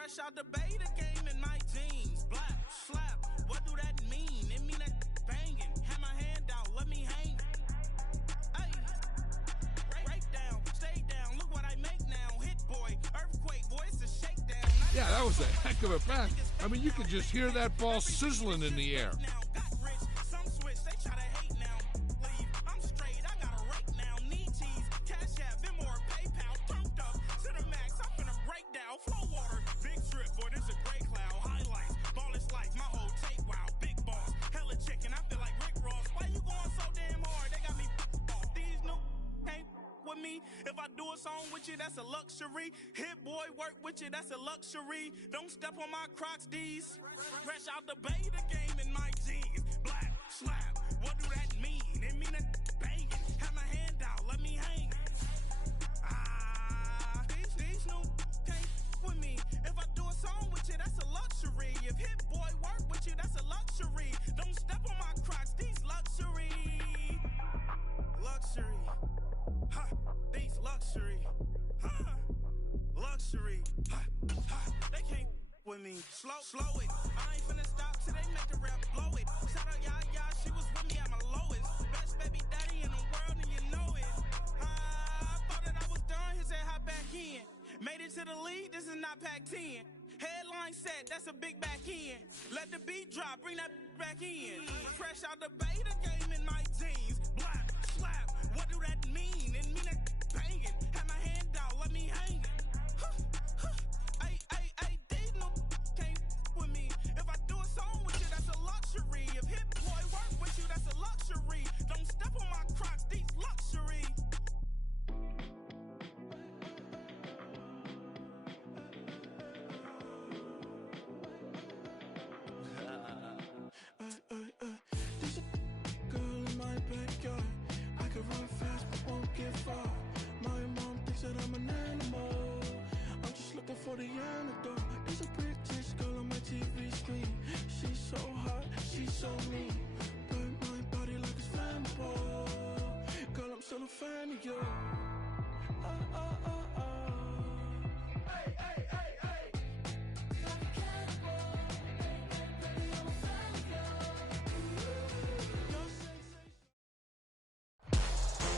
Fresh out the beta game in my jeans. Black, slap, what do that mean? It mean that banging. Have my hand out, let me hang. Hey, break down, stay down. Look what I make now. Hit boy, earthquake, boy, it's a shakedown. Yeah, that was a heck of a pass. I mean, you could just hear that ball sizzling in the air. Some switch, they try to hate now. Leave, I'm straight, I got a rake now. Need cheese, cash app, Venmo or PayPal. Turned up to the max, I'm finna break down. Flow water, big trip, boy, this a gray cloud. Highlights, ball is life, my whole tape, wow. Big boss, hella chicken, I feel like Rick Ross. Why you going so damn hard? They got me off. These new can't with me. If I do a song with you, that's a luxury. Hit boy, work with you, that's a luxury. Don't step on my Crocs, D's. Fresh out the beta game in my jeans. Black, slap, what do that mean? It mean that banging. Have my hand out, let me hang. These new can't with me. If I do a song with you, that's a luxury. If hit boy work with you, that's a luxury. Don't step on my Crocs, these luxury. Luxury. Ha, these luxury. Ha, luxury. Ha, ha, they can't with me. Slow it. I ain't finna stop till they make the rap blow it. Shout out, y'all, she was with me at my lowest. Best baby daddy in the world, and you know it. I thought that I was done, he said hop back in. Made it to the league, this is not Pac-10. Headline set, that's a big back end. Let the beat drop, bring that back in. Fresh out the beta game in my jeans. Black, slap, what do that mean? It mean that banging. Have my hand out, let me hang. Ay, these no can't with me. If I do a song with you, that's a luxury. If hit boy work with you, that's a luxury. Don't step on my Crocs, these luxury. There's a girl in my backyard. I can run fast but won't get far. My mom thinks that I'm an animal. I'm just looking for the antidote. There's a British girl on my TV screen. She's so hot, she's so mean. Burn my body like it's flammable. Girl, I'm still a fan of you. Hey, hey, hey, hey.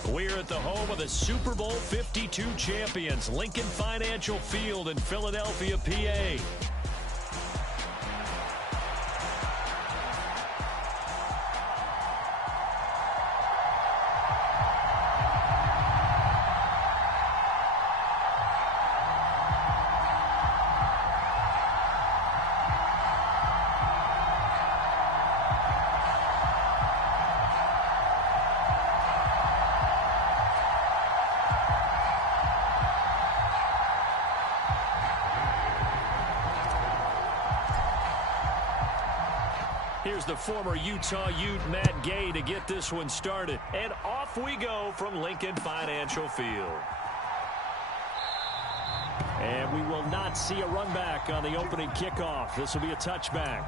We're at the home of the Super Bowl 52 champions, Lincoln Financial Field in Philadelphia, PA. Here's the former Utah Ute, Matt Gay, to get this one started. And off we go from Lincoln Financial Field. And we will not see a run back on the opening kickoff. This will be a touchback.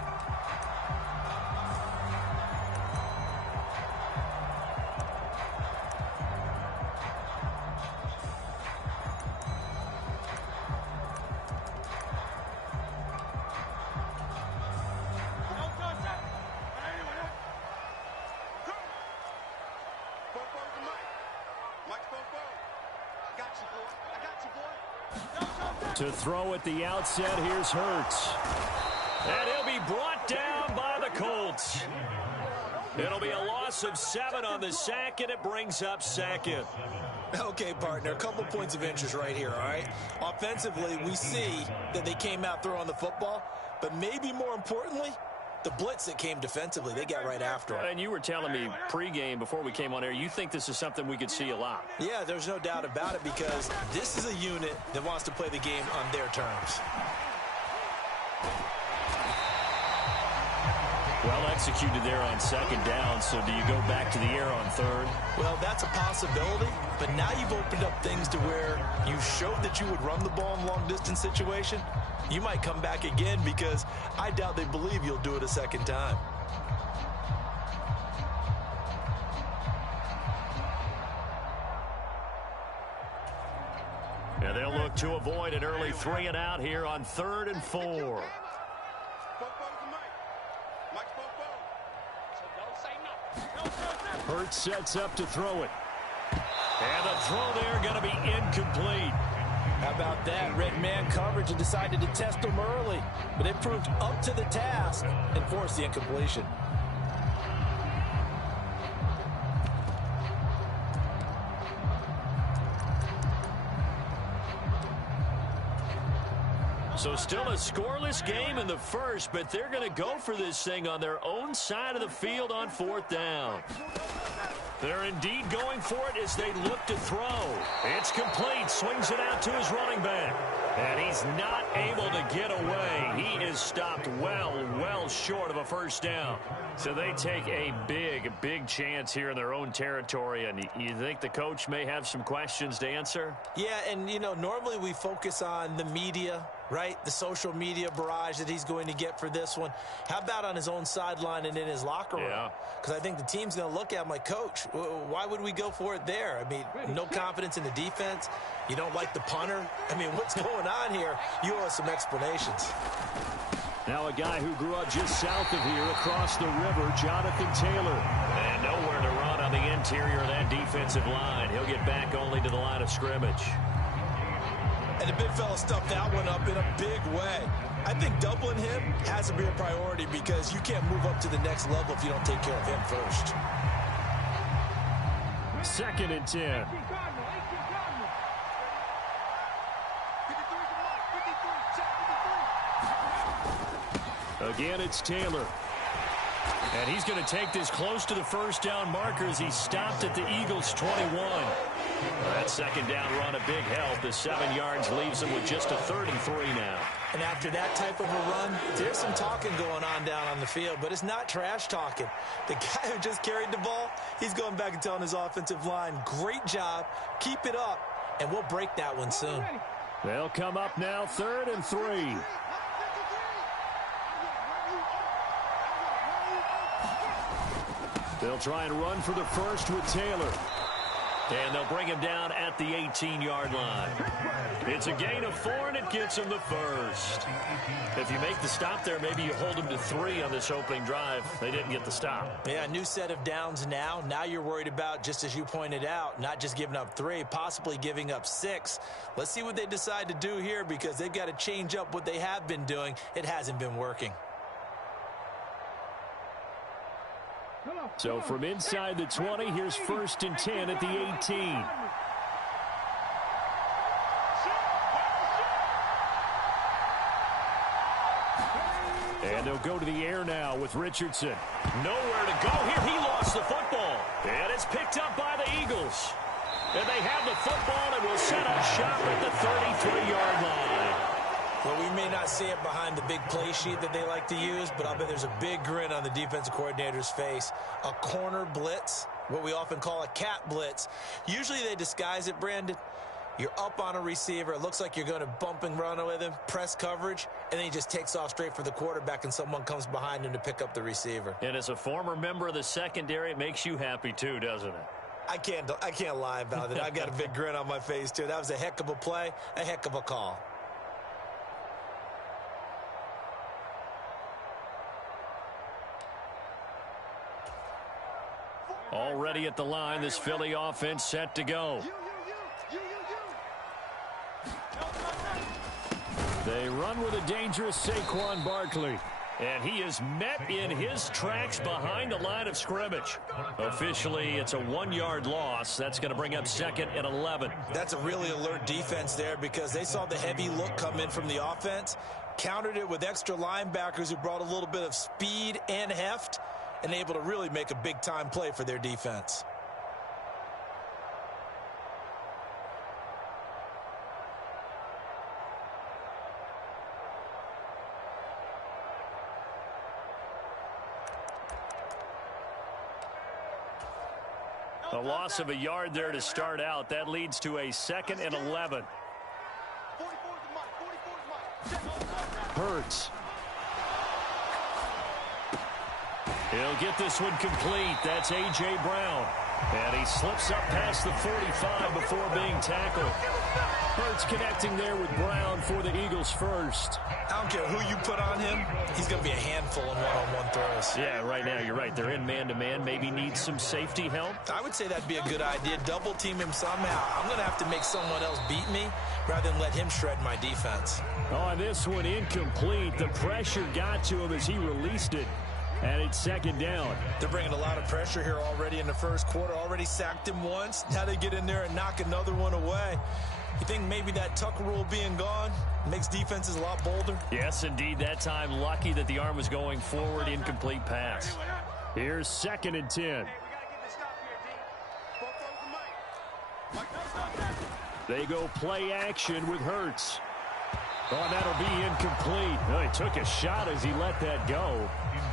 To throw at the outset, here's Hurts. And he'll be brought down by the Colts. It'll be a loss of 7 on the sack, and it brings up second. Okay, partner, a couple points of interest right here, all right? Offensively, we see that they came out throwing the football, but maybe more importantly, the blitz that came defensively, they got right after it. And you were telling me pregame before we came on air, you think this is something we could see a lot. Yeah, there's no doubt about it because this is a unit that wants to play the game on their terms. Well executed there on second down, so do you go back to the air on third? Well, that's a possibility, but now you've opened up things to where you showed that you would run the ball in long-distance situation. You might come back again because I doubt they believe you'll do it a second time. And And they'll look to avoid an early 3 and out here on 3rd and 4. Hurts sets up to throw it. And the throw there going to be incomplete. How about that? Red man coverage and decided to test them early. But it proved up to the task and forced the incompletion. So still a scoreless game in the first, but they're going to go for this thing on their own side of the field on 4th down. They're indeed going for it as they look to throw. It's complete. Swings it out to his running back. And he's not able to get away. He is stopped well short of a first down. So they take a big chance here in their own territory. And you think the coach may have some questions to answer? Yeah, and, you know, normally we focus on the media, right? The social media barrage that he's going to get for this one. How about on his own sideline and in his locker room? Yeah. Because I think the team's going to look at him like, Coach, why would we go for it there? I mean, no confidence in the defense. You don't like the punter. I mean, what's going on here? You owe us some explanations. Now a guy who grew up just south of here across the river, Jonathan Taylor. And nowhere to run on the interior of that defensive line. He'll get back only to the line of scrimmage. And the big fella stuffed that one up in a big way. I think doubling him has to be a priority because you can't move up to the next level if you don't take care of him first. 2nd and 10. Again, it's Taylor. And he's going to take this close to the first down marker as he stopped at the Eagles' 21. That 2nd down run a big help. The 7 yards leaves him with just a 3rd and 3 now. And after that type of a run, there's some talking going on down on the field, but it's not trash talking. The guy who just carried the ball, he's going back and telling his offensive line, great job, keep it up, and we'll break that one soon. They'll come up now 3rd and 3. They'll try and run for the first with Taylor. And they'll bring him down at the 18-yard line. It's a gain of 4, and it gets him the first. If you make the stop there, maybe you hold him to 3 on this opening drive. They didn't get the stop. Yeah, new set of downs now. Now you're worried about, just as you pointed out, not just giving up 3, possibly giving up 6. Let's see what they decide to do here because they've got to change up what they have been doing. It hasn't been working. So from inside the 20, here's 1st and 10 at the 18. And they'll go to the air now with Richardson. Nowhere to go here. He lost the football. And it's picked up by the Eagles. And they have the football and will set up shop at the 33-yard line. Well, we may not see it behind the big play sheet that they like to use, but I'll bet there's a big grin on the defensive coordinator's face. A corner blitz, what we often call a cat blitz. Usually they disguise it, Brandon. You're up on a receiver. It looks like you're going to bump and run with him, press coverage, and then he just takes off straight for the quarterback, and someone comes behind him to pick up the receiver. And as a former member of the secondary, it makes you happy too, doesn't it? I can't lie about it. I've got a big grin on my face, too. That was a heck of a play, a heck of a call. Already at the line, this Philly offense set to go. They run with a dangerous Saquon Barkley. And he is met in his tracks behind the line of scrimmage. Officially, it's a 1-yard loss. That's going to bring up 2nd and 11. That's a really alert defense there because they saw the heavy look come in from the offense, countered it with extra linebackers who brought a little bit of speed and heft, and able to really make a big-time play for their defense. A loss of a yard there to start out. That leads to a 2nd and 11. Hurts. He'll get this one complete. That's A.J. Brown. And he slips up past the 45 before being tackled. Hurts connecting there with Brown for the Eagles first. I don't care who you put on him, he's going to be a handful in one-on-one throws. Yeah, right now you're right. They're in man-to-man. Maybe needs some safety help. I would say that'd be a good idea. Double team him somehow. I'm going to have to make someone else beat me rather than let him shred my defense. On this one, incomplete. The pressure got to him as he released it. And it's second down. They're bringing a lot of pressure here already in the first quarter. Already sacked him once. Now they get in there and knock another one away. You think maybe that tuck rule being gone makes defenses a lot bolder? Yes, indeed. That time, lucky that the arm was going forward. Incomplete pass. Here's 2nd and 10. They go play action with Hurts. Oh, and that'll be incomplete. Oh, he took a shot as he let that go.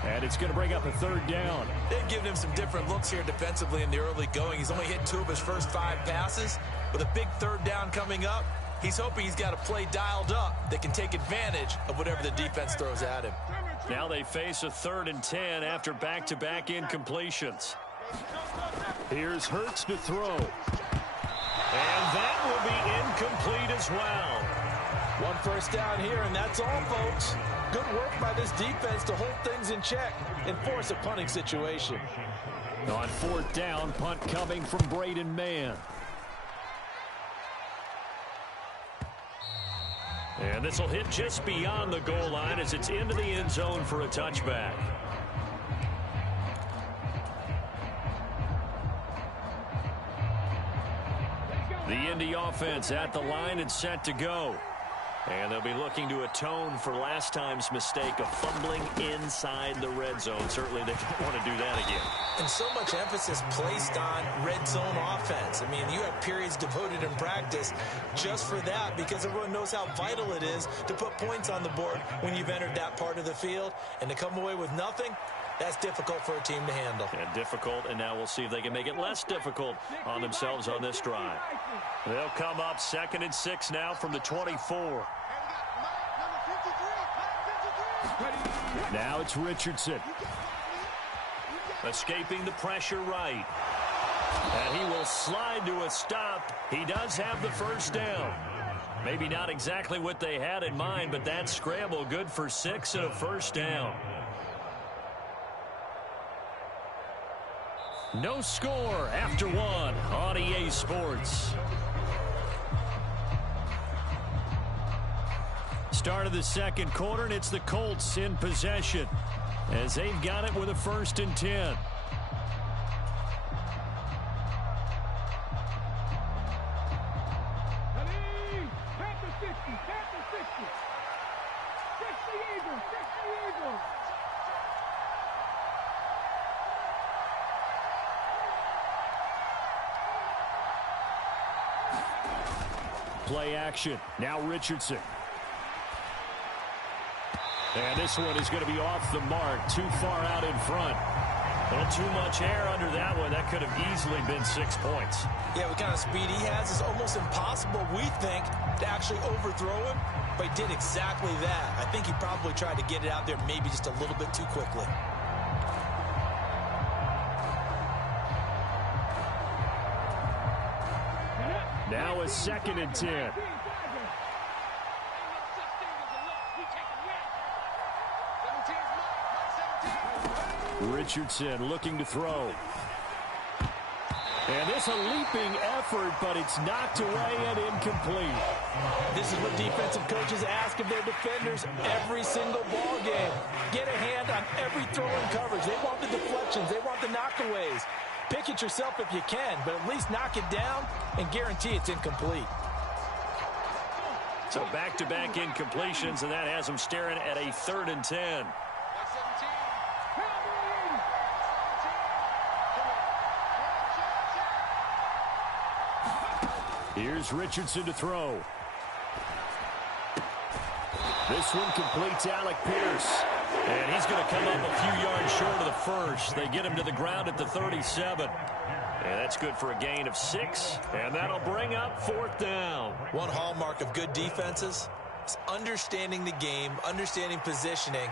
And it's going to bring up a 3rd down. They've given him some different looks here defensively in the early going. He's only hit 2 of his first 5 passes. With a big 3rd down coming up, he's hoping he's got a play dialed up that can take advantage of whatever the defense throws at him. Now they face a 3rd and 10 after back-to-back incompletions. Here's Hurts to throw. And that will be incomplete as well. 1 first down here, and that's all, folks. Good work by this defense to hold things in check and force a punting situation. On 4th down, punt coming from Braden Mann. And this will hit just beyond the goal line as it's into the end zone for a touchback. The Indy offense at the line and set to go. And they'll be looking to atone for last time's mistake of fumbling inside the red zone. Certainly they don't want to do that again. And so much emphasis placed on red zone offense. I mean, you have periods devoted in practice just for that because everyone knows how vital it is to put points on the board when you've entered that part of the field. And to come away with nothing, that's difficult for a team to handle. And difficult, and now we'll see if they can make it less difficult on themselves on this drive. They'll come up 2nd and 6 now from the 24. Now it's Richardson. Escaping the pressure right. And he will slide to a stop. He does have the first down. Maybe not exactly what they had in mind, but that scramble good for 6 and a first down. No score after 1 on EA Sports. Start of the 2nd quarter, and it's the Colts in possession as they've got it with a 1st and 10. Play action. Now Richardson. And this one is going to be off the mark. Too far out in front. A little too much air under that one. That could have easily been 6 points. Yeah, what kind of speed he has is almost impossible, we think, to actually overthrow him. But he did exactly that. I think he probably tried to get it out there maybe just a little bit too quickly. Now a 2nd and 10. Richardson looking to throw. And this a leaping effort, but it's knocked away and incomplete. This is what defensive coaches ask of their defenders every single ball game. Get a hand on every throw in coverage. They want the deflections. They want the knockaways. Pick it yourself if you can, but at least knock it down and guarantee it's incomplete. So back-to-back incompletions, and that has them staring at a 3rd and 10. Here's Richardson to throw. This one completes Alec Pierce. And he's going to come up a few yards short of the first. They get him to the ground at the 37. And that's good for a gain of 6. And that'll bring up 4th down. One hallmark of good defenses is understanding the game, understanding positioning,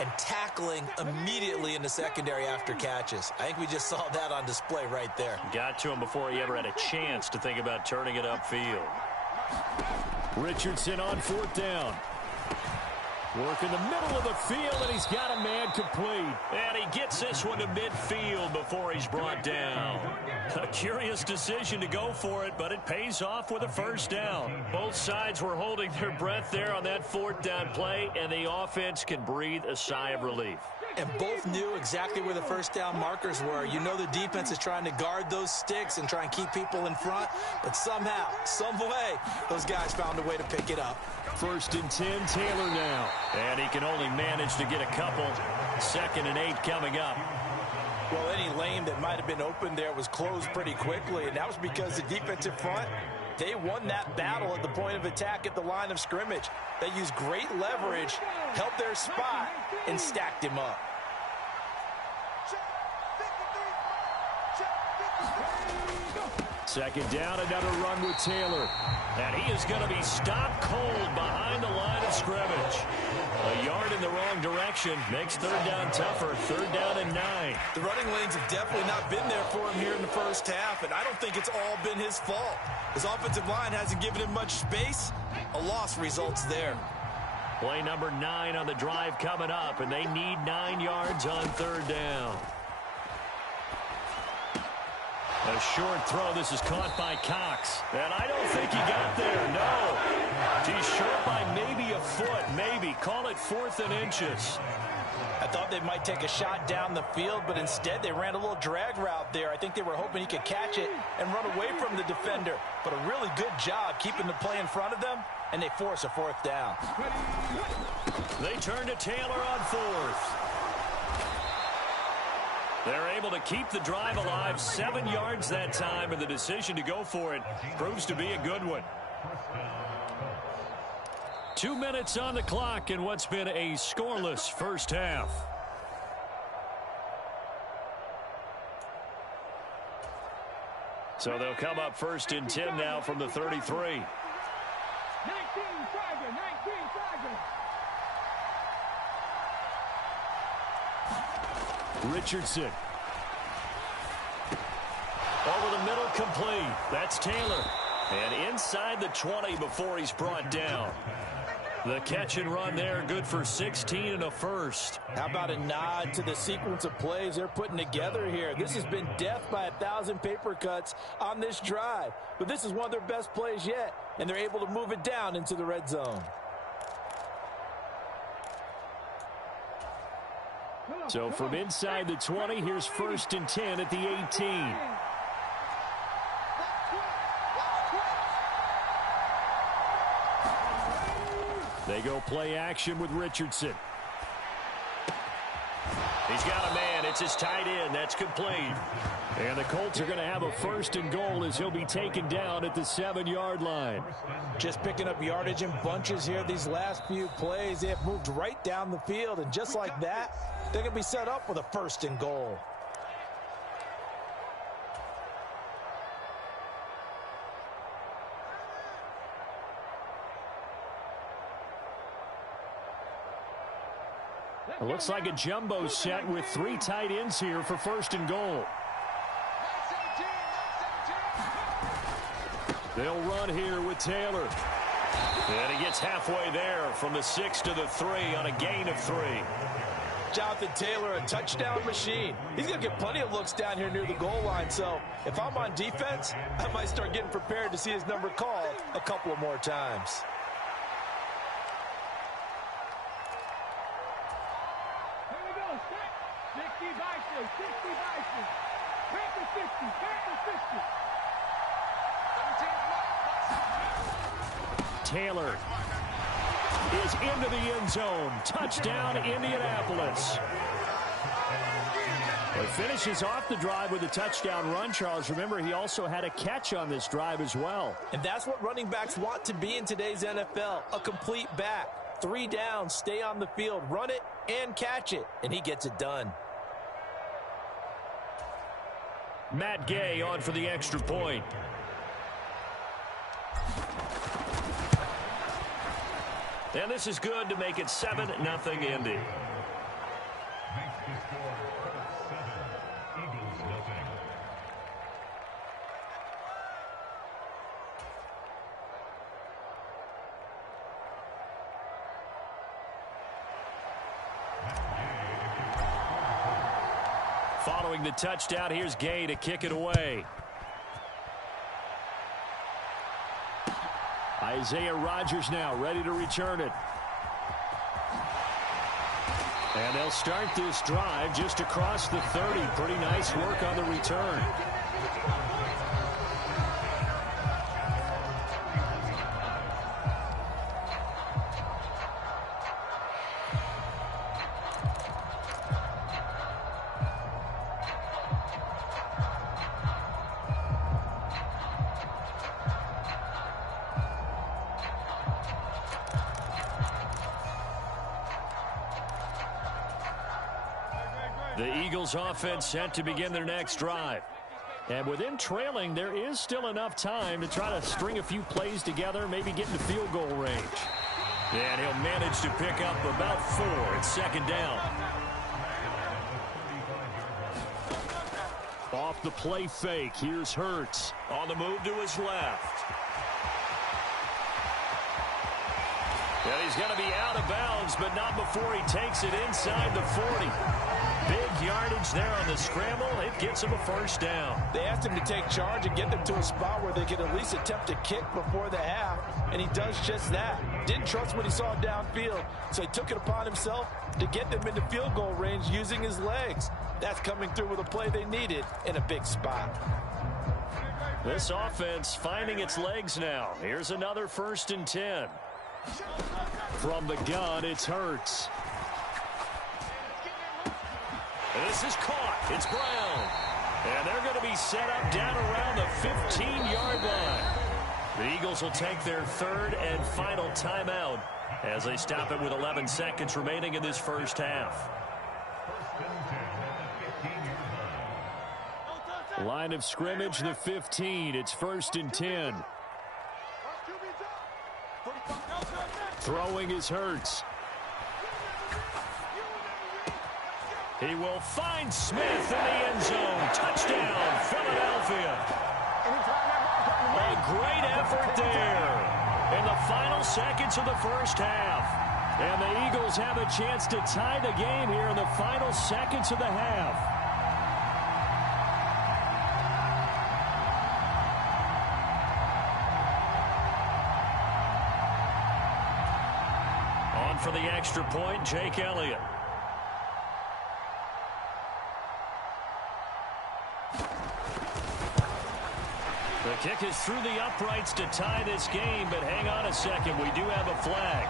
and tackling immediately in the secondary after catches. I think we just saw that on display right there. Got to him before he ever had a chance to think about turning it upfield. Richardson on 4th down. Work in the middle of the field, and he's got a man complete. And he gets this one to midfield before he's brought down. A curious decision to go for it, but it pays off with a first down. Both sides were holding their breath there on that 4th down play, and the offense can breathe a sigh of relief. And both knew exactly where the first down markers were. You know the defense is trying to guard those sticks and try and keep people in front, but somehow, some way, those guys found a way to pick it up. 1st and 10, Taylor now. And he can only manage to get a couple. 2nd and 8 coming up. Well, any lane that might have been open there was closed pretty quickly, and that was because the defensive front, they won that battle at the point of attack at the line of scrimmage. They used great leverage, held their spot, and stacked him up. Second down, another run with Taylor. And he is going to be stopped cold behind the line of scrimmage. A yard in the wrong direction makes 3rd down tougher. 3rd down and 9. The running lanes have definitely not been there for him here in the first half, and I don't think it's all been his fault. His offensive line hasn't given him much space. A loss results there. Play number 9 on the drive coming up, and they need 9 yards on 3rd down. A short throw. This is caught by Cox. And I don't think he got there. No. He's short by maybe a foot. Maybe. Call it 4th and inches. I thought they might take a shot down the field, but instead they ran a little drag route there. I think they were hoping he could catch it and run away from the defender. But a really good job keeping the play in front of them, and they force a 4th down. They turn to Taylor on 4th. They're able to keep the drive alive. 7 yards that time, and the decision to go for it proves to be a good one. 2 minutes on the clock in what's been a scoreless first half. So they'll come up 1st and 10 now from the 33. 19 Tiger, 19 Tiger. Richardson. Over the middle, complete. That's Taylor. And inside the 20 before he's brought down. The catch and run there, good for 16 and a first. How about a nod to the sequence of plays they're putting together here? This has been death by 1,000 paper cuts on this drive. But this is one of their best plays yet, and they're able to move it down into the red zone. So from inside the 20, here's 1st and 10 at the 18. They go play action with Richardson. He's got a man. It's his tight end. That's complete. And the Colts are going to have a 1st and goal as he'll be taken down at the 7-yard line. Just picking up yardage in bunches here these last few plays. They have moved right down the field, and just like that, they're going to be set up with a 1st and goal. It looks like a jumbo set with 3 tight ends here for 1st and goal. They'll run here with Taylor. And he gets halfway there from the 6 to the 3 on a gain of 3. Jonathan Taylor, a touchdown machine. He's going to get plenty of looks down here near the goal line. So if I'm on defense, I might start getting prepared to see his number called a couple of more times. Here we go. 60 Bison. 60 Bison. Back to 60. Back to 60. Taylor is into the end zone. Touchdown, Indianapolis. He finishes off the drive with a touchdown run, Charles. Remember, he also had a catch on this drive as well. And that's what running backs want to be in today's NFL, a complete back. 3 downs, stay on the field, run it, and catch it. And he gets it done. Matt Gay on for the extra point. And this is good to make it 7-0 Indy. Following the touchdown, here's Gay to kick it away. Isaiah Rodgers now ready to return it. And they'll start this drive just across the 30. Pretty nice work on the return. The Eagles offense set to begin their next drive. And with them trailing, there is still enough time to try to string a few plays together, maybe get into field goal range. And he'll manage to pick up about 4 at second down. Off the play fake, here's Hurts. On the move to his left. And he's going to be out of bounds, but not before he takes it inside the 40. Big yardage there on the scramble. It gets him a first down. They asked him to take charge and get them to a spot where they could at least attempt a kick before the half, and he does just that. Didn't trust what he saw downfield, so he took it upon himself to get them into field goal range using his legs. That's coming through with a play they needed in a big spot. This offense finding its legs now. Here's another 1st and 10. From the gun, it's Hurts. This is caught. It's Brown. And they're going to be set up down around the 15-yard line. The Eagles will take their 3rd and final timeout as they stop it with 11 seconds remaining in this first half. Line of scrimmage, the 15. It's 1st and 10. Throwing is Hurts. He will find Smith in the end zone. Touchdown, Philadelphia. A great effort there in the final seconds of the first half. And the Eagles have a chance to tie the game here in the final seconds of the half. On for the extra point, Jake Elliott. The kick is through the uprights to tie this game, but hang on a second. We do have a flag.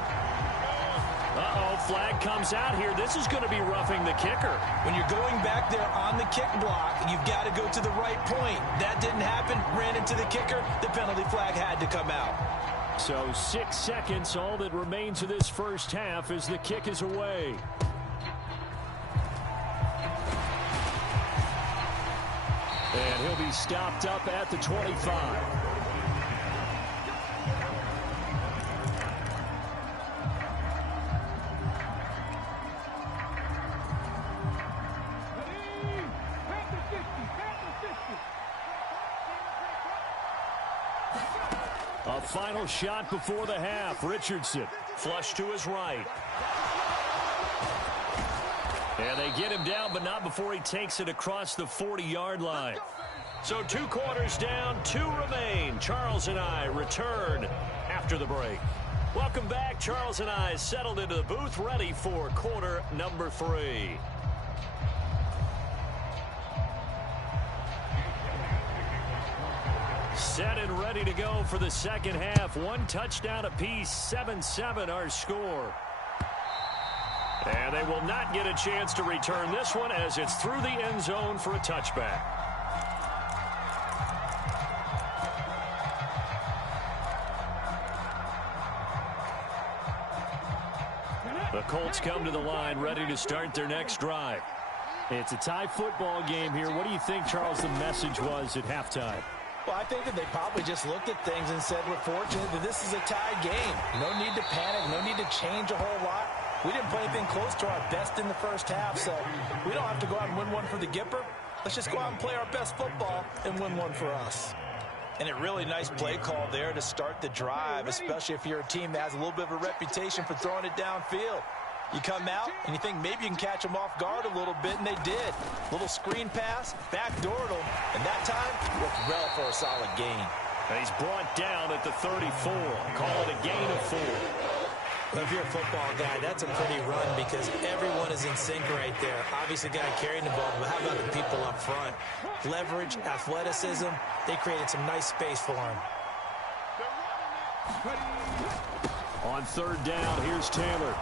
Uh-oh, flag comes out here. This is going to be roughing the kicker. When you're going back there on the kick block, you've got to go to the right point. That didn't happen. Ran into the kicker. The penalty flag had to come out. So 6 seconds, all that remains of this first half as the kick is away. And he'll be stopped up at the 25. A final shot before the half. Richardson flush to his right. And they get him down, but not before he takes it across the 40-yard line. So 2 quarters down, 2 remain. Charles and I return after the break. Welcome back. Charles and I settled into the booth, ready for quarter number 3. Set and ready to go for the second half. 1 touchdown apiece, 7-7 our score. And they will not get a chance to return this one as it's through the end zone for a touchback. The Colts come to the line ready to start their next drive. It's a tie football game here. What do you think, Charles, the message was at halftime? Well, I think that they probably just looked at things and said, we're fortunate that this is a tied game. No need to panic. No need to change a whole lot. We didn't play anything close to our best in the first half, so we don't have to go out and win one for the Gipper. Let's just go out and play our best football and win one for us. And a really nice play call there to start the drive, especially if you're a team that has a little bit of a reputation for throwing it downfield. You come out and you think maybe you can catch them off guard a little bit, and they did. Little screen pass, backdoored them, and that time worked well for a solid gain. And he's brought down at the 34. Call it a gain of 4. Well, if you're a football guy, that's a pretty run because everyone is in sync right there. Obviously, the guy carrying the ball, but how about the people up front? Leverage, athleticism, they created some nice space for him. On third down, here's Taylor.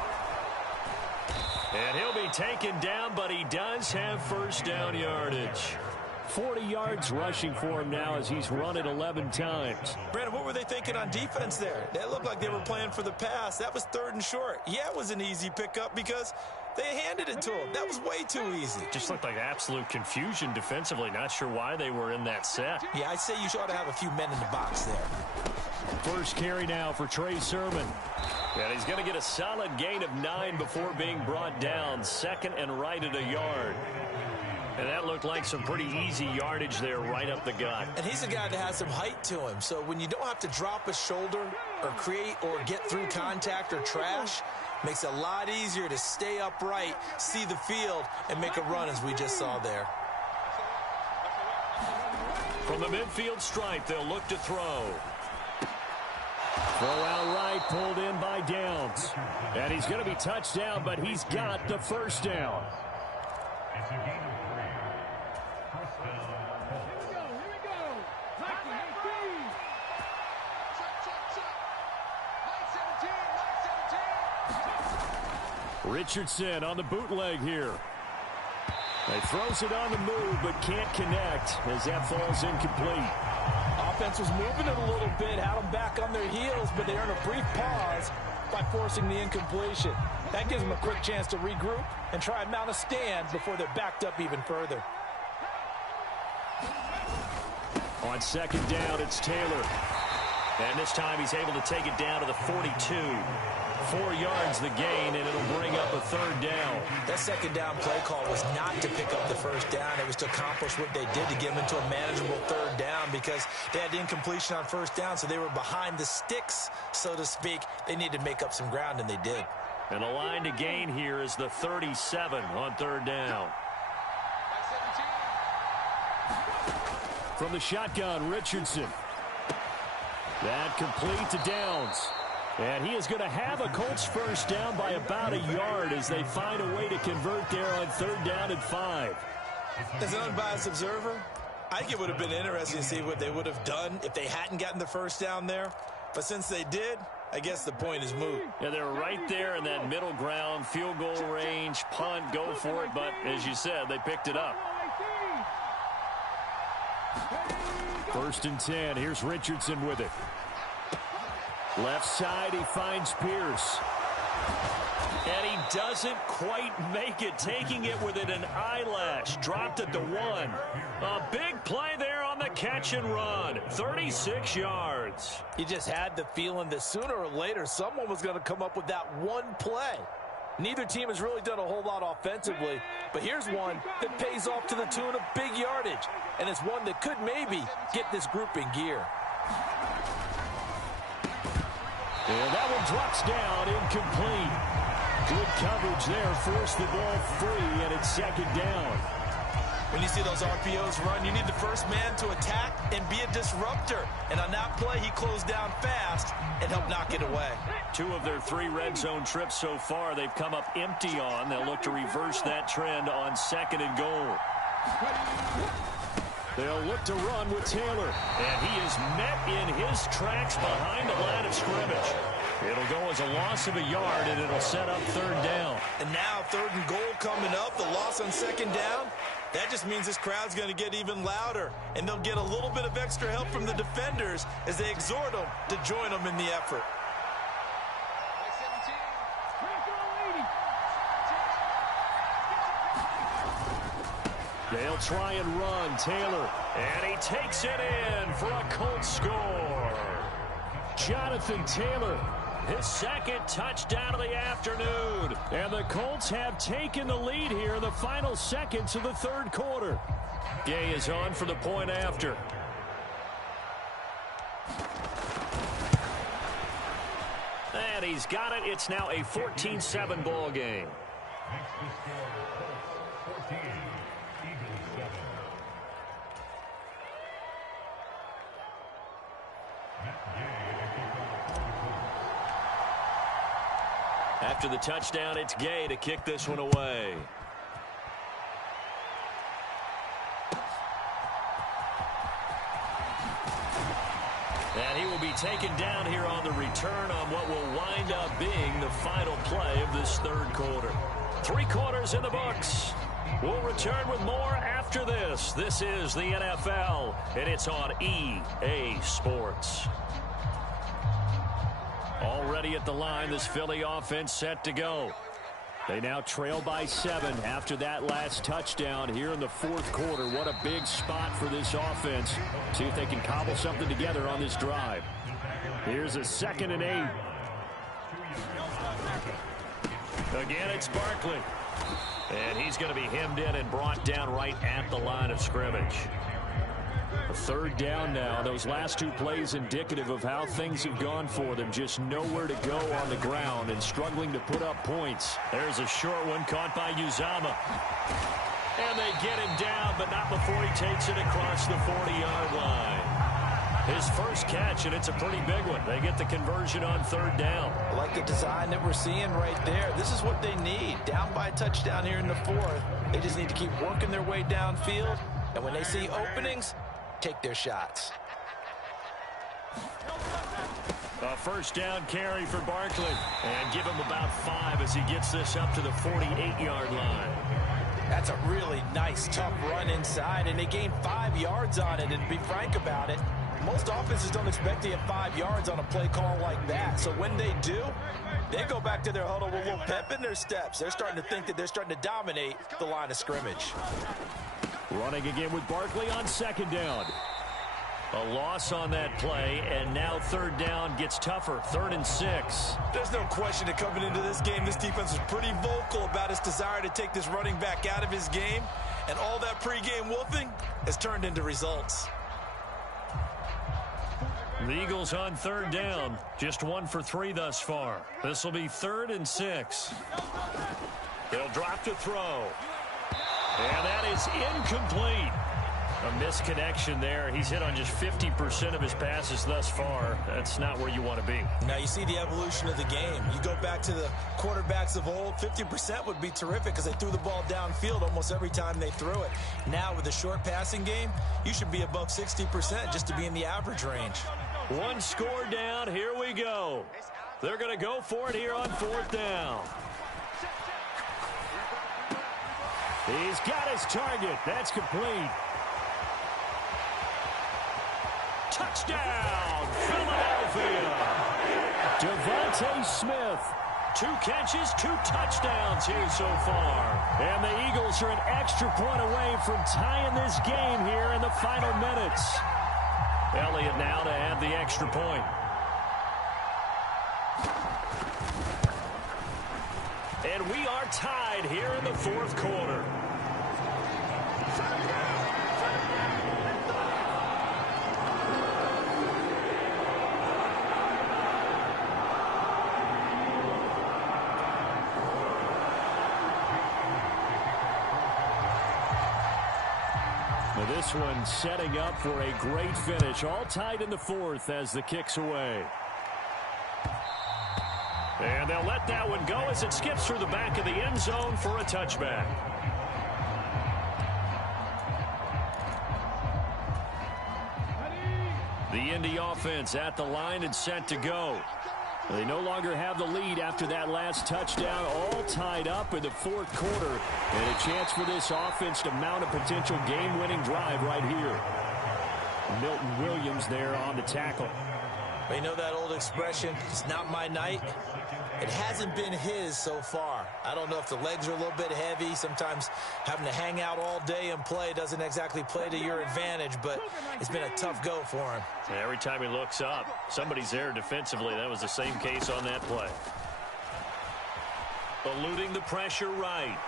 And he'll be taken down, but he does have first down yardage. 40 yards rushing for him now as he's run it 11 times. Brandon, what were they thinking on defense there? They looked like they were playing for the pass. That was 3rd and short. Yeah, it was an easy pickup because they handed it to him. That was way too easy. Just looked like absolute confusion defensively. Not sure why they were in that set. Yeah, I'd say you ought to have a few men in the box there. First carry now for Trey Sermon. And he's going to get a solid gain of 9 before being brought down. 2nd and right at a yard. And that looked like some pretty easy yardage there right up the gut. And he's a guy that has some height to him. So when you don't have to drop a shoulder or create or get through contact or trash, makes it a lot easier to stay upright, see the field, and make a run as we just saw there. From the midfield stripe, they'll look to throw. Throw out right, pulled in by Downs. And he's going to be touched down, but he's got the first down. Richardson on the bootleg here. He throws it on the move, but can't connect as that falls incomplete. Offense was moving it a little bit, had them back on their heels, but they earned a brief pause by forcing the incompletion. That gives them a quick chance to regroup and try and mount a stand before they're backed up even further. On 2nd down, it's Taylor. And this time he's able to take it down to the 42. 4 yards the gain, and it'll bring up a 3rd down. That 2nd down play call was not to pick up the first down. It was to accomplish what they did to get them into a manageable 3rd down because they had incompletion on first down, so they were behind the sticks, so to speak. They needed to make up some ground, and they did. And the line to gain here is the 37 on 3rd down. From the shotgun, Richardson. That complete to Downs. And he is going to have a Colts first down by about a yard as they find a way to convert there on 3rd down and 5. As an unbiased observer, I think it would have been interesting to see what they would have done if they hadn't gotten the first down there. But since they did, I guess the point is moot. Yeah, they're right there in that middle ground, field goal range, punt, go for it. But as you said, they picked it up. 1st and 10. Here's Richardson with it. Left side, he finds Pierce. And he doesn't quite make it, taking it within an eyelash. Dropped at the 1. A big play there on the catch and run. 36 yards. You just had the feeling that sooner or later someone was going to come up with that one play. Neither team has really done a whole lot offensively, but here's one that pays off to the tune of big yardage, and it's one that could maybe get this group in gear. And that one drops down, incomplete. Good coverage there, forced the ball free, and it's 2nd down. When you see those RPOs run, you need the first man to attack and be a disruptor. And on that play, he closed down fast and helped knock it away. 2 of their 3 red zone trips so far, they've come up empty on. They'll look to reverse that trend on 2nd and goal. They'll look to run with Taylor. And he is met in his tracks behind the line of scrimmage. It'll go as a loss of a yard, and it'll set up 3rd down. And now 3rd and goal coming up, the loss on 2nd down. That just means this crowd's going to get even louder, and they'll get a little bit of extra help from the defenders as they exhort them to join them in the effort. They'll try and run, Taylor, and he takes it in for a Colts score. Jonathan Taylor, his 2nd touchdown of the afternoon. And the Colts have taken the lead here in the final seconds of the third quarter. Gay is on for the point after. And he's got it. It's now a 14-7 ball game. After the touchdown, it's Gay to kick this one away. And he will be taken down here on the return on what will wind up being the final play of this third quarter. 3 quarters in the books. We'll return with more after this. This is the NFL, and it's on EA Sports. Already at the line, this Philly offense set to go. They now trail by 7 after that last touchdown here in the fourth quarter. What a big spot for this offense. See if they can cobble something together on this drive. Here's a 2nd and 8. Again, it's Barkley. And he's going to be hemmed in and brought down right at the line of scrimmage. A 3rd down now. Those last 2 plays indicative of how things have gone for them. Just nowhere to go on the ground and struggling to put up points. There's a short one caught by Uzama. And they get him down, but not before he takes it across the 40-yard line. His first catch, and it's a pretty big one. They get the conversion on 3rd down. I like the design that we're seeing right there. This is what they need. Down by a touchdown here in the 4th. They just need to keep working their way downfield. And when they see openings, take their shots. A 1st down carry for Barkley. And give him about 5 as he gets this up to the 48-yard line. That's a really nice, tough run inside, and they gained 5 yards on it. And to be frank about it, most offenses don't expect to get 5 yards on a play call like that. So when they do, they go back to their huddle with a little pep in their steps. They're starting to think that they're starting to dominate the line of scrimmage. Running again with Barkley on 2nd down. A loss on that play, and now 3rd down gets tougher. 3rd and 6. There's no question that coming into this game, this defense was pretty vocal about its desire to take this running back out of his game, and all that pregame wolfing has turned into results. The Eagles on 3rd down. Just 1 for 3 thus far. This will be 3rd and 6. He'll drop to throw. And that is incomplete. A misconnection there. He's hit on just 50% of his passes thus far. That's not where you want to be. Now you see the evolution of the game. You go back to the quarterbacks of old, 50% would be terrific because they threw the ball downfield almost every time they threw it. Now with the short passing game, you should be above 60% just to be in the average range. 1 score down. Here we go. They're going to go for it here on 4th down. He's got his target. That's complete. Touchdown, Philadelphia. Devontae Smith. 2 catches, 2 touchdowns here so far. And the Eagles are an extra point away from tying this game here in the final minutes. Elliott now to add the extra point. And we are tied here in the 4th quarter. This one setting up for a great finish. All tied in the 4th as the kick's away. And they'll let that one go as it skips through the back of the end zone for a touchback. The Indy offense at the line and set to go. They no longer have the lead after that last touchdown, all tied up in the 4th quarter. And a chance for this offense to mount a potential game-winning drive right here. Milton Williams there on the tackle. You know that old expression, it's not my night? It hasn't been his so far. I don't know if the legs are a little bit heavy. Sometimes having to hang out all day and play doesn't exactly play to your advantage, but it's been a tough go for him. And every time he looks up, somebody's there defensively. That was the same case on that play. eluding the pressure right.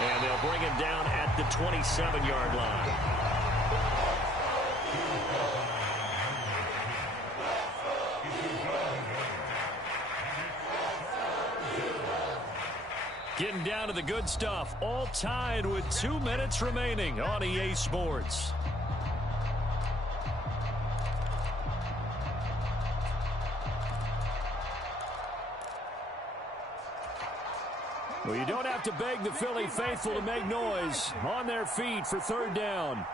And they'll bring him down at the 27-yard line. Getting down to the good stuff, all tied with 2 minutes remaining on EA Sports. Well, you don't have to beg the Philly faithful to make noise. On their feet for third down.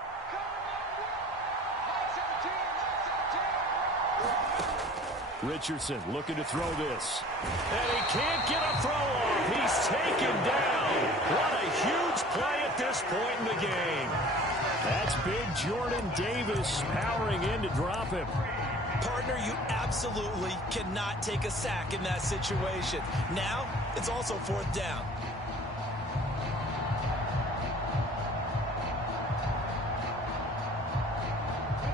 Richardson looking to throw this. And he can't get a throw off. He's taken down. What a huge play at this point in the game. That's big Jordan Davis powering in to drop him. Partner, you absolutely cannot take a sack in that situation. Now, it's also fourth down.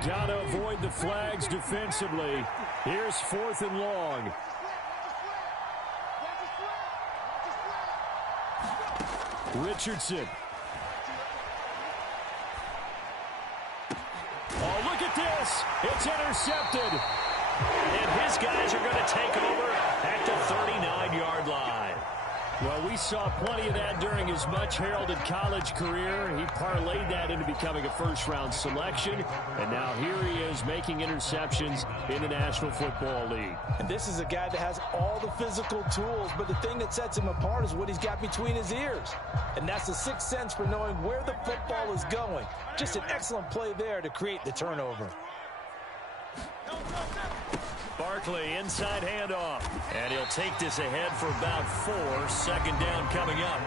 Got to avoid the flags defensively. Here's 4th and long. Richardson. Oh, look at this. It's intercepted. And his guys are going to take over at the 39-yard line. Well, we saw plenty of that during his much-heralded college career. He parlayed that into becoming a first-round selection. And now here he is making interceptions in the National Football League. And this is a guy that has all the physical tools, but the thing that sets him apart is what he's got between his ears. And that's the sixth sense for knowing where the football is going. Just an excellent play there to create the turnover. Barkley, inside handoff. And he'll take this ahead for about 4. Second down coming up.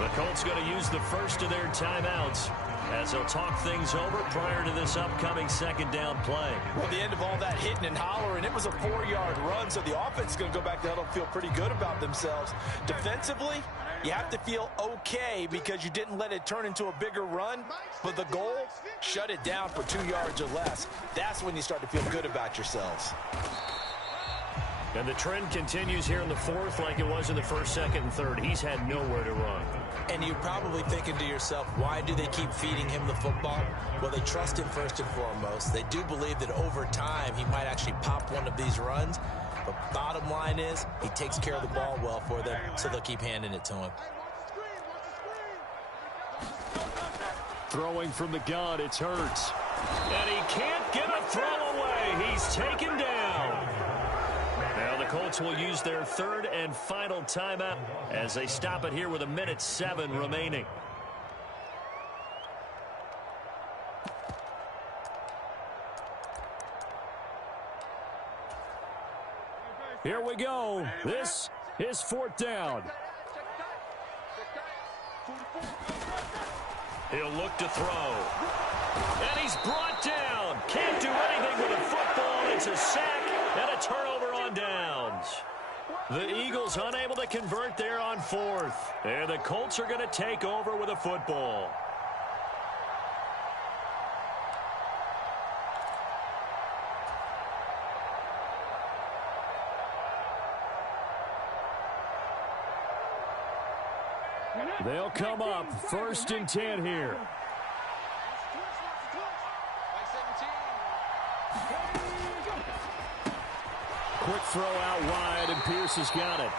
The Colts going to use the first of their timeouts as they'll talk things over prior to this upcoming second down play. Well, the end of all that hitting and hollering, it was a 4-yard run, so the offense is going to go back to huddle and feel pretty good about themselves. Defensively, you have to feel okay because you didn't let it turn into a bigger run, but the goal, shut it down for 2 yards or less. That's when you start to feel good about yourselves. And the trend continues here in the fourth like it was in the first, second, and third. He's had nowhere to run. And you're probably thinking to yourself, why do they keep feeding him the football? Well, they trust him first and foremost. They do believe that over time he might actually pop one of these runs. But bottom line is he takes care of the ball well for them, so they'll keep handing it to him. Throwing from the gun, it's Hurts. And he can't get a throw away. He's taken down. Now the Colts will use their third and final timeout as they stop it here with 1:07 remaining. Here we go. This is fourth down. He'll look to throw. And he's brought down. Can't do anything with a football. It's a sack and a turnover on downs. The Eagles unable to convert there on fourth. And the Colts are going to take over with a football. They'll come up 1st and 10 here. Quick throw out wide, and Pierce has got it.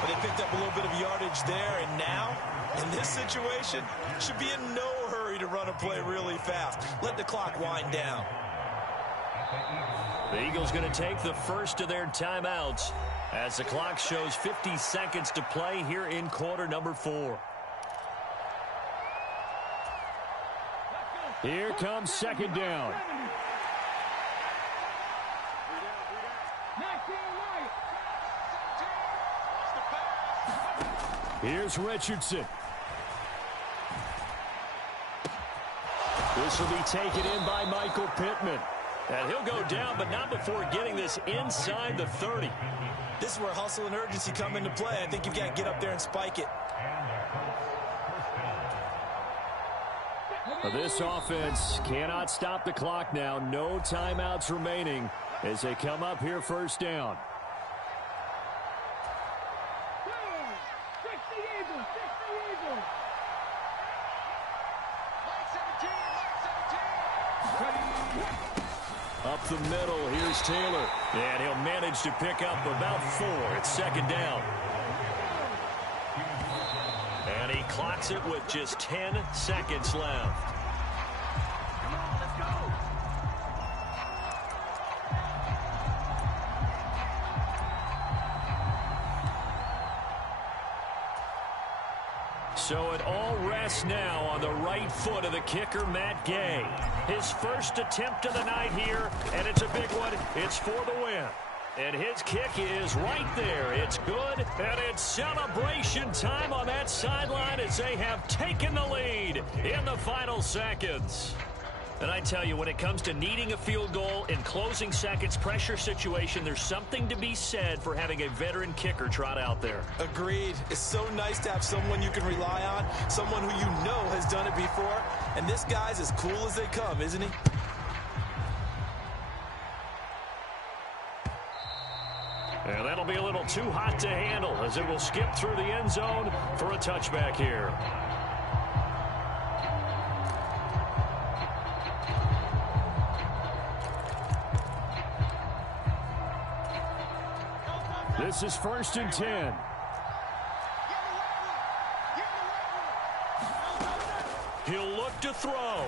But they picked up a little bit of yardage there, and now, in this situation, should be in no hurry to run a play really fast. Let the clock wind down. The Eagles going to take the first of their timeouts as the clock shows 50 seconds to play here in quarter number 4. Here comes second down. Here's Richardson. This will be taken in by Michael Pittman. And he'll go down, but not before getting this inside the 30. This is where hustle and urgency come into play. I think you've got to get up there and spike it. This offense cannot stop the clock now. No timeouts remaining as they come up here first down. Eagles. 60 Eagles. Up the middle, here's Taylor. And he'll manage to pick up about 4. It's second down. And he clocks it with just 10 seconds left. Come on, let's go. So it all rests now on the right foot of the kicker, Matt Gay. His first attempt of the night here, and it's a big one. It's for the win. And his kick is right there. It's good, and it's celebration time on that sideline as they have taken the lead in the final seconds. And I tell you, when it comes to needing a field goal in closing seconds pressure situation, there's something to be said for having a veteran kicker trot out there. Agreed. It's so nice to have someone you can rely on, someone who you know has done it before. And this guy's as cool as they come, isn't he? And that'll be a little too hot to handle as it will skip through the end zone for a touchback here. This is 1st and 10. He'll look to throw.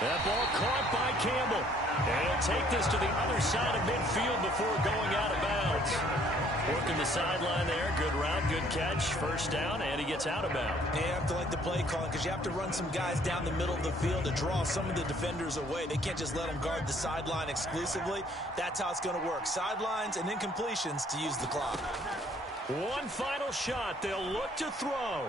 That ball caught by Campbell. And he'll take this to the other side of midfield before going out of bounds. Working the sideline there. Good route, good catch. First down, and he gets out of bounds. Yeah, you have to like the play calling because you have to run some guys down the middle of the field to draw some of the defenders away. They can't just let them guard the sideline exclusively. That's how it's going to work. Sidelines and incompletions to use the clock. One final shot. They'll look to throw.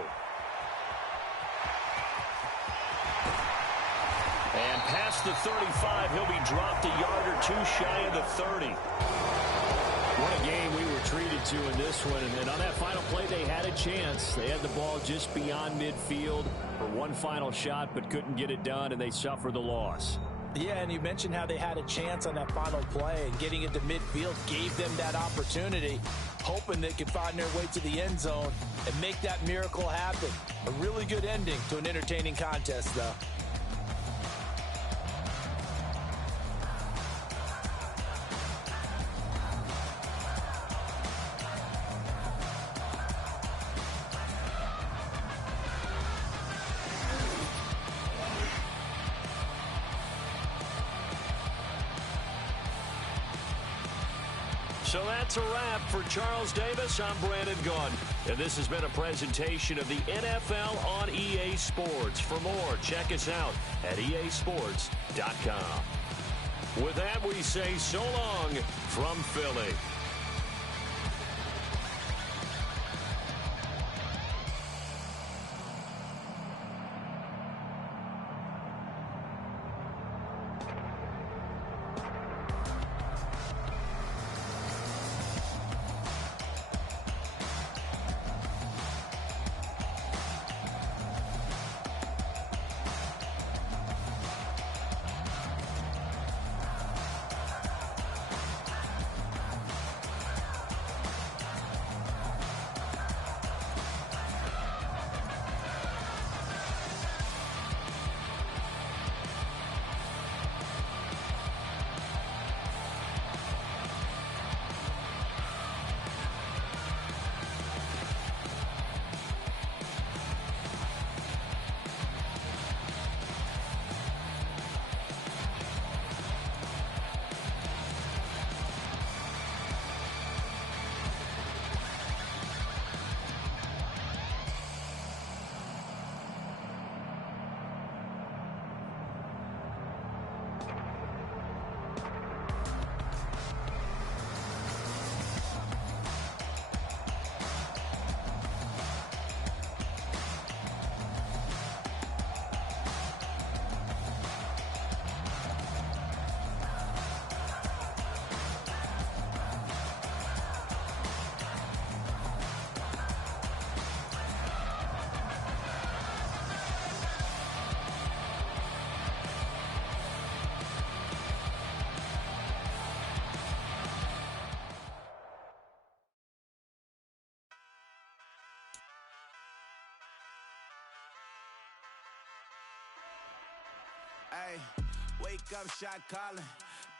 And past the 35, he'll be dropped a yard or two shy of the 30. What a game we were treated to in this one. And on that final play, they had a chance. They had the ball just beyond midfield for one final shot, but couldn't get it done, and they suffer the loss. Yeah, and you mentioned how they had a chance on that final play, and getting it to midfield gave them that opportunity, hoping they could find their way to the end zone and make that miracle happen. A really good ending to an entertaining contest, though. So that's a wrap for Charles Davis. I'm Brandon Gaudin, and this has been a presentation of the NFL on EA Sports. For more, check us out at easports.com. With that, we say so long from Philly. Ay, wake up, shot calling.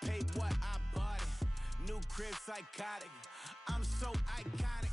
Pay what I bought it. New crib psychotic. I'm so iconic.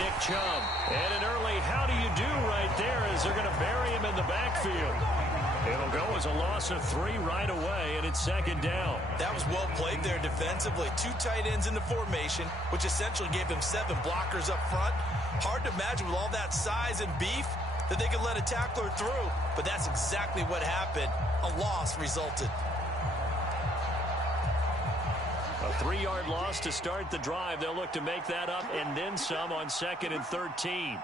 Nick Chubb. And an early how do you do right there as they're going to bury him in the backfield. It'll go as a loss of 3 right away, and it's second down. That was well played there defensively. 2 tight ends in the formation, which essentially gave him 7 blockers up front. Hard to imagine with all that size and beef that they could let a tackler through, but that's exactly what happened. A loss resulted. A 3-yard loss to start the drive. They'll look to make that up and then some on 2nd and 13.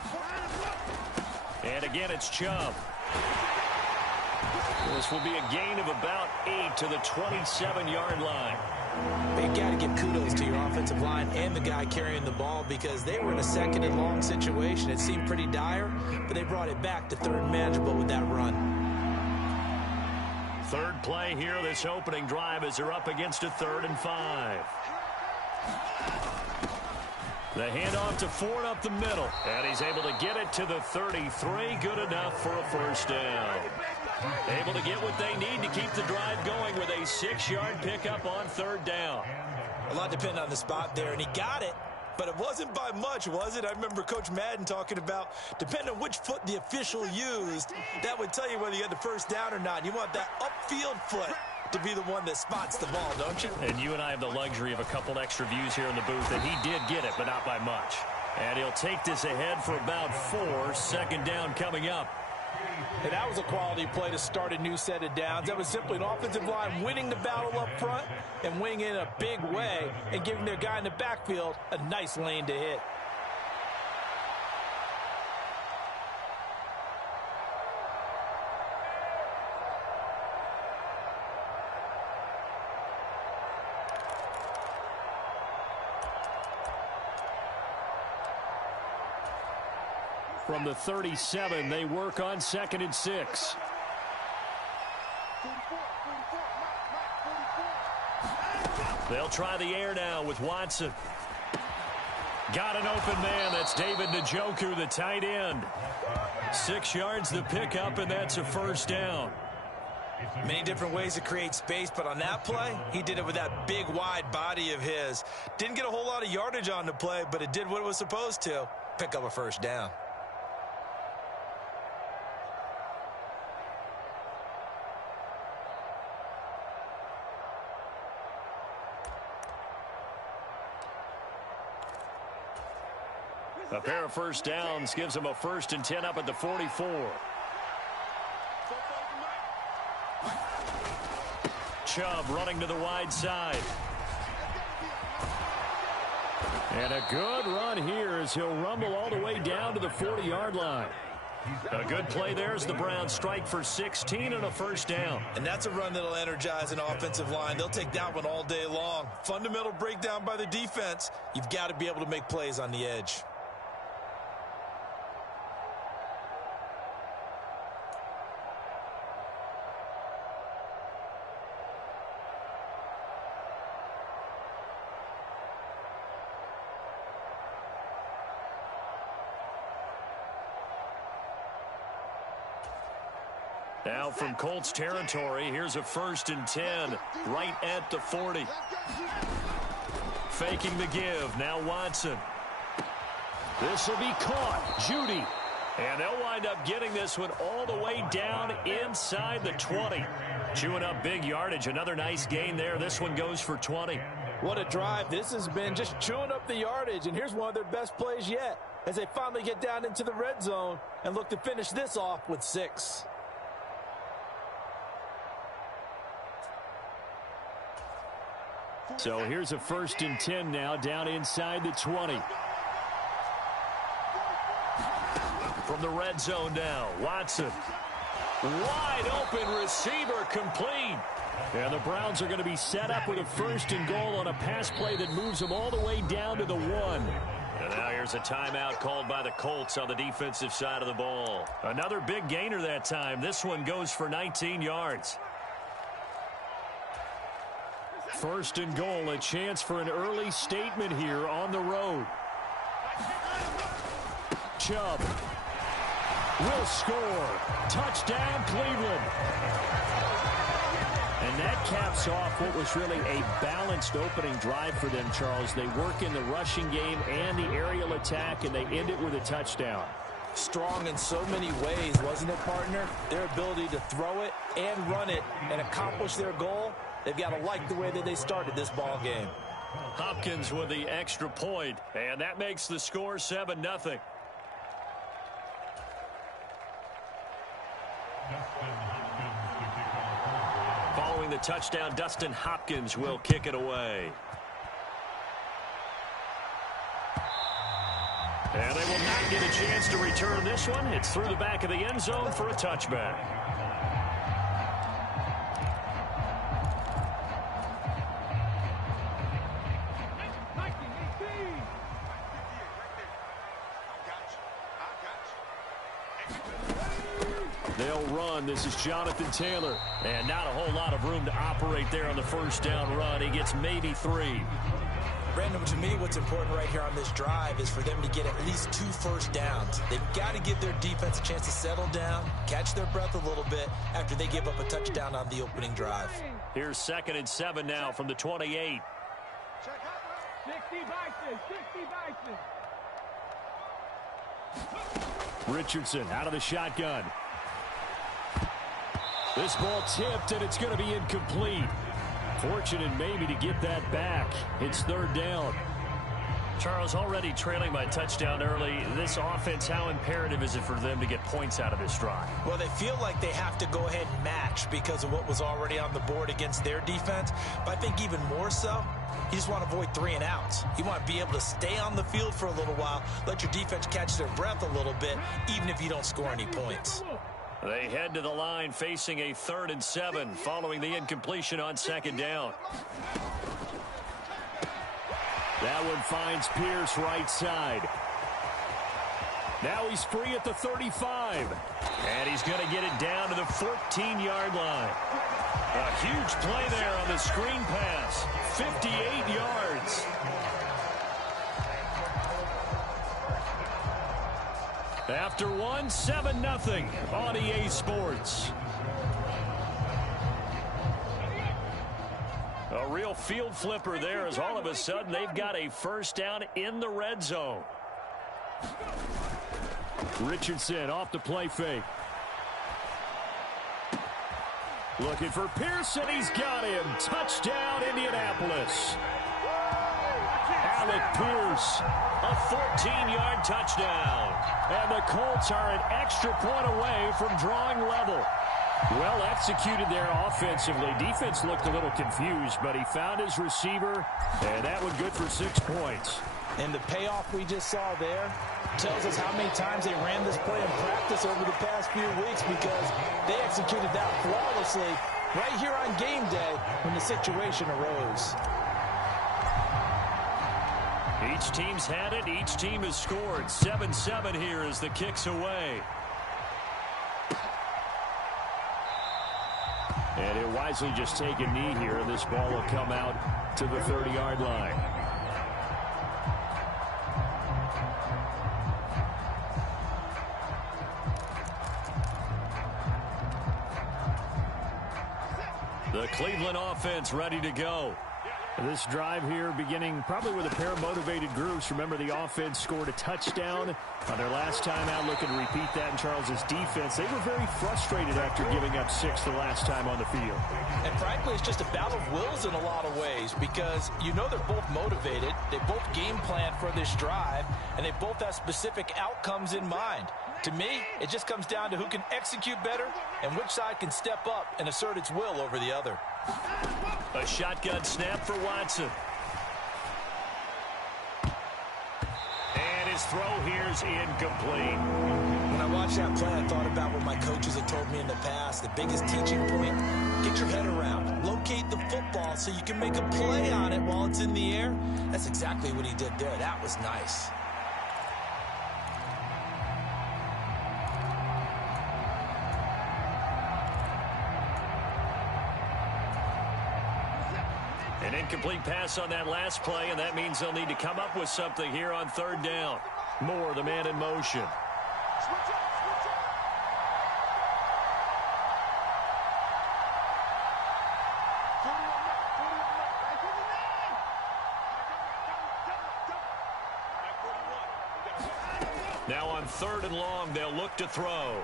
And again, it's Chubb. This will be a gain of about 8 to the 27-yard line. You got to give kudos to your offensive line and the guy carrying the ball because they were in a 2nd and long situation. It seemed pretty dire, but they brought it back to 3rd and manageable with that run. 3rd play here, this opening drive, as they're up against a 3rd and 5. The handoff to Ford up the middle, and he's able to get it to the 33. Good enough for a first down. Able to get what they need to keep the drive going with a 6-yard pickup on 3rd down. A lot depended on the spot there, and he got it. But it wasn't by much, was it? I remember Coach Madden talking about, depending on which foot the official used, that would tell you whether you had the first down or not. You want that upfield foot to be the one that spots the ball, don't you? And you and I have the luxury of a couple extra views here in the booth, and he did get it, but not by much. And he'll take this ahead for about 4. 2nd down coming up. And that was a quality play to start a new set of downs. That was simply an offensive line winning the battle up front and winning in a big way and giving their guy in the backfield a nice lane to hit. From the 37, they work on 2nd and 6. They'll try the air now with Watson. Got an open man. That's David Njoku, the tight end. 6 yards the pickup, and that's a first down. Many different ways to create space, but on that play, he did it with that big, wide body of his. Didn't get a whole lot of yardage on the play, but it did what it was supposed to. Pick up a first down. A pair of first downs gives them a 1st and 10 up at the 44. Chubb running to the wide side. And a good run here as he'll rumble all the way down to the 40-yard line. A good play there as the Browns strike for 16 and a first down. And that's a run that'll energize an offensive line. They'll take that one all day long. Fundamental breakdown by the defense. You've got to be able to make plays on the edge. Now from Colts territory, here's a 1st and 10 right at the 40. Faking the give. Now Watson. This will be caught. Judy. And they'll wind up getting this one all the way down inside the 20. Chewing up big yardage. Another nice gain there. This one goes for 20. What a drive this has been, just chewing up the yardage. And here's one of their best plays yet as they finally get down into the red zone and look to finish this off with 6. So here's a 1st and 10 now down inside the 20. From the red zone now, Watson. Wide open receiver complete. And the Browns are going to be set up with a 1st and goal on a pass play that moves them all the way down to the 1. And now here's a timeout called by the Colts on the defensive side of the ball. Another big gainer that time. This one goes for 19 yards. 1st and goal, a chance for an early statement here on the road. Chubb will score. Touchdown, Cleveland. And that caps off what was really a balanced opening drive for them, Charles. They work in the rushing game and the aerial attack, and they end it with a touchdown. Strong in so many ways, wasn't it, partner? Their ability to throw it and run it and accomplish their goal. They've got to like the way that they started this ball game. Hopkins with the extra point, and that makes the score 7-0. Following the touchdown, Dustin Hopkins will kick it away. And they will not get a chance to return this one. It's through the back of the end zone for a touchback. They'll run. This is Jonathan Taylor. And not a whole lot of room to operate there on the 1st down run. He gets maybe 3. Brandon, to me, what's important right here on this drive is for them to get at least 2 first downs. They've got to give their defense a chance to settle down, catch their breath a little bit after they give up a touchdown on the opening drive. Here's 2nd and 7 now from the 28. 60 Bison, 60 Bison. Richardson out of the shotgun. This ball tipped, and it's going to be incomplete. Fortunate maybe to get that back. It's 3rd down. Charles, already trailing by touchdown early. This offense, how imperative is it for them to get points out of this drive? Well, they feel like they have to go ahead and match because of what was already on the board against their defense. But I think even more so, you just want to avoid 3 and outs. You want to be able to stay on the field for a little while, let your defense catch their breath a little bit, even if you don't score any points. They head to the line facing a 3rd and 7 following the incompletion on 2nd down. That one finds Pierce right side. Now he's free at the 35. And he's going to get it down to the 14-yard line. A huge play there on the screen pass. 58 yards. After one, 7-0 on EA Sports. A real field flipper there as all of a sudden they've got a first down in the red zone. Richardson off the play fake. Looking for Pearson. He's got him. Touchdown, Indianapolis. Alec Pierce, a 14-yard touchdown. And the Colts are an extra point away from drawing level. Well executed there offensively. Defense looked a little confused, but he found his receiver, and that one good for 6 points. And the payoff we just saw there tells us how many times they ran this play in practice over the past few weeks, because they executed that flawlessly right here on game day when the situation arose. Each team's had it. Each team has scored. 7-7 here as the kick's away. And he'll wisely just take a knee here, and this ball will come out to the 30-yard line. The Cleveland offense ready to go. This drive here beginning probably with a pair of motivated groups. Remember, the offense scored a touchdown on their last time out. Looking to repeat that in Charles's defense. They were very frustrated after giving up 6 the last time on the field. And frankly, it's just a battle of wills in a lot of ways, because you know they're both motivated. They both game plan for this drive, and they both have specific outcomes in mind. To me, it just comes down to who can execute better and which side can step up and assert its will over the other. A shotgun snap for Watson. And his throw here's incomplete. When I watched that play, I thought about what my coaches had told me in the past. The biggest teaching point, get your head around. Locate the football so you can make a play on it while it's in the air. That's exactly what he did there. That was nice. An incomplete pass on that last play, and that means they'll need to come up with something here on 3rd down. Moore, the man in motion. Now on 3rd and long, they'll look to throw.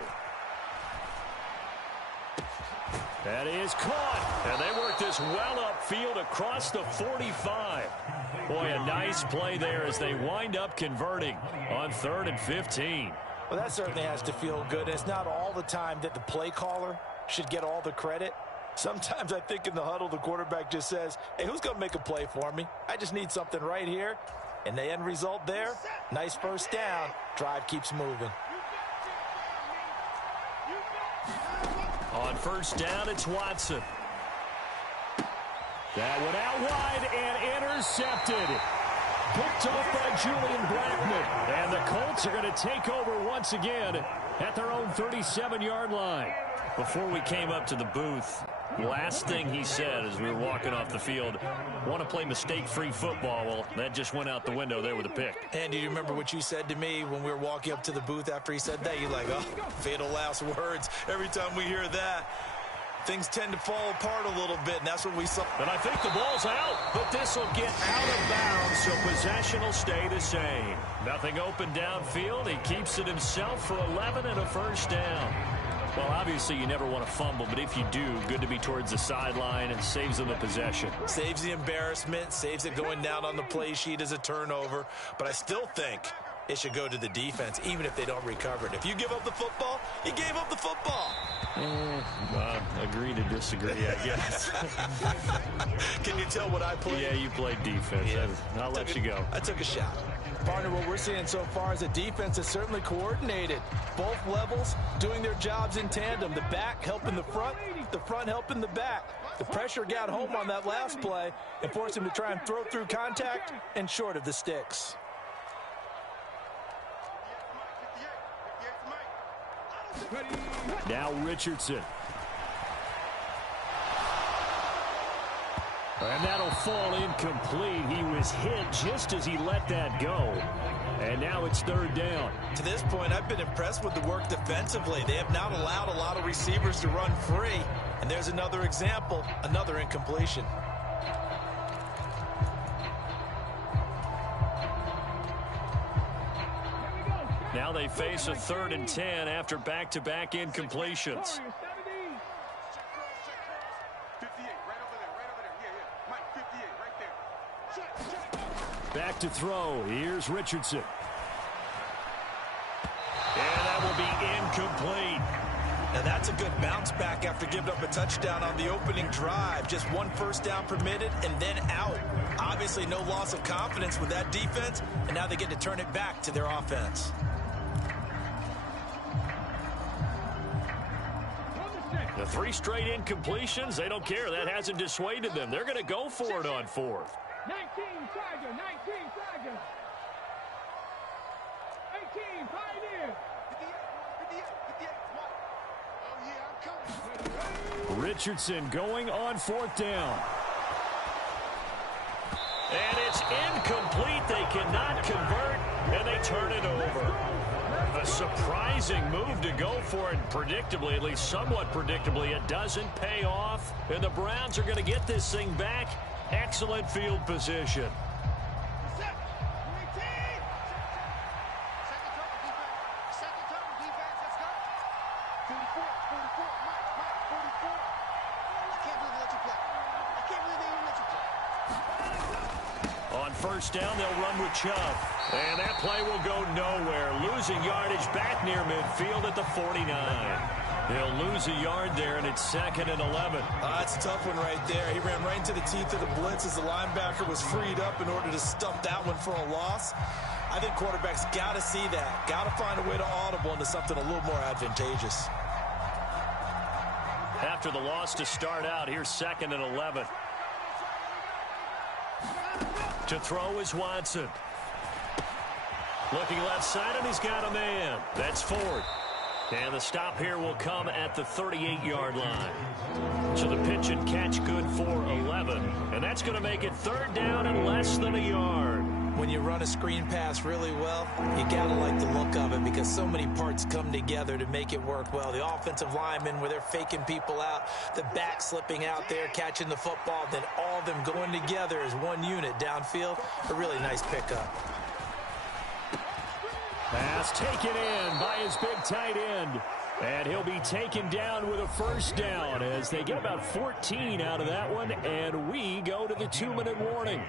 That is caught, and they work this well upfield across the 45. Boy, a nice play there as they wind up converting on 3rd and 15. Well, that certainly has to feel good. It's not all the time that the play caller should get all the credit. Sometimes I think in the huddle, the quarterback just says, hey, who's going to make a play for me? I just need something right here. And the end result there, nice first down. Drive keeps moving. On 1st down, it's Watson. That one out wide and intercepted. Picked off by Julian Blackman. And the Colts are going to take over once again at their own 37-yard line. Before we came up to the booth, last thing he said as we were walking off the field, want to play mistake-free football. Well, that just went out the window there with a pick. And do you remember what you said to me when we were walking up to the booth after he said that? You're like, oh, fatal last words. Every time we hear that, things tend to fall apart a little bit, and that's what we saw. And I think the ball's out, but this will get out of bounds, so possession will stay the same. Nothing open downfield. He keeps it himself for 11 and a first down. Well, obviously you never want to fumble, but if you do, good to be towards the sideline and saves them the possession. Saves the embarrassment, saves it going down on the play sheet as a turnover. But I still think it should go to the defense, even if they don't recover it. If you give up the football, you gave up the football. Agree to disagree, I guess. Can you tell what I played? Yeah, you played defense. Yeah. I'll let you go. I took a shot. Partner, what we're seeing so far is a defense that's certainly coordinated. Both levels doing their jobs in tandem. The back helping the front helping the back. The pressure got home on that last play and forced him to try and throw through contact and short of the sticks. Now Richardson. And that'll fall incomplete. He was hit just as he let that go. And now it's third down. To this point, I've been impressed with the work defensively. They have not allowed a lot of receivers to run free. And there's another example, another incompletion. Now they face a 3rd and 10 after back-to-back incompletions. Back to throw. Here's Richardson. And that will be incomplete. Now that's a good bounce back after giving up a touchdown on the opening drive. Just 1 first down permitted and then out. Obviously no loss of confidence with that defense, and now they get to turn it back to their offense. The 3 straight incompletions, they don't care. That hasn't dissuaded them. They're going to go for it on 4th. 19 Tiger, 19 Tiger. 18 Pioneer. Richardson going on 4th down. And it's incomplete. They cannot convert, and they turn it over. A surprising move to go for it. Predictably, at least somewhat predictably, it doesn't pay off. And the Browns are going to get this thing back. Excellent field position. On first down, they'll run with Chubb. And that play will go nowhere. Losing yardage back near midfield at the 49. They'll lose a yard there, and it's 2nd and 11. That's a tough one right there. He ran right into the teeth of the blitz as the linebacker was freed up in order to stump that one for a loss. I think quarterbacks got to see that. Got to find a way to audible into something a little more advantageous. After the loss to start out, here's 2nd and 11. To throw is Watson. Looking left side, and he's got a man. That's Ford. And the stop here will come at the 38-yard line. So the pitch and catch good for 11. And that's going to make it 3rd down and less than a yard. When you run a screen pass really well, you got to like the look of it because so many parts come together to make it work well. The offensive linemen, where they're faking people out, the back slipping out there, catching the football, then all of them going together as one unit downfield. A really nice pickup. Pass taken in by his big tight end. And he'll be taken down with a first down as they get about 14 out of that one. And we go to the 2-minute warning.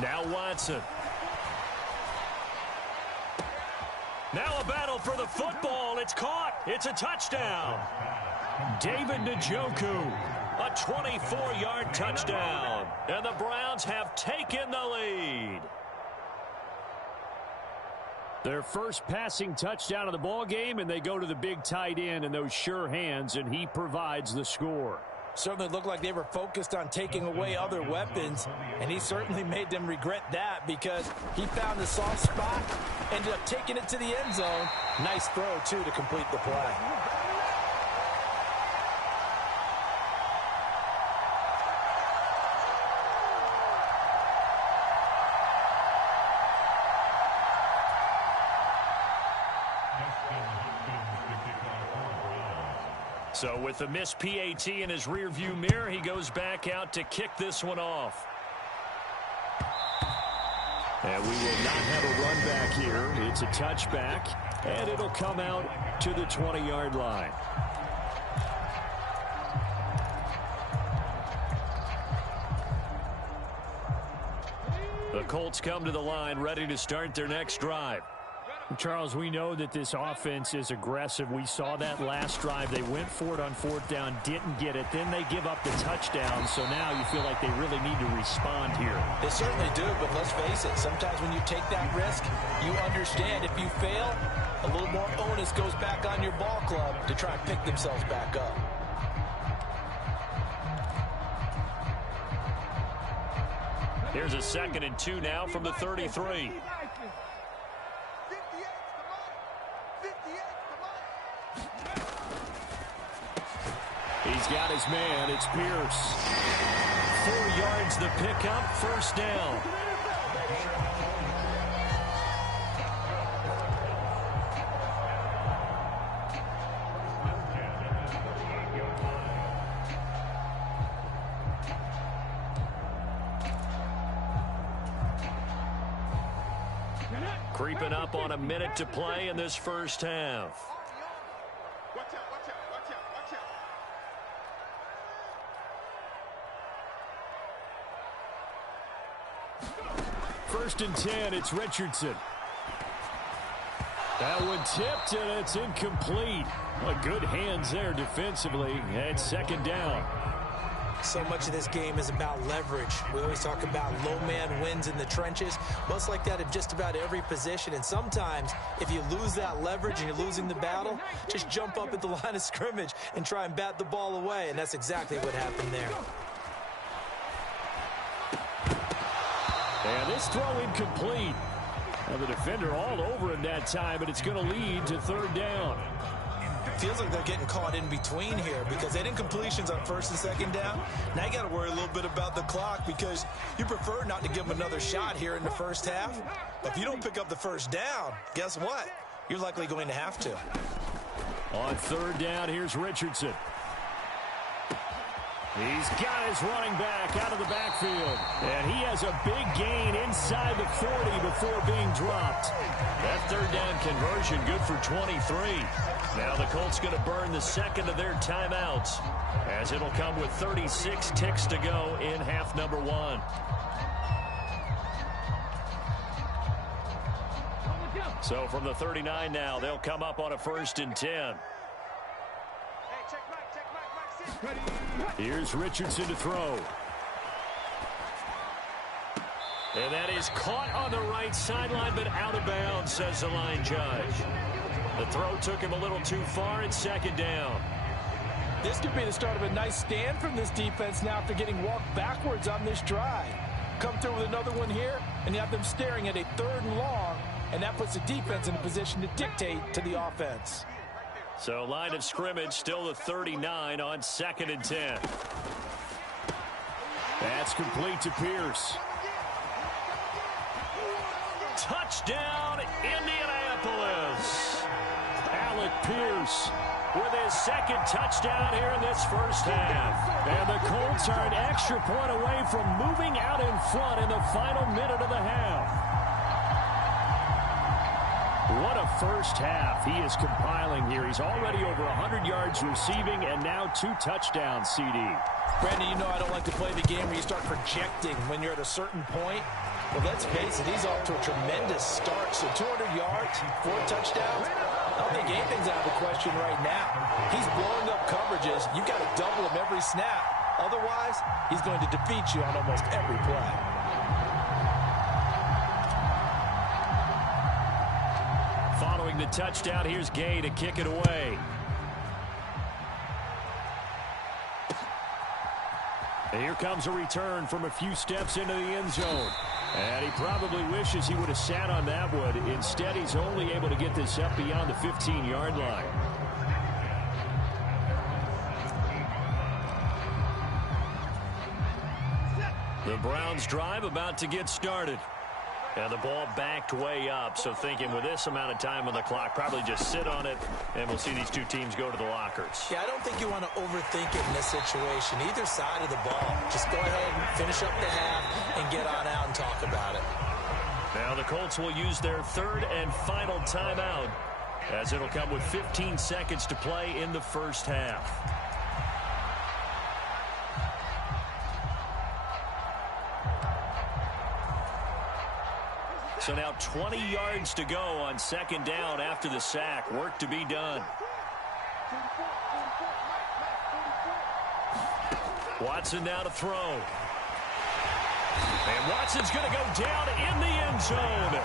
Now Watson. Now a battle for the football. It's caught. It's a touchdown. David Njoku, a 24-yard touchdown. And the Browns have taken the lead. Their first passing touchdown of the ball game, and they go to the big tight end in those sure hands, and he provides the score. Certainly looked like they were focused on taking away other weapons, and he certainly made them regret that because he found the soft spot, ended up taking it to the end zone. Nice throw, too, to complete the play. So with the missed PAT in his rearview mirror, he goes back out to kick this one off. And we will not have a run back here. It's a touchback, and it'll come out to the 20-yard line. The Colts come to the line, ready to start their next drive. Charles, we know that this offense is aggressive. We saw that last drive. They went for it on 4th down, didn't get it. Then they give up the touchdown. So now you feel like they really need to respond here. They certainly do, but let's face it. Sometimes when you take that risk, you understand if you fail, a little more onus goes back on your ball club to try and pick themselves back up. Here's a 2nd and 2 now from the 33. He's got his man. It's Pierce. 4 yards the pickup, 1st down. Creeping up on a minute to play in this first half. Watch out, watch out, watch out, watch out. 1st and 10, it's Richardson. That one tipped, and it's incomplete. Well, good hands there defensively, and 2nd down. So much of this game is about leverage. We always talk about low man wins in the trenches. Well, it's like that in just about every position. And sometimes, if you lose that leverage and you're losing the battle, just jump up at the line of scrimmage and try and bat the ball away. And that's exactly what happened there. And this throw incomplete. Now the defender all over him that time, but it's going to lead to 3rd down. Feels like they're getting caught in between here because they didn't completions on 1st and 2nd down. Now you got to worry a little bit about the clock because you prefer not to give them another shot here in the first half. But if you don't pick up the 1st down, guess what? You're likely going to have to. On 3rd down, here's Richardson. He's got his running back out of the backfield. And he has a big gain inside the 40 before being dropped. That 3rd down conversion good for 23. Now the Colts going to burn the 2nd of their timeouts as it'll come with 36 ticks to go in half number 1. So from the 39 now, they'll come up on a 1st and 10. Here's Richardson to throw. And that is caught on the right sideline, but out of bounds, says the line judge. The throw took him a little too far. It's 2nd down. This could be the start of a nice stand from this defense now after getting walked backwards on this drive. Come through with another one here, and you have them staring at a 3rd and long, and that puts the defense in a position to dictate to the offense. So line of scrimmage still the 39 on 2nd and 10. That's complete to Pierce. Touchdown, Indianapolis. Alec Pierce with his 2nd touchdown here in this first half. And the Colts are an extra point away from moving out in front in the final minute of the half. What a first half he is compiling here. He's already over 100 yards receiving and now 2 touchdowns, CD. Brandon, you know I don't like to play the game where you start projecting when you're at a certain point. Well, let's face it, he's off to a tremendous start. So 200 yards, 4 touchdowns. I don't think anything's out of the question right now. He's blowing up coverages. You've got to double him every snap. Otherwise, he's going to defeat you on almost every play. Following the touchdown, here's Gay to kick it away. And here comes a return from a few steps into the end zone. And he probably wishes he would have sat on that one. Instead, he's only able to get this up beyond the 15-yard line. The Browns drive about to get started. And the ball backed way up, so thinking with this amount of time on the clock, probably just sit on it, and we'll see these two teams go to the lockers. Yeah, I don't think you want to overthink it in this situation. Either side of the ball. Just go ahead and finish up the half and get on out and talk about it. Now the Colts will use their third and final timeout, as it'll come with 15 seconds to play in the first half. So now 20 yards to go on second down after the sack. Work to be done. Watson now to throw. And Watson's going to go down in the end zone.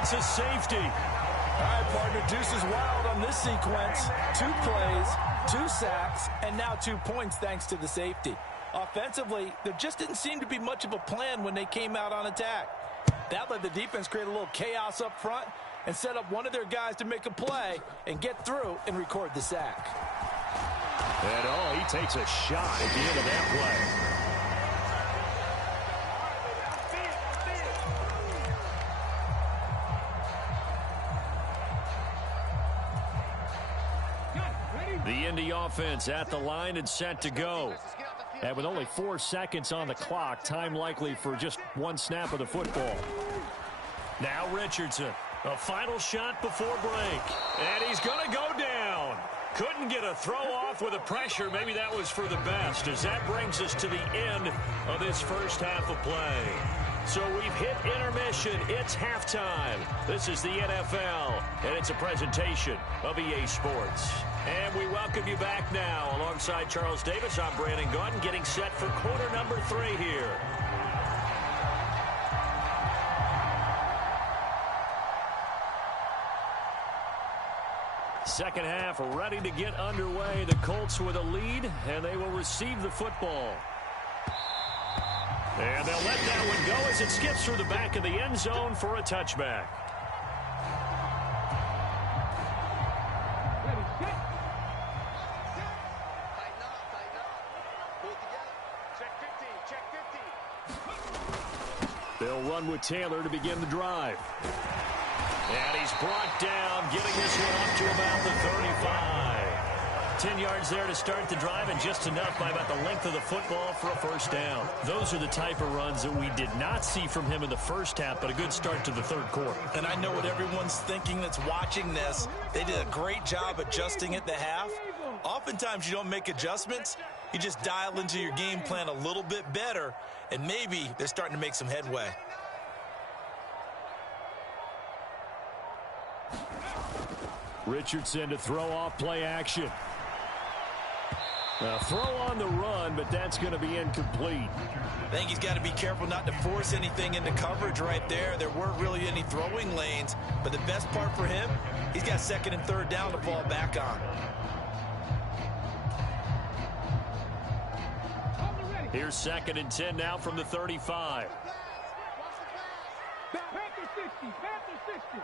It's a safety. All right, partner, deuce is wild on this sequence. 2 plays, 2 sacks, and now 2 points thanks to the safety. Offensively, there just didn't seem to be much of a plan when they came out on attack. That let the defense create a little chaos up front and set up one of their guys to make a play and get through and record the sack. And he takes a shot at the end of that play. The Indy offense at the line and set to go. And with only 4 seconds on the clock, time likely for just 1 snap of the football. Now Richardson, a final shot before break. And he's going to go down. Couldn't get a throw off with the pressure. Maybe that was for the best, as that brings us to the end of this first half of play. So we've hit intermission. It's halftime. This is the NFL, and it's a presentation of EA Sports. And we welcome you back now. Alongside Charles Davis, I'm Brandon Gaudin, getting set for quarter number 3 here. Second half ready to get underway. The Colts with a lead, and they will receive the football. And they'll let that one go as it skips through the back of the end zone for a touchback. They'll run with Taylor to begin the drive. And he's brought down, getting this one up to about the 35. 10 yards there to start the drive, and just enough by about the length of the football for a first down. Those are the type of runs that we did not see from him in the first half, but a good start to the third quarter. And I know what everyone's thinking that's watching this. They did a great job adjusting at the half. Oftentimes you don't make adjustments. You just dial into your game plan a little bit better, and maybe they're starting to make some headway. Richardson to throw off play action. Throw on the run, but that's going to be incomplete. I think he's got to be careful not to force anything into coverage right there. There weren't really any throwing lanes, but the best part for him, he's got second and third down to fall back on. Here's second and 10 now from the 35. Panther 60, Panther 60.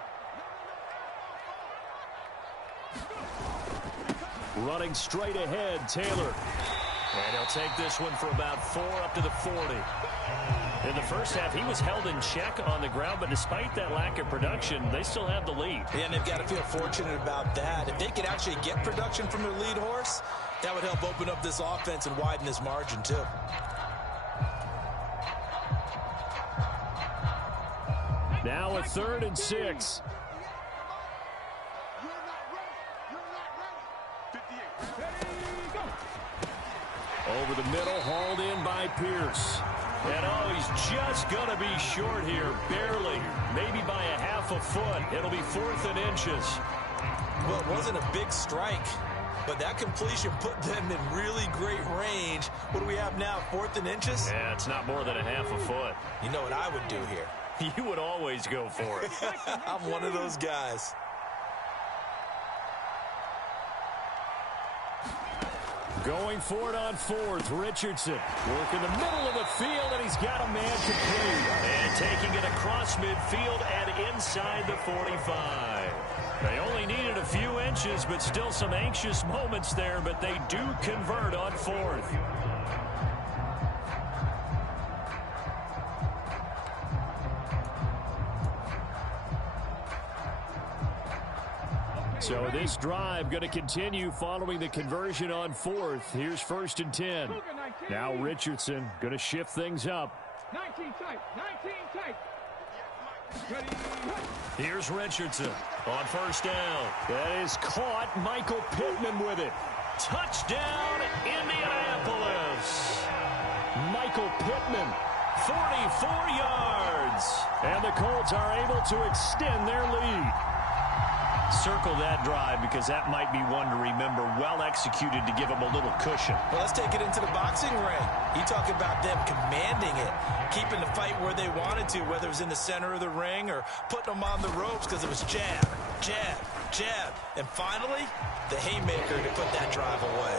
Running straight ahead, Taylor. And he'll take this one for about 4 up to the 40. In the first half, he was held in check on the ground, but despite that lack of production, they still have the lead. Yeah, and they've got to feel fortunate about that. If they could actually get production from their lead horse, that would help open up this offense and widen this margin, too. Now a 3rd and 6. Over the middle, hauled in by Pierce. And he's just going to be short here, barely, maybe by a half a foot. It'll be 4th and inches. Well, it wasn't a big strike, but that completion put them in really great range. What do we have now, 4th and inches? Yeah, it's not more than a half a foot. You know what I would do here? You would always go for it. I'm one of those guys. Going for it on 4th, Richardson. Work in the middle of the field, and he's got a man complete. And taking it across midfield and inside the 45. They only needed a few inches, but still some anxious moments there, but they do convert on 4th. So this drive going to continue following the conversion on 4th. Here's 1st and 10. Now Richardson going to shift things up. 19 tight. 19 tight. Here's Richardson on 1st down. That is caught. Michael Pittman with it. Touchdown, Indianapolis. Michael Pittman, 44 yards. And the Colts are able to extend their lead. Circle that drive because that might be one to remember. Well executed to give them a little cushion. Well, let's take it into the boxing ring. You talk about them commanding it, keeping the fight where they wanted to, whether it was in the center of the ring or putting them on the ropes because it was jab, jab, jab. And finally, the haymaker to put that drive away.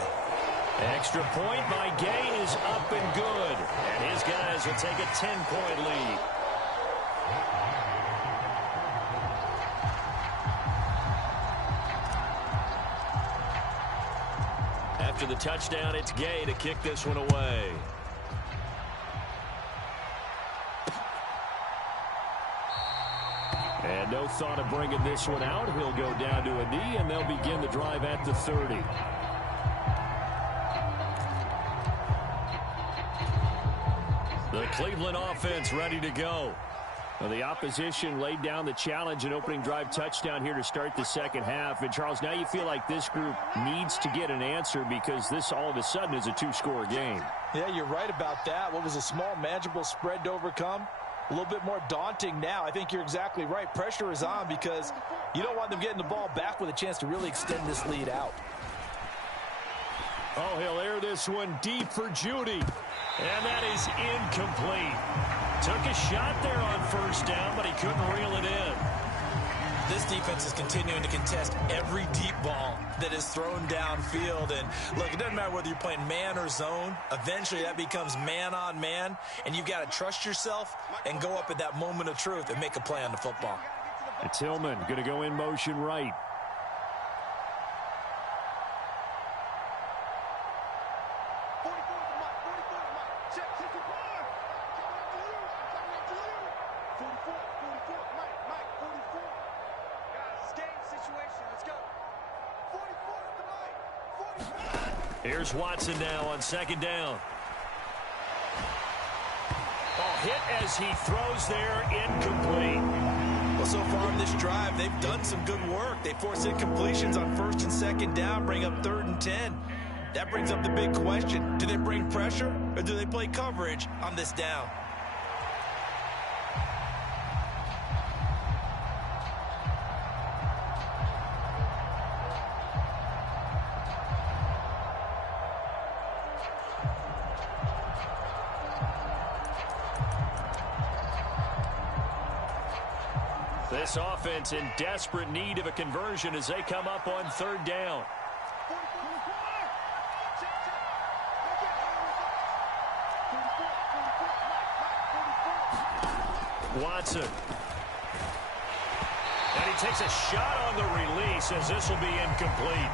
Extra point by Gay is up and good. And his guys will take a 10-point lead. After the touchdown, it's Gay to kick this one away. And no thought of bringing this one out. He'll go down to a knee, and they'll begin the drive at the 30. The Cleveland offense ready to go. Well, the opposition laid down the challenge and opening drive touchdown here to start the second half. And, Charles, now you feel like this group needs to get an answer because this all of a sudden is a two-score game. Yeah, you're right about that. What was a small, manageable spread to overcome? A little bit more daunting now. I think you're exactly right. Pressure is on because you don't want them getting the ball back with a chance to really extend this lead out. Oh, he'll air this one deep for Judy. And that is incomplete. Took a shot there on 1st down, but he couldn't reel it in. This defense is continuing to contest every deep ball that is thrown downfield. And, look, it doesn't matter whether you're playing man or zone. Eventually, that becomes man-on-man, and you've got to trust yourself and go up at that moment of truth and make a play on the football. It's Hillman going to go in motion right. Here's Watson now on 2nd down. Oh, hit as he throws there, incomplete. Well, so far in this drive, they've done some good work. They force incompletions on 1st and 2nd down, bring up 3rd and 10. That brings up the big question. Do they bring pressure or do they play coverage on this down? This offense in desperate need of a conversion as they come up on 3rd down. Watson. And he takes a shot on the release as this will be incomplete.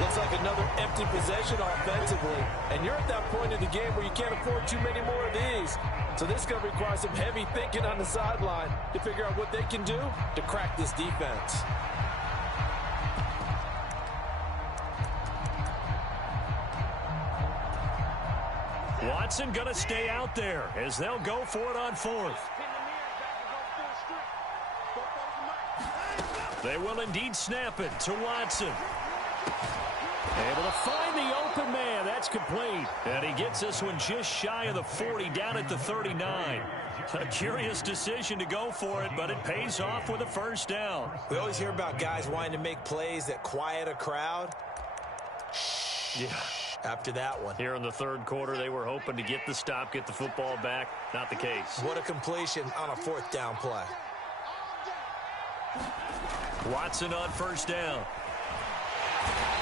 Looks like another empty possession offensively. And you're at that point in the game where you can't afford too many more of these. So this is going to require some heavy thinking on the sideline to figure out what they can do to crack this defense. Watson going to stay out there as they'll go for it on 4th. They will indeed snap it to Watson. Able to find the open man. That's complete. And he gets this one just shy of the 40, down at the 39. A curious decision to go for it, but it pays off with a 1st down. We always hear about guys wanting to make plays that quiet a crowd. Yeah. After that one. Here in the 3rd quarter, they were hoping to get the stop, get the football back. Not the case. What a completion on a 4th down play. Watson on 1st down.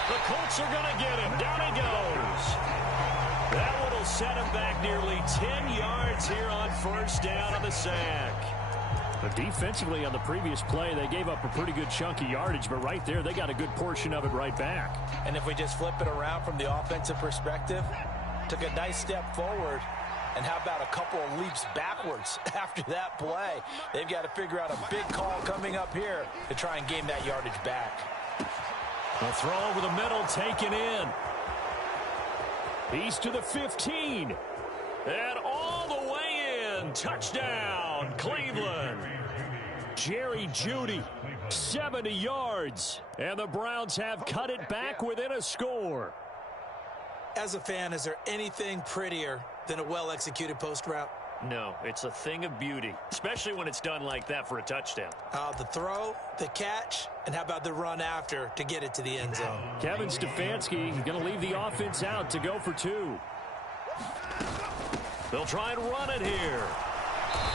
The Colts are going to get him. Down he goes. That one will set him back nearly 10 yards here on 1st down on the sack. But defensively on the previous play, they gave up a pretty good chunk of yardage, but right there, they got a good portion of it right back. And if we just flip it around from the offensive perspective, took a nice step forward, and how about a couple of leaps backwards after that play? They've got to figure out a big call coming up here to try and gain that yardage back. A throw over the middle taken in. He's to the 15. And all the way in. Touchdown, Cleveland. Jerry Jeudy, 70 yards. And the Browns have cut it back within a score. As a fan, is there anything prettier than a well-executed post route? No, it's a thing of beauty, especially when it's done like that for a touchdown. The throw, the catch, and how about the run after to get it to the end zone? Kevin Stefanski going to leave the offense out to go for 2. They'll try and run it here.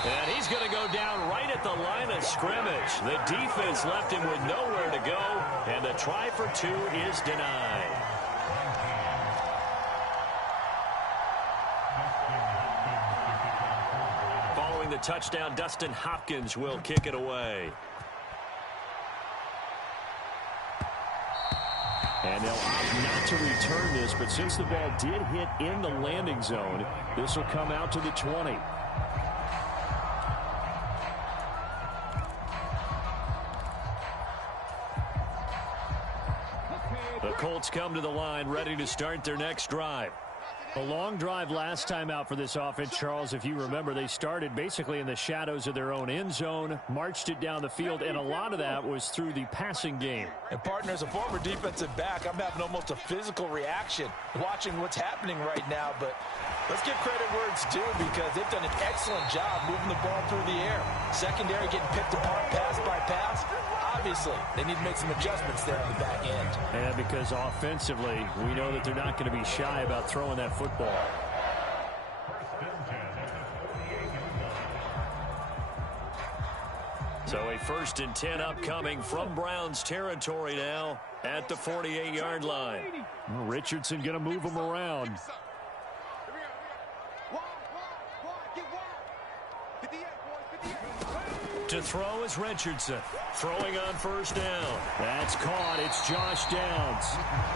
And he's going to go down right at the line of scrimmage. The defense left him with nowhere to go, and the try for 2 is denied. Following the touchdown, Dustin Hopkins will kick it away. And they'll opt not to return this, but since the ball did hit in the landing zone, this will come out to the 20. The Colts come to the line, ready to start their next drive. A long drive last time out for this offense, Charles. If you remember, they started basically in the shadows of their own end zone, marched it down the field, and a lot of that was through the passing game. And, partner, as a former defensive back, I'm having almost a physical reaction watching what's happening right now. But let's give credit where it's due because they've done an excellent job moving the ball through the air. Secondary getting picked apart pass by pass. Obviously, they need to make some adjustments there on the back end. And because offensively, we know that they're not going to be shy about throwing that football. So a 1st and 10 upcoming from Browns territory now at the 48-yard line. Well, Richardson going to move them around. To throw is Richardson. Throwing on 1st down. That's caught. It's Josh Downs.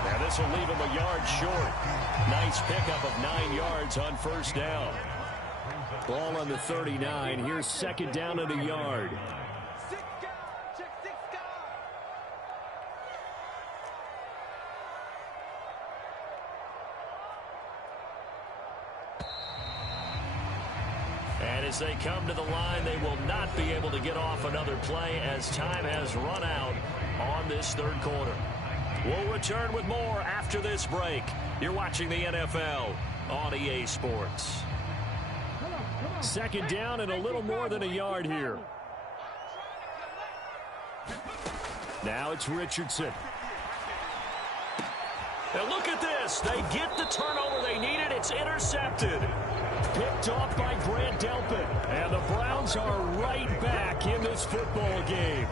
Now this will leave him a yard short. Nice pickup of 9 yards on 1st down. Ball on the 39. Here's 2nd down and a yard. And as they come to the line, they will not be able to get off another play as time has run out on this 3rd quarter. We'll return with more after this break. You're watching the NFL on EA Sports. 2nd down and a little more than a yard here. Now it's Richardson. And look at this. They get the turnover they needed. It's intercepted. Picked off by Grant Delpit. And the Browns are right back in this football game.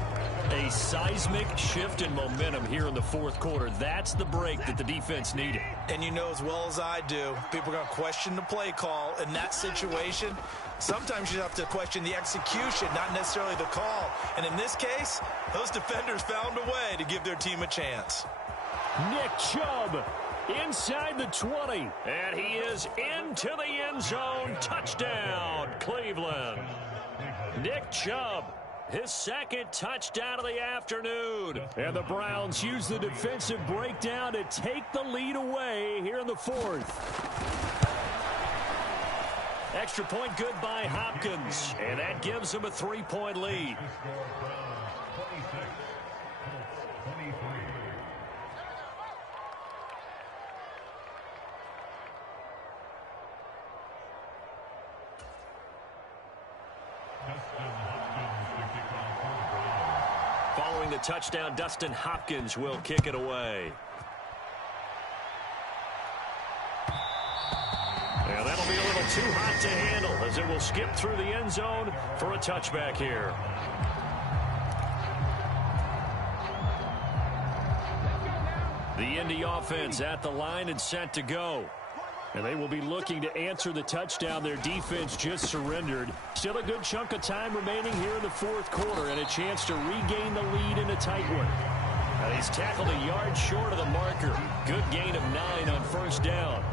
A seismic shift in momentum here in the 4th quarter. That's the break that the defense needed. And you know as well as I do, people are going to question the play call in that situation. Sometimes you have to question the execution, not necessarily the call. And in this case, those defenders found a way to give their team a chance. Nick Chubb inside the 20. And he is into the end zone. Touchdown, Cleveland. Nick Chubb, his 2nd touchdown of the afternoon. And the Browns use the defensive breakdown to take the lead away here in the 4th. Extra point good by Hopkins. And that gives them a 3-point lead. Following the touchdown, Dustin Hopkins will kick it away. And that'll be a little too hot to handle as it will skip through the end zone for a touchback here. The Indy offense at the line and set to go. And they will be looking to answer the touchdown their defense just surrendered. Still a good chunk of time remaining here in the 4th quarter and a chance to regain the lead in a tight one. Now he's tackled a yard short of the marker. Good gain of 9 on 1st down.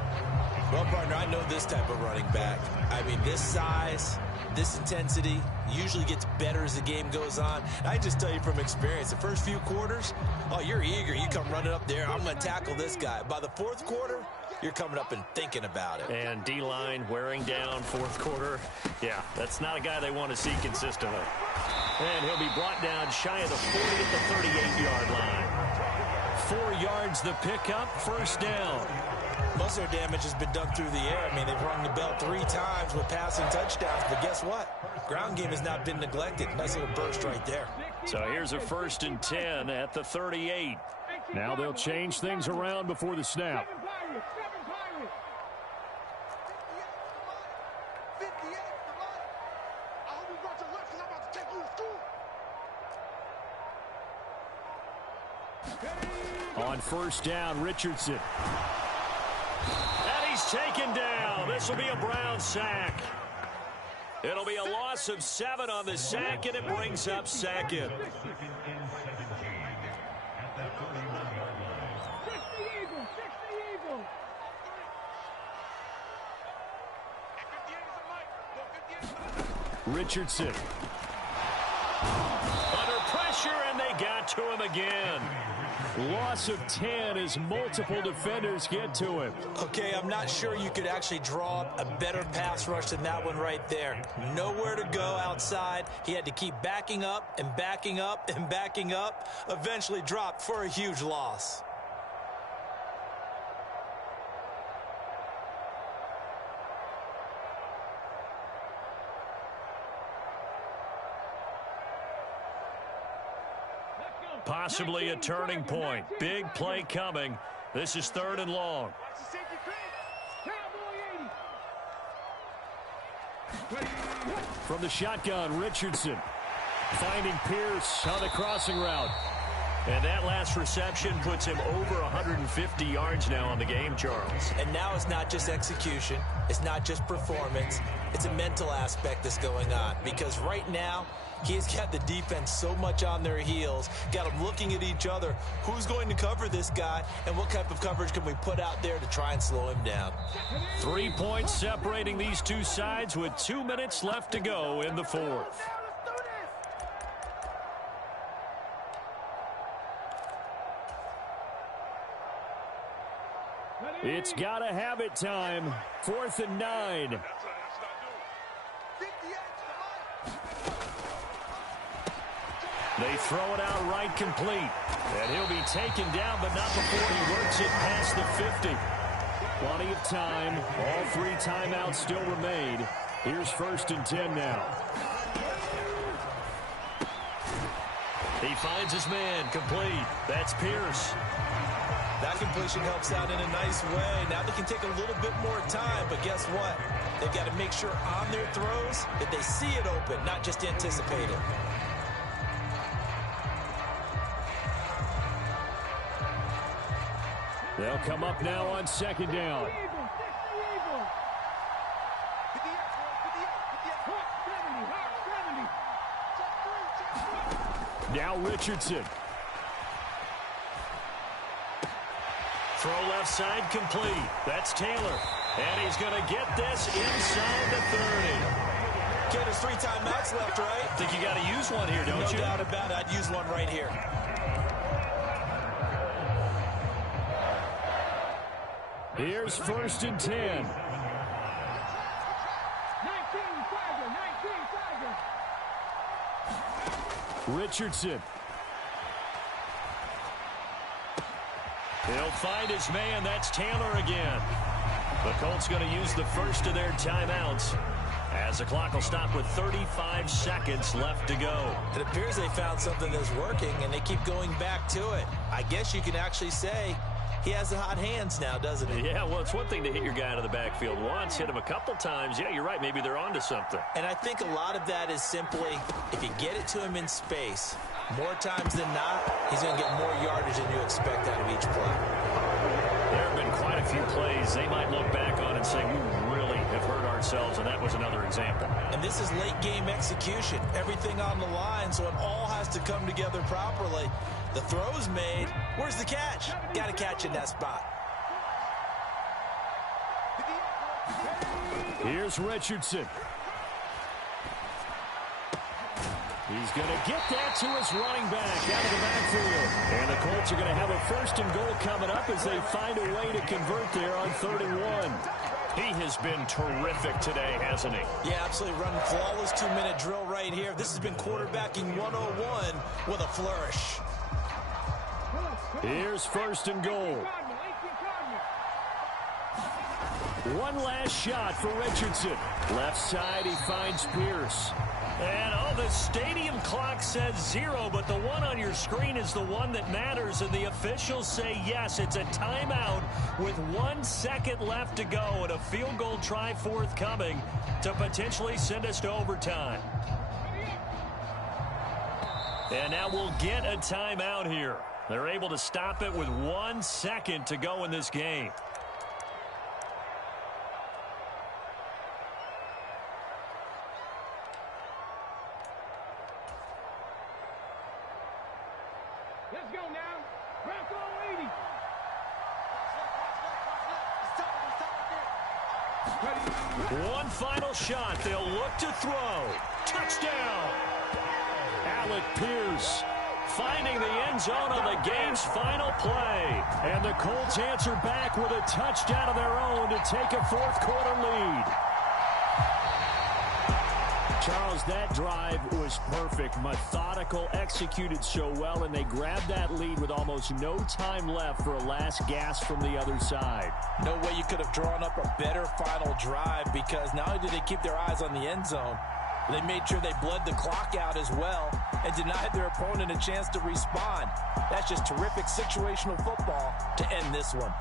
Well, partner, I know this type of running back. I mean, this size, this intensity usually gets better as the game goes on. And I just tell you from experience, the first few quarters, oh, you're eager. You come running up there. I'm going to tackle this guy. By the fourth quarter, you're coming up and thinking about it. And D-line wearing down fourth quarter. Yeah, that's not a guy they want to see consistently. And he'll be brought down shy of the 40 at the 38-yard line. 4 yards the pickup, first down. Most of their damage has been done through the air. I mean, they've rung the bell 3 times with passing touchdowns. But guess what? Ground game has not been neglected. Nice little burst right there. So here's a 1st and 10 at the 38. Now they'll change things around before the snap. On first down, Richardson. And he's taken down. This will be a Brown sack. It'll be a loss of 7 on the sack, and it brings up 2nd. Richardson. Under pressure, and they got to him again. Loss of 10 as multiple defenders get to him. Okay, I'm not sure you could actually draw up a better pass rush than that one right there. Nowhere to go outside. He had to keep backing up and backing up and backing up. Eventually dropped for a huge loss. Possibly a turning point. Big play coming. This is 3rd and long. From the shotgun, Richardson finding Pierce on the crossing route. And that last reception puts him over 150 yards now on the game, Charles. And now it's not just execution. It's not just performance. It's a mental aspect that's going on. Because right now, he's got the defense so much on their heels, got them looking at each other. Who's going to cover this guy, and what type of coverage can we put out there to try and slow him down? 3 points separating these two sides with 2 minutes left to go in the 4th. It's got to have it time. 4th and 9. They throw it out right complete. And he'll be taken down, but not before he works it past the 50. Plenty of time. All 3 timeouts still remain. Here's 1st and 10 now. He finds his man complete. That's Pierce. That completion helps out in a nice way. Now they can take a little bit more time, but guess what? They've got to make sure on their throws that they see it open, not just anticipate it. They'll come up now on 2nd down. Now Richardson. Throw left side complete. That's Taylor. And he's going to get this inside the 30. Okay, there's 3 timeouts left, right? I think you got to use one here, don't you? No doubt about it. I'd use one right here. Here's 1st and 10. 19 Tiger. Richardson. He'll find his man. That's Taylor again. The Colts going to use the first of their timeouts as the clock will stop with 35 seconds left to go. It appears they found something that's working, and they keep going back to it. I guess you can actually say he has the hot hands now, doesn't he? Yeah, well, it's one thing to hit your guy out of the backfield once, hit him a couple times. Yeah, you're right. Maybe they're onto something. And I think a lot of that is simply if you get it to him in space, more times than not, he's going to get more yardage than you expect out of each play. There have been quite a few plays they might look back on and say, we really have hurt ourselves, and that was another example. And this is late game execution. Everything on the line, so it all has to come together properly. The throw's made. Where's the catch? Got to catch in that spot. Here's Richardson. He's going to get that to his running back out of the backfield. And the Colts are going to have a 1st and goal coming up as they find a way to convert there on 3rd and 1. He has been terrific today, hasn't he? Yeah, absolutely. Running flawless 2-minute drill right here. This has been quarterbacking 101 with a flourish. Here's 1st and goal. One last shot for Richardson. Left side, he finds Pierce. And, the stadium clock says 0, but the one on your screen is the one that matters, and the officials say yes, it's a timeout with 1 second left to go and a field goal try forthcoming to potentially send us to overtime. And now we'll get a timeout here. They're able to stop it with 1 second to go in this game. Let's go now. Bronco 80. One final shot. They'll look to throw. Touchdown. Alec Pierce finding the end zone on the game's final play. And the Colts answer back with a touchdown of their own to take a 4th quarter lead. Charles, that drive was perfect, methodical, executed so well, and they grabbed that lead with almost no time left for a last gasp from the other side. No way you could have drawn up a better final drive, because not only did they keep their eyes on the end zone, they made sure they bled the clock out as well and denied their opponent a chance to respond. That's just terrific situational football to end this one.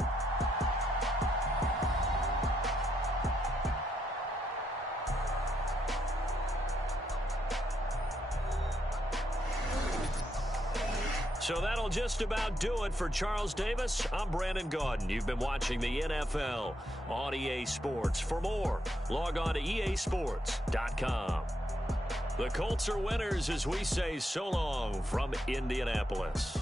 So that'll just about do it for Charles Davis. I'm Brandon Gaudin. You've been watching the NFL on EA Sports. For more, log on to easports.com. The Colts are winners as we say so long from Indianapolis.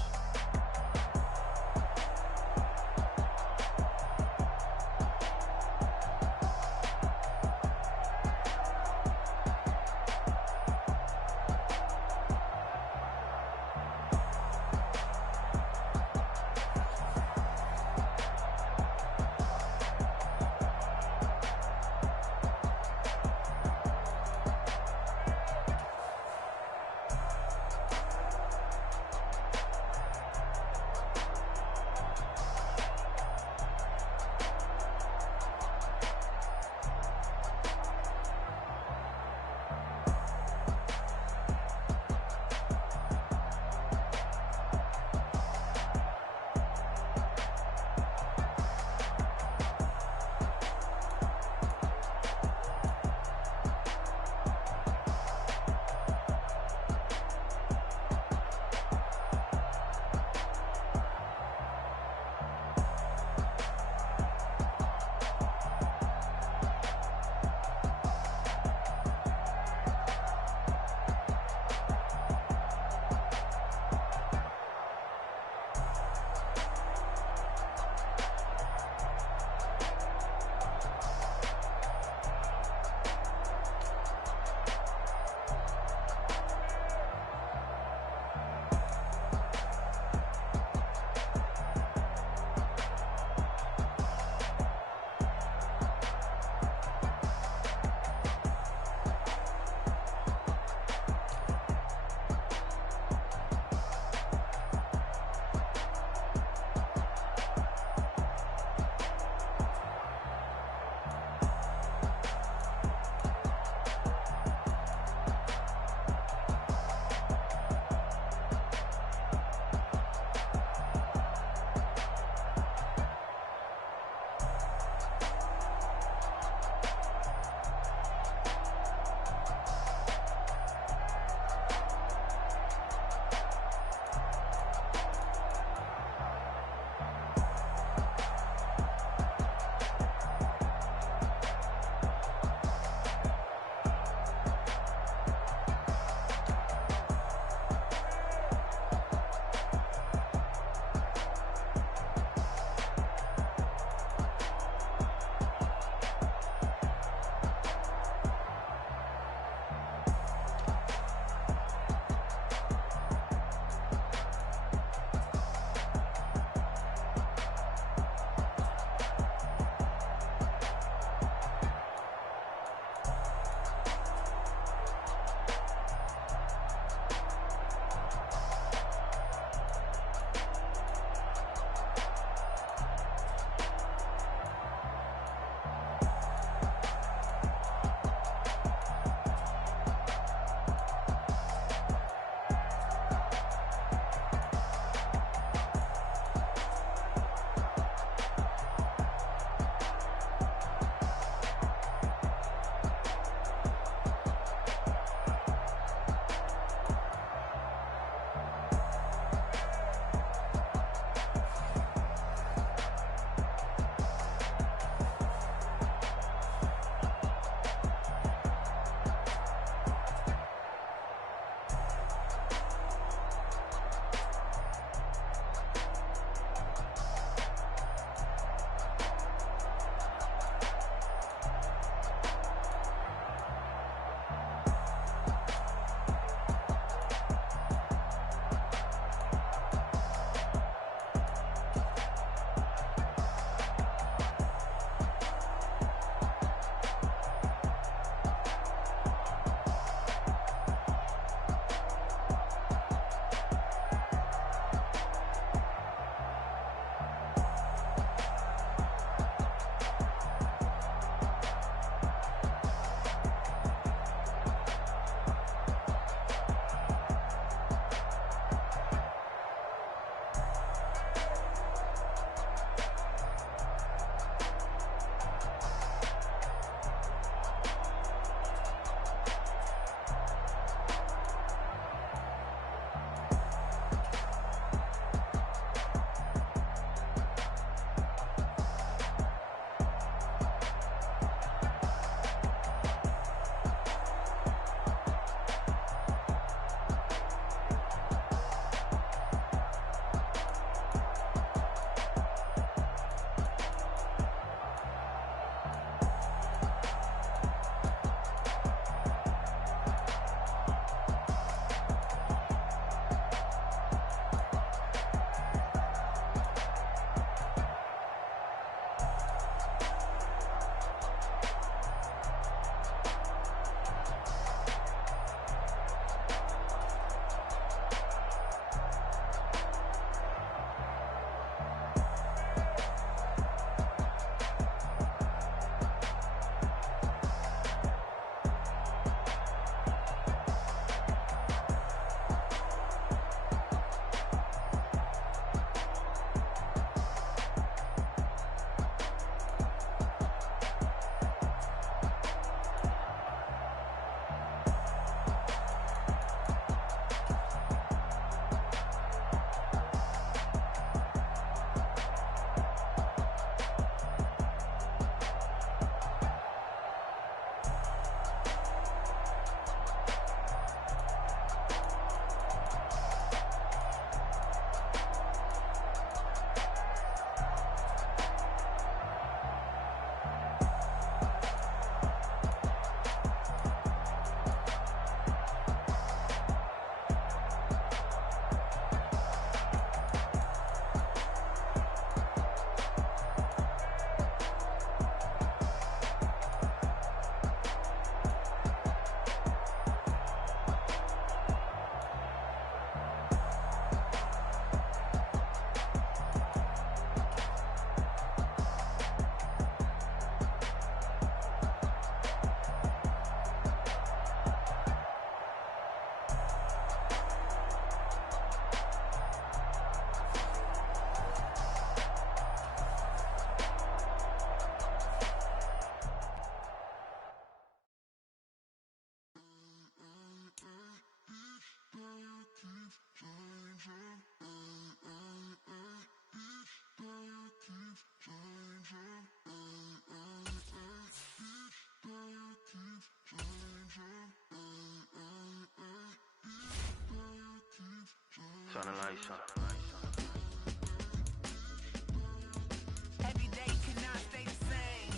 Every day cannot stay the same.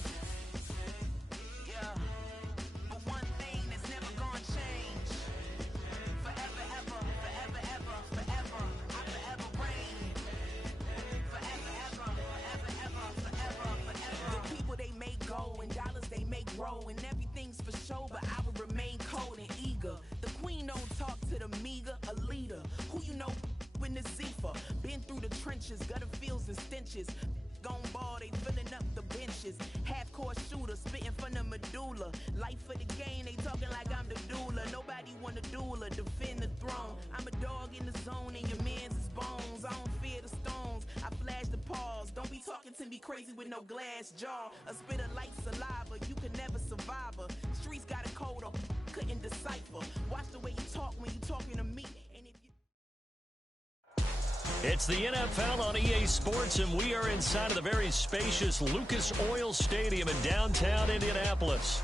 Yeah. But one thing that's never gonna change. Forever, ever, forever, ever, forever. I forever reign. Forever, ever, forever, ever, forever, forever. The people they make go and dollars they make grow and everything's for show, but I will remain cold and eager. The queen don't talk to the meager, a leader. Who you know in the Zephyr? Been through the trenches, gutter fields and stenches. Gone ball, they filling up the benches. Half-court shooter, spitting from the medulla. Life for the game, they talking like I'm the doula. Nobody want a doula, defend the throne. I'm a dog in the zone and your man's is bones. I don't fear the stones, I flash the paws. Don't be talking to me crazy with no glass jaw. A spit of light saliva, you can never survive her. Streets got a code, or couldn't decipher. Watch the way you talk when you talking to me. It's the NFL on EA Sports, and we are inside of the very spacious Lucas Oil Stadium in downtown Indianapolis.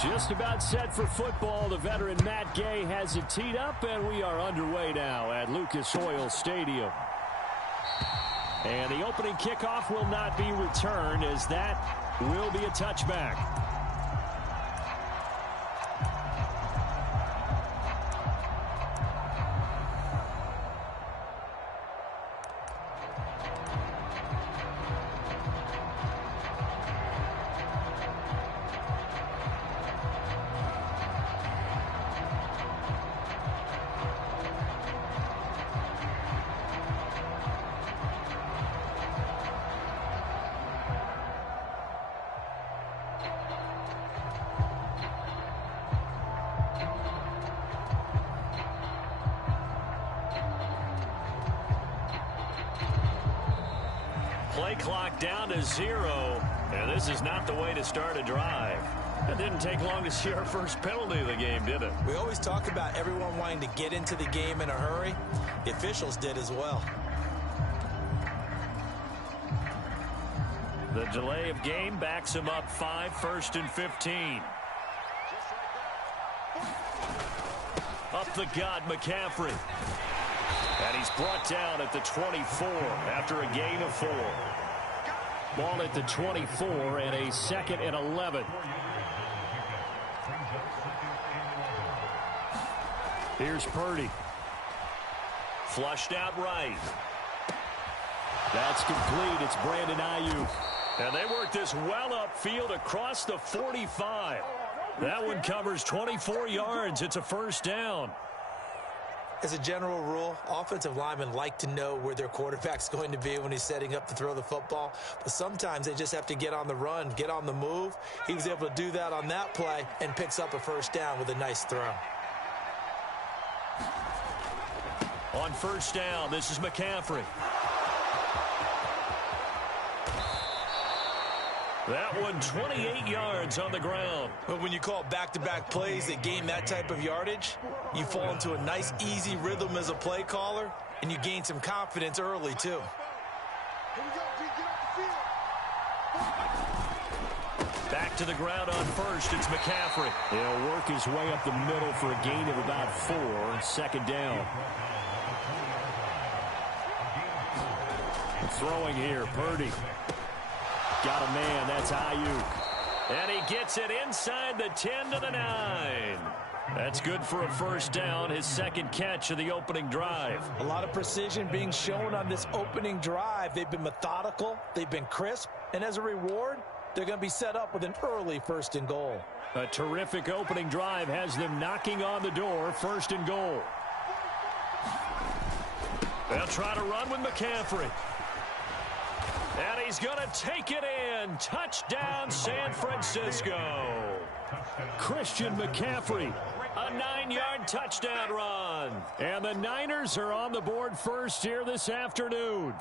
Just about set for football. The veteran Matt Gay has it teed up, and we are underway now at Lucas Oil Stadium. And the opening kickoff will not be returned, as that will be a touchback. Play clock down to 0, and this is not the way to start a drive. It didn't take long to see our first penalty of the game, did it? We always talk about everyone wanting to get into the game in a hurry. The officials did as well. The delay of game backs him up 5, 1st and 15. Up the gut, McCaffrey. And he's brought down at the 24 after a gain of 4. Ball at the 24 and a 2nd and 11. Here's Purdy. Flushed out right. That's complete. It's Brandon Ayuk. And they work this well upfield across the 45. That one covers 24 yards. It's a first down. As a general rule, offensive linemen like to know where their quarterback's going to be when he's setting up to throw the football. But sometimes they just have to get on the run, get on the move. He was able to do that on that play and picks up a first down with a nice throw. On first down, this is McCaffrey. That one 28 yards on the ground. But when you call back-to-back plays that gain that type of yardage, you fall into a nice, easy rhythm as a play caller, and you gain some confidence early, too. Back to the ground on first. It's McCaffrey. He'll work his way up the middle for a gain of about 4. 2nd down. Throwing here, Purdy. Got a man, that's Ayuk. And he gets it inside the 10 to the 9. That's good for a first down, his 2nd catch of the opening drive. A lot of precision being shown on this opening drive. They've been methodical, they've been crisp, and as a reward, they're going to be set up with an early 1st and goal. A terrific opening drive has them knocking on the door, 1st and goal. They'll try to run with McCaffrey. And he's going to take it in. Touchdown, San Francisco. Christian McCaffrey, a 9-yard touchdown run. And the Niners are on the board first here this afternoon.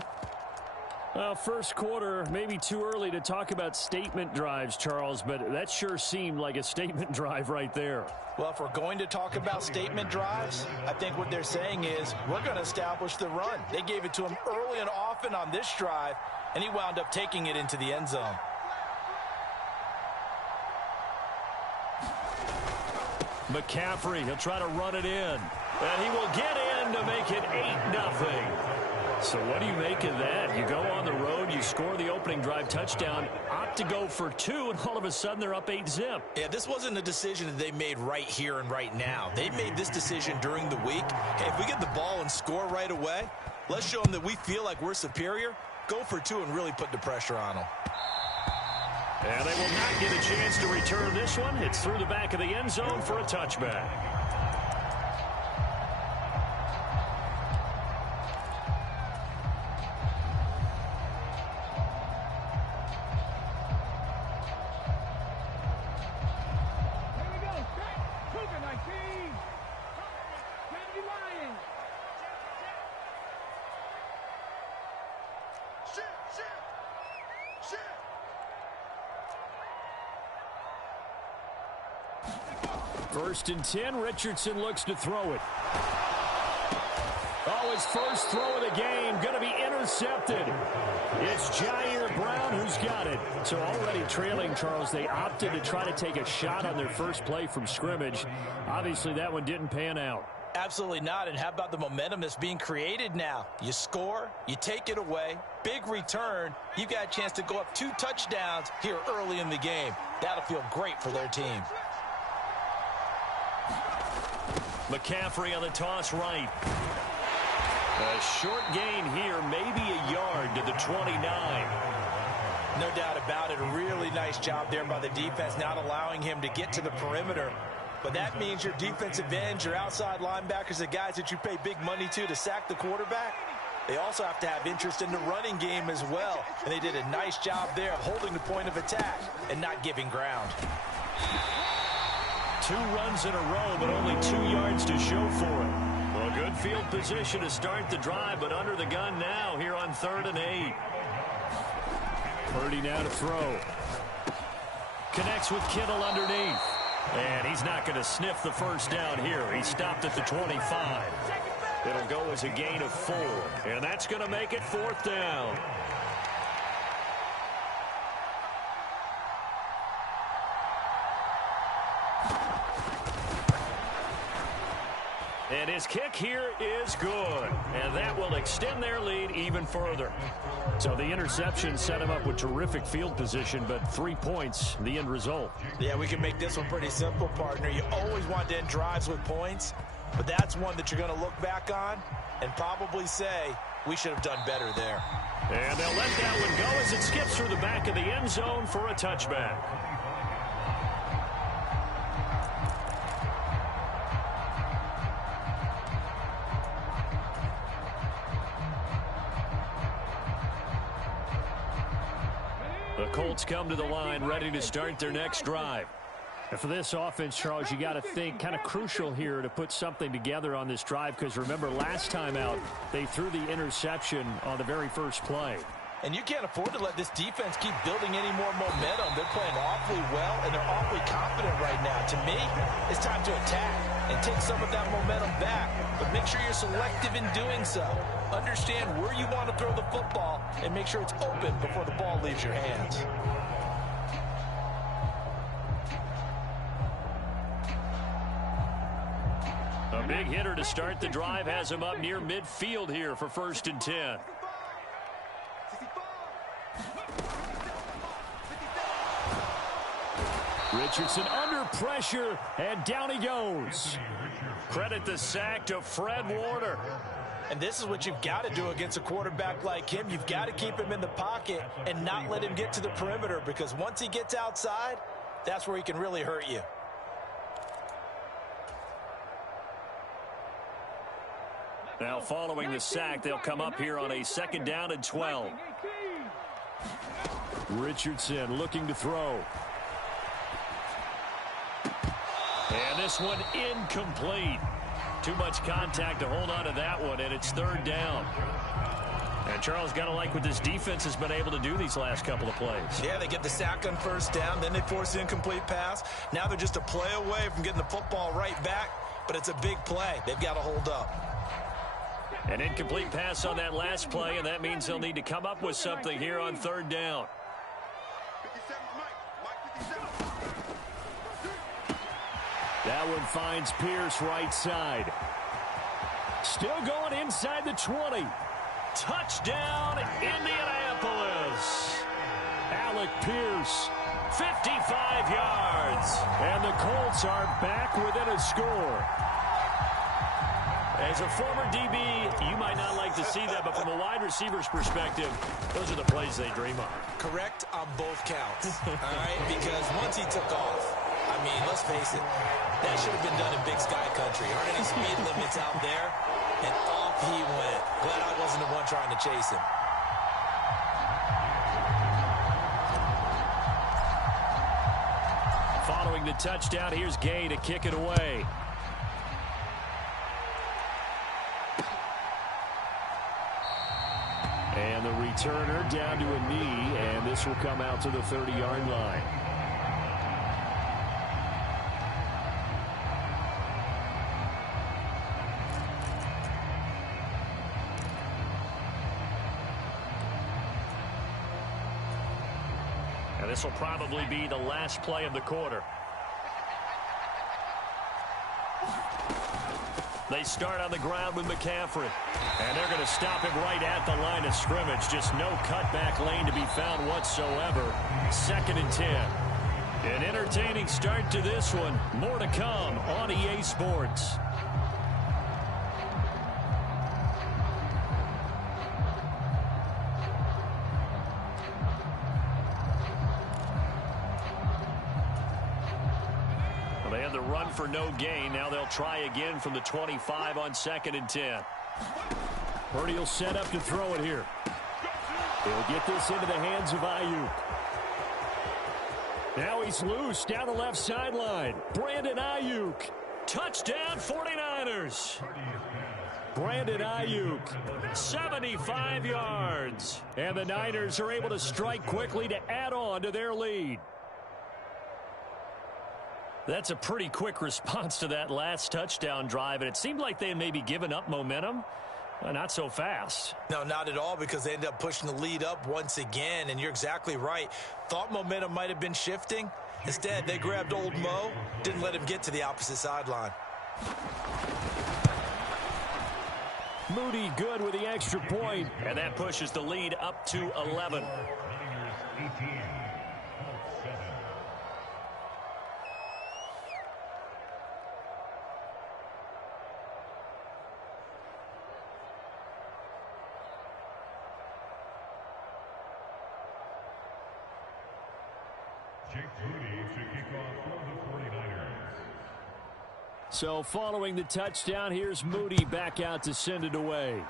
Well, first quarter, maybe too early to talk about statement drives, Charles, but that sure seemed like a statement drive right there. Well, if we're going to talk about statement drives, I think what they're saying is we're going to establish the run. They gave it to him early and often on this drive, and he wound up taking it into the end zone. McCaffrey, he'll try to run it in. And he will get in to make it 8-0. So what do you make of that? You go on the road, you score the opening drive touchdown, opt to go for 2, and all of a sudden they're up 8-zip. Yeah, this wasn't a decision that they made right here and right now. They made this decision during the week. Hey, if we get the ball and score right away, let's show them that we feel like we're superior. Go for 2 and really put the pressure on them. And they will not get a chance to return this one. It's through the back of the end zone for a touchback. First and 10, Richardson looks to throw it. Oh, his first throw of the game, going to be intercepted. It's Jair Brown who's got it. So already trailing, Charles, they opted to try to take a shot on their first play from scrimmage. Obviously, that one didn't pan out. Absolutely not. And how about the momentum that's being created now? You score, you take it away, big return. You've got a chance to go up 2 touchdowns here early in the game. That'll feel great for their team. McCaffrey on the toss right. A short gain here, maybe a yard to the 29. No doubt about it. A really nice job there by the defense, not allowing him to get to the perimeter. But that means your defensive ends, your outside linebackers, the guys that you pay big money to sack the quarterback, they also have to have interest in the running game as well. And they did a nice job there of holding the point of attack and not giving ground. 2 runs in a row, but only 2 yards to show for it. Well, good field position to start the drive, but under the gun now here on 3rd and 8. Purdy now to throw. Connects with Kittle underneath. And he's not going to sniff the first down here. He stopped at the 25. It'll go as a gain of 4. And that's going to make it 4th down. And his kick here is good. And that will extend their lead even further. So the interception set him up with terrific field position, but 3 points, the end result. Yeah, we can make this one pretty simple, partner. You always want to end drives with points, but that's one that you're going to look back on and probably say, we should have done better there. And they'll let that one go as it skips through the back of the end zone for a touchback. The Colts come to the line, ready to start their next drive. And for this offense, Charles, you got to think kind of crucial here to put something together on this drive, because remember, last time out, they threw the interception on the very first play. And you can't afford to let this defense keep building any more momentum. They're playing awfully well, and they're awfully confident right now. To me, it's time to attack and take some of that momentum back. But make sure you're selective in doing so. Understand where you want to throw the football and make sure it's open before the ball leaves your hands. A big hitter to start the drive has him up near midfield here for 1st and 10. Richardson under pressure, and down he goes. Credit the sack to Fred Warner. And this is what you've got to do against a quarterback like him. You've got to keep him in the pocket and not let him get to the perimeter, because once he gets outside, that's where he can really hurt you. Now following the sack, they'll come up here on a 2nd down and 12. Richardson looking to throw. And this one incomplete. Too much contact to hold on to that one, and it's third down. And Charles, got to like what this defense has been able to do these last couple of plays. Yeah, they get the sack on first down, then they force the incomplete pass. Now they're just a play away from getting the football right back, but it's a big play. They've got to hold up. An incomplete pass on that last play, and that means they'll need to come up with something here on third down. That one finds Pierce right side. Still going inside the 20. Touchdown, Indianapolis. Alec Pierce. 55 yards. And the Colts are back within a score. As a former DB, you might not like to see that, but from a wide receiver's perspective, those are the plays they dream of. Correct on both counts, all right? Because once he took off, I mean, let's face it, that should have been done in Big Sky Country. Aren't any speed limits out there? And off he went. Glad I wasn't the one trying to chase him. Following the touchdown, here's Gay to kick it away. And the returner down to a knee, and this will come out to the 30-yard line. And this will probably be the last play of the quarter. They start on the ground with McCaffrey. And they're going to stop him right at the line of scrimmage. Just no cutback lane to be found whatsoever. 2nd and 10. An entertaining start to this one. More to come on EA Sports. Well, they had the run for no gain. Now they'll try again from the 25 on 2nd and 10. Purdy will set up to throw it here. He'll get this into the hands of Ayuk. Now he's loose down the left sideline. Brandon Ayuk. Touchdown 49ers. Brandon Ayuk. 75 yards. And the Niners are able to strike quickly to add on to their lead. That's a pretty quick response to that last touchdown drive, and it seemed like they had maybe given up momentum. Well, not so fast. No, not at all, because they ended up pushing the lead up once again, and you're exactly right. Thought momentum might have been shifting. Instead, they grabbed old Mo, didn't let him get to the opposite sideline. Moody good with the extra point. And that pushes the lead up to 11. So following the touchdown, here's Moody back out to send it away.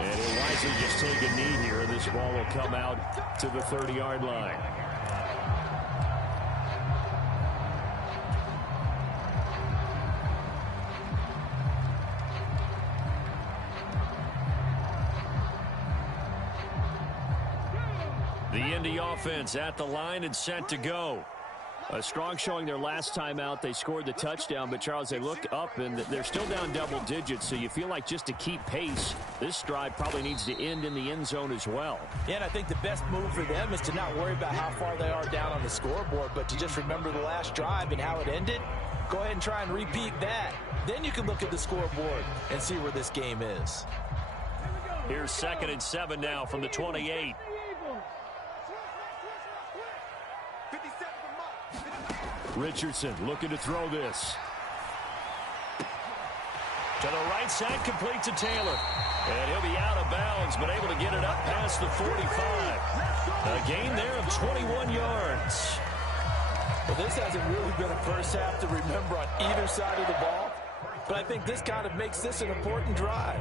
And he'll wisely just take a knee here, and this ball will come out to the 30-yard line. The Indy offense at the line and set to go. A strong showing their last time out. They scored the touchdown, but, Charles, they look up, and they're still down double digits, so you feel like just to keep pace, this drive probably needs to end in the end zone as well. Yeah, and I think the best move for them is to not worry about how far they are down on the scoreboard, but to just remember the last drive and how it ended. Go ahead and try and repeat that. Then you can look at the scoreboard and see where this game is. Here's 2nd and 7 now from the 28. Richardson looking to throw this. To the right side, complete to Taylor. And he'll be out of bounds, but able to get it up past the 45. A gain there of 21 yards. Well, this hasn't really been a first half to remember on either side of the ball. But I think this kind of makes this an important drive.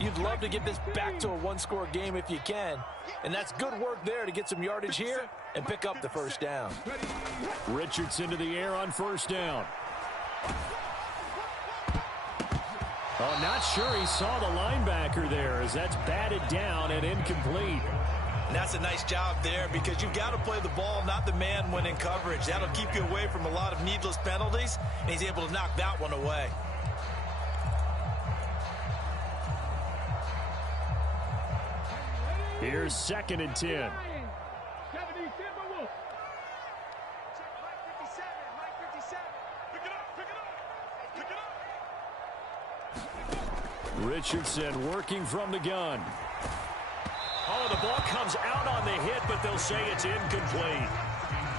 You'd love to get this back to a one-score game if you can. And that's good work there to get some yardage here and pick up the first down. Richardson to the air on first down. Oh, not sure he saw the linebacker there as that's batted down and incomplete. And that's a nice job there because you've got to play the ball, not the man when in coverage. That'll keep you away from a lot of needless penalties, and he's able to knock that one away. Here's 2nd and 10. Richardson working from the gun. Oh, the ball comes out on the hit, but they'll say it's incomplete.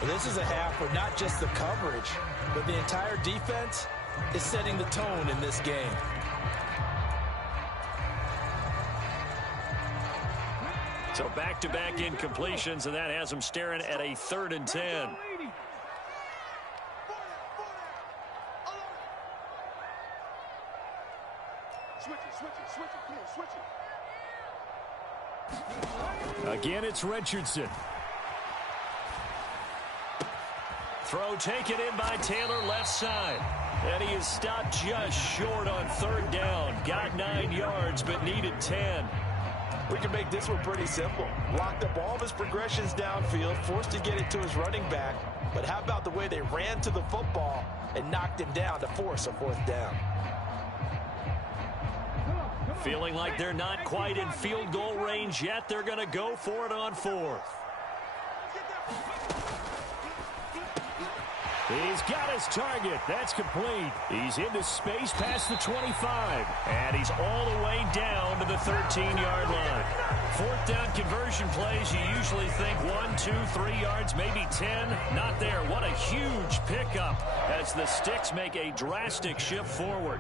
Well, this is a half where not just the coverage, but the entire defense is setting the tone in this game. So back-to-back incompletions, and that has them staring at a 3rd and 10. Again, it's Richardson. Throw taken in by Taylor left side. And he is stopped just short on 3rd down. Got 9 yards, but needed 10. We can make this one pretty simple. Blocked up all of his progressions downfield, forced to get it to his running back. But how about the way they ran to the football and knocked him down to force a 4th down? Feeling like they're not quite in field goal range yet. They're going to go for it on 4th. He's got his target. That's complete. He's into space past the 25. And he's all the way down to the 13-yard line. 4th down conversion plays, you usually think 1, 2, 3 yards, maybe 10. Not there. What a huge pickup as the Sticks make a drastic shift forward.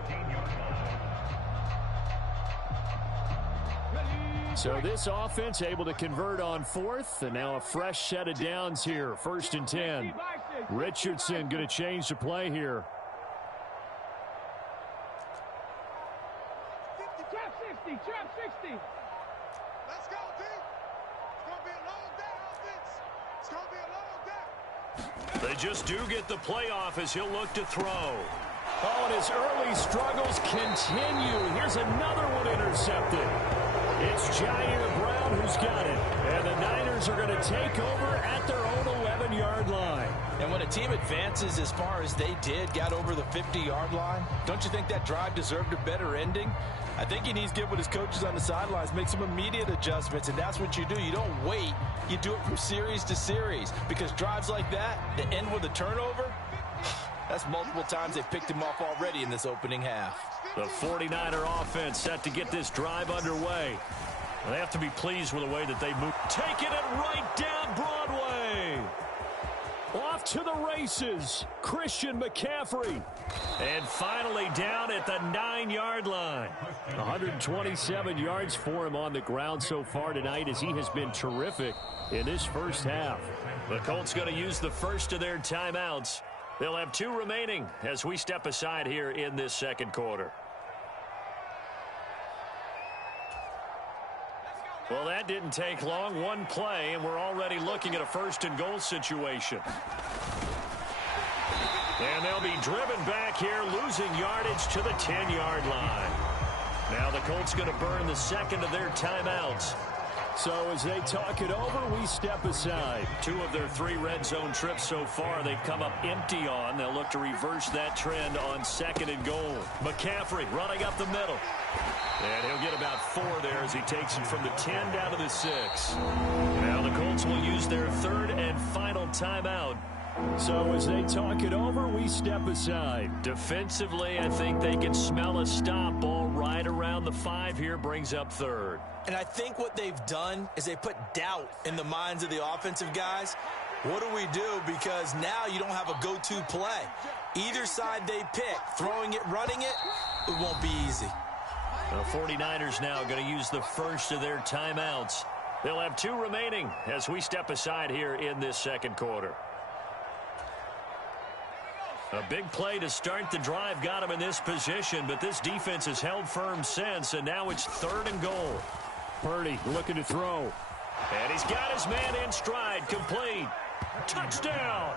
So this offense able to convert on 4th, and now a fresh set of downs here. 1st and 10. Richardson going to change the play here. Trap 60, trap 60. Let's go, D. It's going to be a long day, offense. It's going to be a long day. They just do get the playoff as he'll look to throw. Oh, and his early struggles continue. Here's another one intercepted. It's Jair Brown who's got it. And the Niners are going to take over at their own 11-yard line. And when a team advances as far as they did, got over the 50-yard line, don't you think that drive deserved a better ending? I think he needs to get with his coaches on the sidelines, make some immediate adjustments, and that's what you do. You don't wait. You do it from series to series because drives like that end with a turnover, that's multiple times they picked him off already in this opening half. The 49er offense set to get this drive underway. They have to be pleased with the way that they move. Taking it right down Broadway. Off to the races, Christian McCaffrey. And finally down at the 9-yard line. 127 yards for him on the ground so far tonight as he has been terrific in this first half. The Colts going to use the first of their timeouts. They'll have 2 remaining as we step aside here in this second quarter. Well, that didn't take long. 1 play, and we're already looking at a 1st and goal situation. And they'll be driven back here, losing yardage to the 10-yard line. Now the Colts going to burn the second of their timeouts. So as they talk it over, we step aside. 2 of their 3 red zone trips so far they've come up empty on. They'll look to reverse that trend on 2nd and goal. McCaffrey running up the middle. And he'll get about 4 there as he takes it from the 10 down to the 6. Now the Colts will use their 3rd and final timeout. So as they talk it over, we step aside. Defensively, I think they can smell a stop. Ball right around the 5 here, brings up 3rd. And I think what they've done is they put doubt in the minds of the offensive guys. What do we do? Because now you don't have a go-to play. Either side they pick, throwing it, running it, it won't be easy. The 49ers now going to use the first of their timeouts. They'll have 2 remaining as we step aside here in this second quarter. A big play to start the drive got him in this position, but this defense has held firm since, and now it's 3rd and goal. Purdy looking to throw. And he's got his man in stride, complete. Touchdown!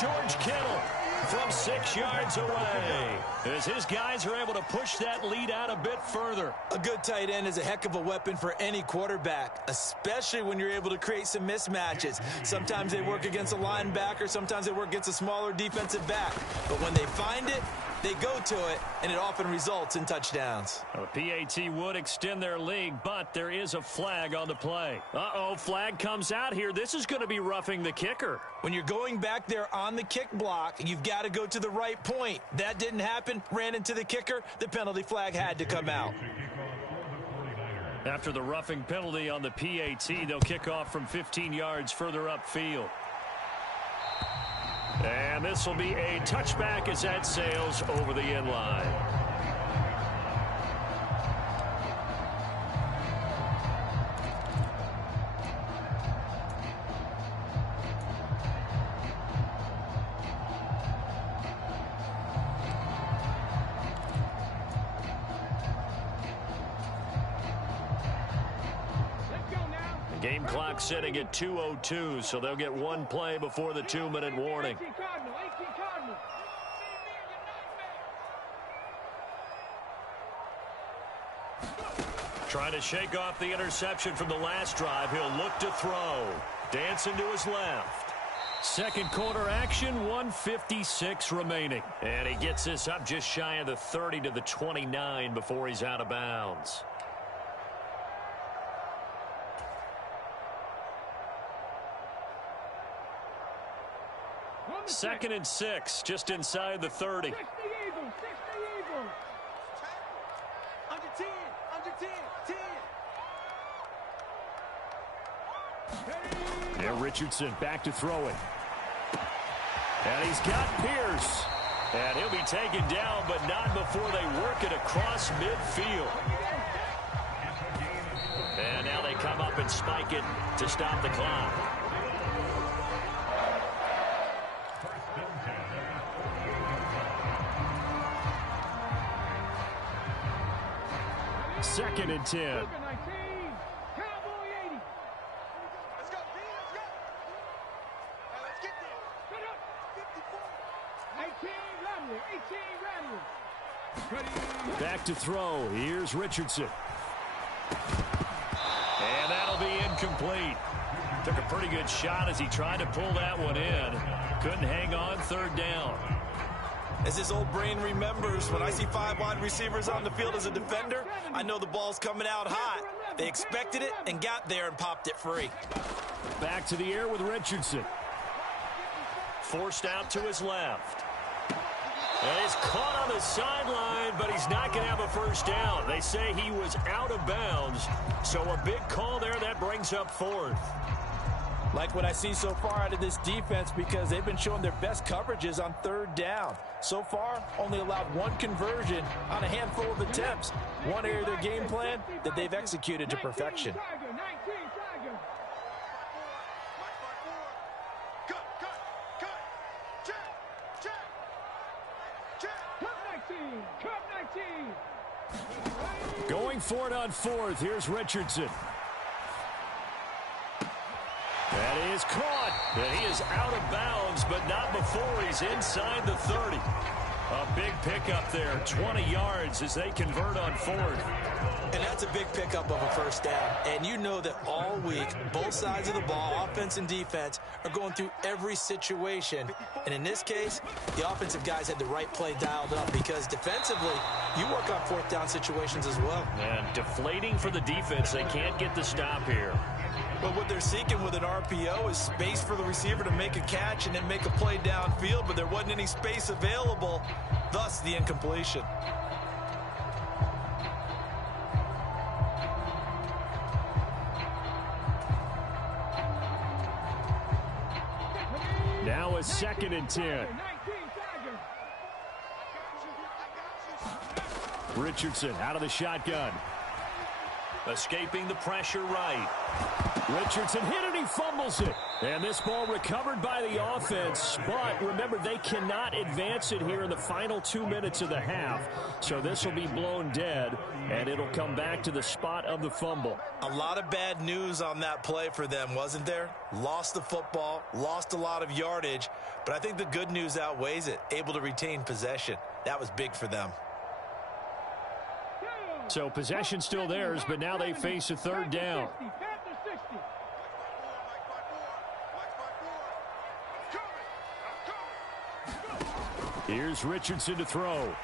George Kittle from 6 yards away, as his guys are able to push that lead out a bit further. A good tight end is a heck of a weapon for any quarterback, especially when you're able to create some mismatches. Sometimes they work against a linebacker, sometimes they work against a smaller defensive back. But when they find it, they go to it, and it often results in touchdowns. A PAT would extend their lead, but there is a flag on the play. Uh-oh, flag comes out here. This is going to be roughing the kicker. When you're going back there on the kick block, you've got to go to the right point. That didn't happen, ran into the kicker. The penalty flag had to come out. After the roughing penalty on the PAT, they'll kick off from 15 yards further upfield. And this will be a touchback as that sails over the end line. Game clock sitting at 2:02, so they'll get one play before the 2-minute warning. Trying to shake off the interception from the last drive. He'll look to throw. Dancing to his left. Second quarter action, 1:56 remaining. And he gets this up just shy of the 30 to the 29 before he's out of bounds. Second and 6, just inside the 30. 60 Eagles, 60 Eagles. Under 10, under 10, 10. Yeah, Richardson back to throw it. And he's got Pierce. And he'll be taken down, but not before they work it across midfield. And now they come up and spike it to stop the clock. Second and 10. Cowboy 80. Let's go, D, let's go. Now let's get there. Put up. 54. 18 Rattler. Back to throw. Here's Richardson. And that'll be incomplete. Took a pretty good shot as he tried to pull that one in. Couldn't hang on, 3rd down. As his old brain remembers, when I see 5 wide receivers on the field as a defender, I know the ball's coming out hot. They expected it and got there and popped it free. Back to the air with Richardson. Forced out to his left. And he's caught on the sideline, but he's not going to have a first down. They say he was out of bounds, so a big call there that brings up 4th. Like what I see so far out of this defense, because they've been showing their best coverages on 3rd down. So far, only allowed 1 conversion on a handful of attempts. One area of their game plan that they've executed to perfection. 19 Tiger. Cut. Check. Cut 19. Going for it on 4th. Here's Richardson. That is caught. And he is out of bounds, but not before he's inside the 30. A big pickup there, 20 yards as they convert on 4th. And that's a big pickup of a first down. And you know that all week, both sides of the ball, offense and defense, are going through every situation. And in this case, the offensive guys had the right play dialed up, because defensively, you work on 4th down situations as well. And deflating for the defense. They can't get the stop here. But what they're seeking with an RPO is space for the receiver to make a catch and then make a play downfield, but there wasn't any space available, thus the incompletion. Now a 2nd and 10. Richardson out of the shotgun. Escaping the pressure right. Richardson hit it, he fumbles it. And this ball recovered by the offense. But remember, they cannot advance it here in the final 2 minutes of the half. So this will be blown dead, and it'll come back to the spot of the fumble. A lot of bad news on that play for them, wasn't there? Lost the football, lost a lot of yardage, but I think the good news outweighs it. Able to retain possession. That was big for them. So possession still theirs, but now they face a third down. Here's Richardson to throw.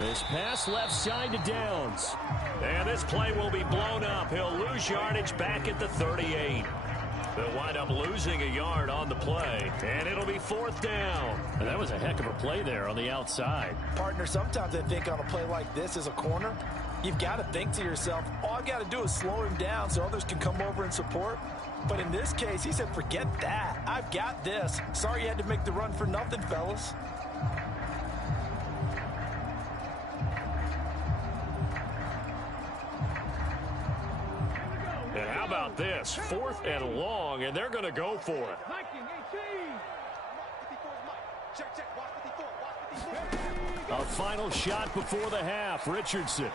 This pass left side to Downs. And this play will be blown up. He'll lose yardage back at the 38. They'll wind up losing a yard on the play, and it'll be fourth down. And that was a heck of a play there on the outside. Partner, sometimes I think on a play like this as a corner, you've got to think to yourself, all I've got to do is slow him down so others can come over and support. But in this case, he said, forget that. I've got this. Sorry you had to make the run for nothing, fellas. And how about this? 4th and long, and they're going to go for it. A final shot before the half. Richardson.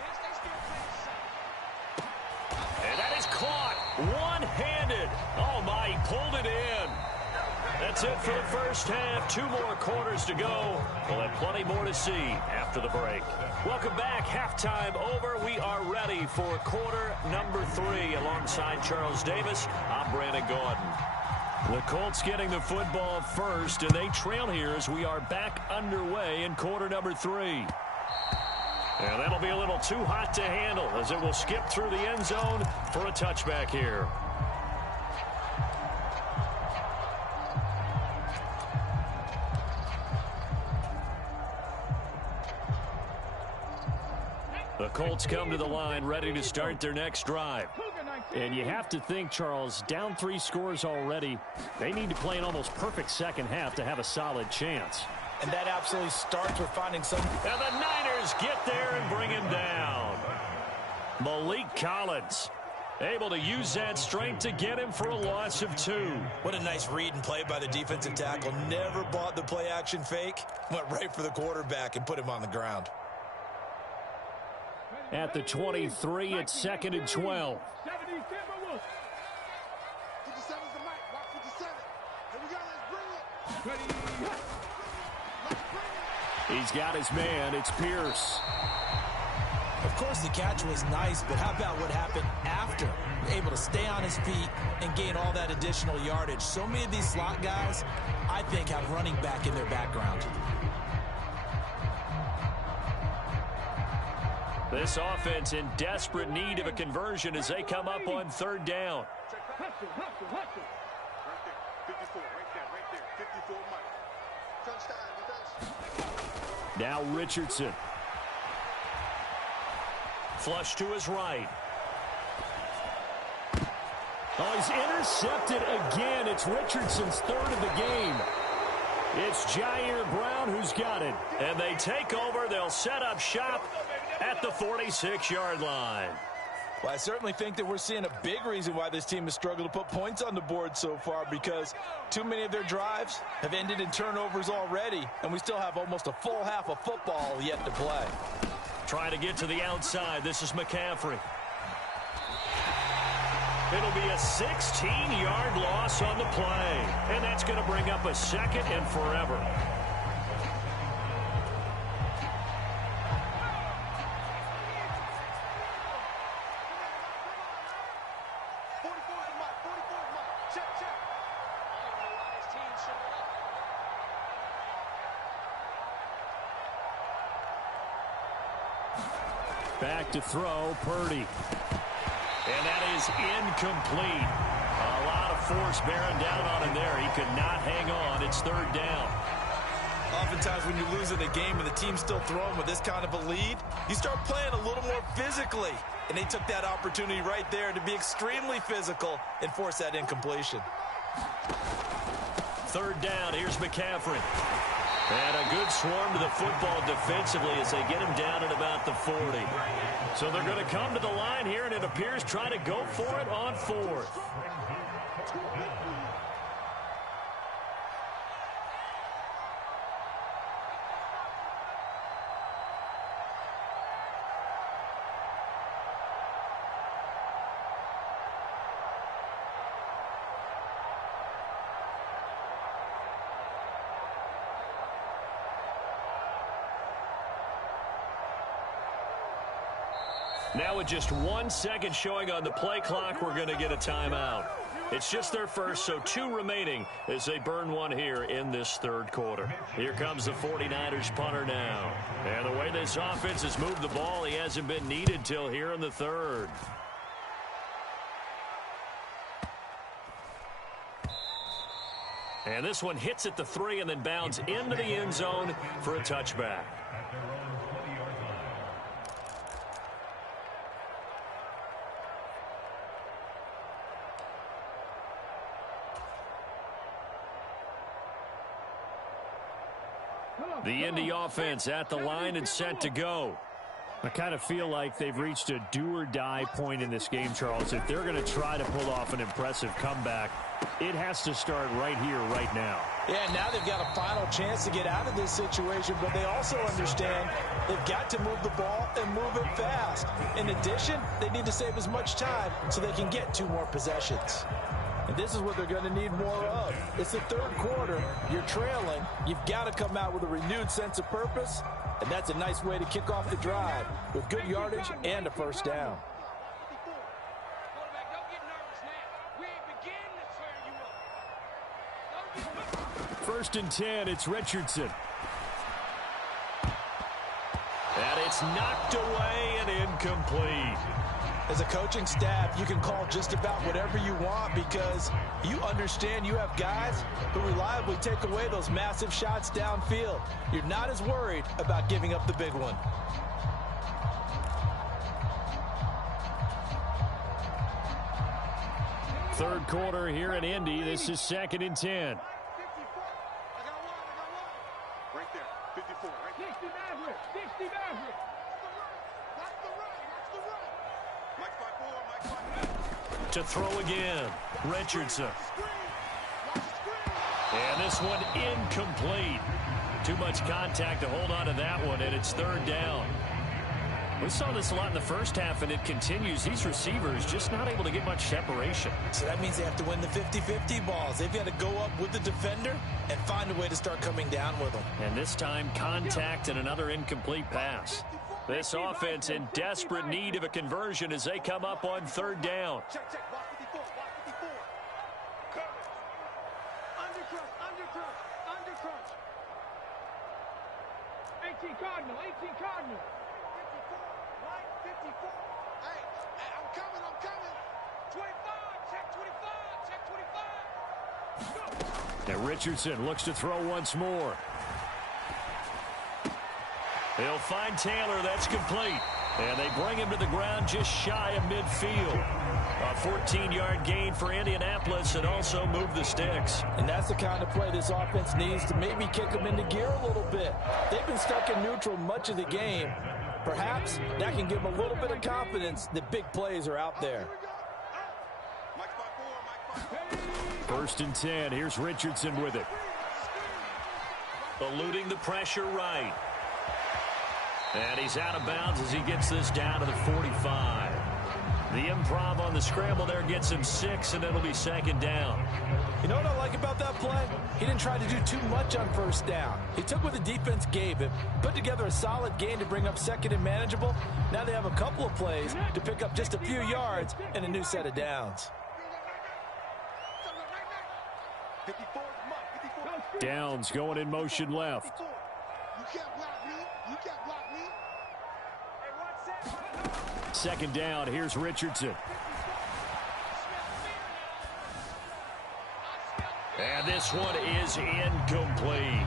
And that is caught one-handed. Oh, my, he pulled it in. That's it for the first half. 2 more quarters to go. We'll have plenty more to see after the break. Welcome back. Halftime over. We are ready for quarter number 3. Alongside Charles Davis, I'm Brandon Gordon. The Colts getting the football first, and they trail here as we are back underway in quarter number 3. And that'll be a little too hot to handle as it will skip through the end zone for a touchback here. The Colts come to the line ready to start their next drive. And you have to think, Charles, down 3 scores already. They need to play an almost perfect second half to have a solid chance. And that absolutely starts with finding some. And the Niners get there and bring him down. Malik Collins able to use that strength to get him for a loss of 2. What a nice read and play by the defensive tackle. Never bought the play action fake. Went right for the quarterback and put him on the ground. At the 23, it's 2nd and 12. He's got his man. It's Pierce. Of course, the catch was nice, but how about what happened after? Able to stay on his feet and gain all that additional yardage. So many of these slot guys, I think, have running back in their background. This offense in desperate need of a conversion as they come up on 3rd down. Now Richardson. Flush to his right. Oh, he's intercepted again. It's Richardson's 3rd of the game. It's Jair Brown who's got it. And they take over. They'll set up shop at the 46-yard line. Well, I certainly think that we're seeing a big reason why this team has struggled to put points on the board so far, because too many of their drives have ended in turnovers already, and we still have almost a full half of football yet to play. Trying to get to the outside. This is McCaffrey. It'll be a 16-yard loss on the play, and that's going to bring up a 2nd and forever. Back to throw, Purdy. And that is incomplete. A lot of force bearing down on him there. He could not hang on. It's 3rd down. Oftentimes when you're losing a game and the team's still throwing with this kind of a lead, you start playing a little more physically. And they took that opportunity right there to be extremely physical and force that incompletion. 3rd down. Here's McCaffrey. And a good swarm to the football defensively as they get him down at about the 40. So they're going to come to the line here, and it appears trying to go for it on 4th. Now with just 1 second showing on the play clock, we're going to get a timeout. It's just their first, so 2 remaining as they burn 1 here in this 3rd quarter. Here comes the 49ers punter now. And the way this offense has moved the ball, he hasn't been needed till here in the 3rd. And this one hits at the 3 and then bounds into the end zone for a touchback. The Indy offense at the line and set to go. I kind of feel like they've reached a do-or-die point in this game, Charles. If they're going to try to pull off an impressive comeback, it has to start right here, right now. Yeah, now they've got a final chance to get out of this situation, but they also understand they've got to move the ball and move it fast. In addition, they need to save as much time so they can get 2 more possessions. And this is what they're going to need more of. It's the 3rd quarter. You're trailing. You've got to come out with a renewed sense of purpose, and that's a nice way to kick off the drive with good yardage and a first down. First and 10, it's Richardson. And it's knocked away and incomplete. As a coaching staff, you can call just about whatever you want because you understand you have guys who reliably take away those massive shots downfield. You're not as worried about giving up the big one. Third quarter here in Indy. This is 2nd and 10. Right there, 54, right there. 60 Maverick, 60 Maverick. Watch the run, watch the run. To throw again, Richardson. And this one incomplete. Too much contact to hold on to that one, and it's 3rd down. We saw this a lot in the first half, and it continues. These receivers just not able to get much separation. So that means they have to win the 50-50 balls. They've got to go up with the defender and find a way to start coming down with them. And this time, contact and another incomplete pass. This offense in desperate need of a conversion as they come up on 3rd down. Check, check, watch 54, watch 54. Cover. Under crunch, under crunch. 18 Cardinal, 18 Cardinal. 54, right, 54. Hey, I'm coming. 25, check 25. Now Richardson looks to throw once more. He'll find Taylor. That's complete. And they bring him to the ground just shy of midfield. A 14-yard gain for Indianapolis and also move the sticks. And that's the kind of play this offense needs to maybe kick them into gear a little bit. They've been stuck in neutral much of the game. Perhaps that can give them a little bit of confidence that big plays are out there. 1st and 10. Here's Richardson with it. Eluding the pressure right. And he's out of bounds as he gets this down to the 45. The improv on the scramble there gets him 6, and it'll be 2nd down. You know what I like about that play? He didn't try to do too much on 1st down. He took what the defense gave him, put together a solid game to bring up 2nd and manageable. Now they have a couple of plays to pick up just a few yards and a new set of downs. Downs going in motion left. You can't block me. You can't block me. 2nd down. Here's Richardson. And this one is incomplete.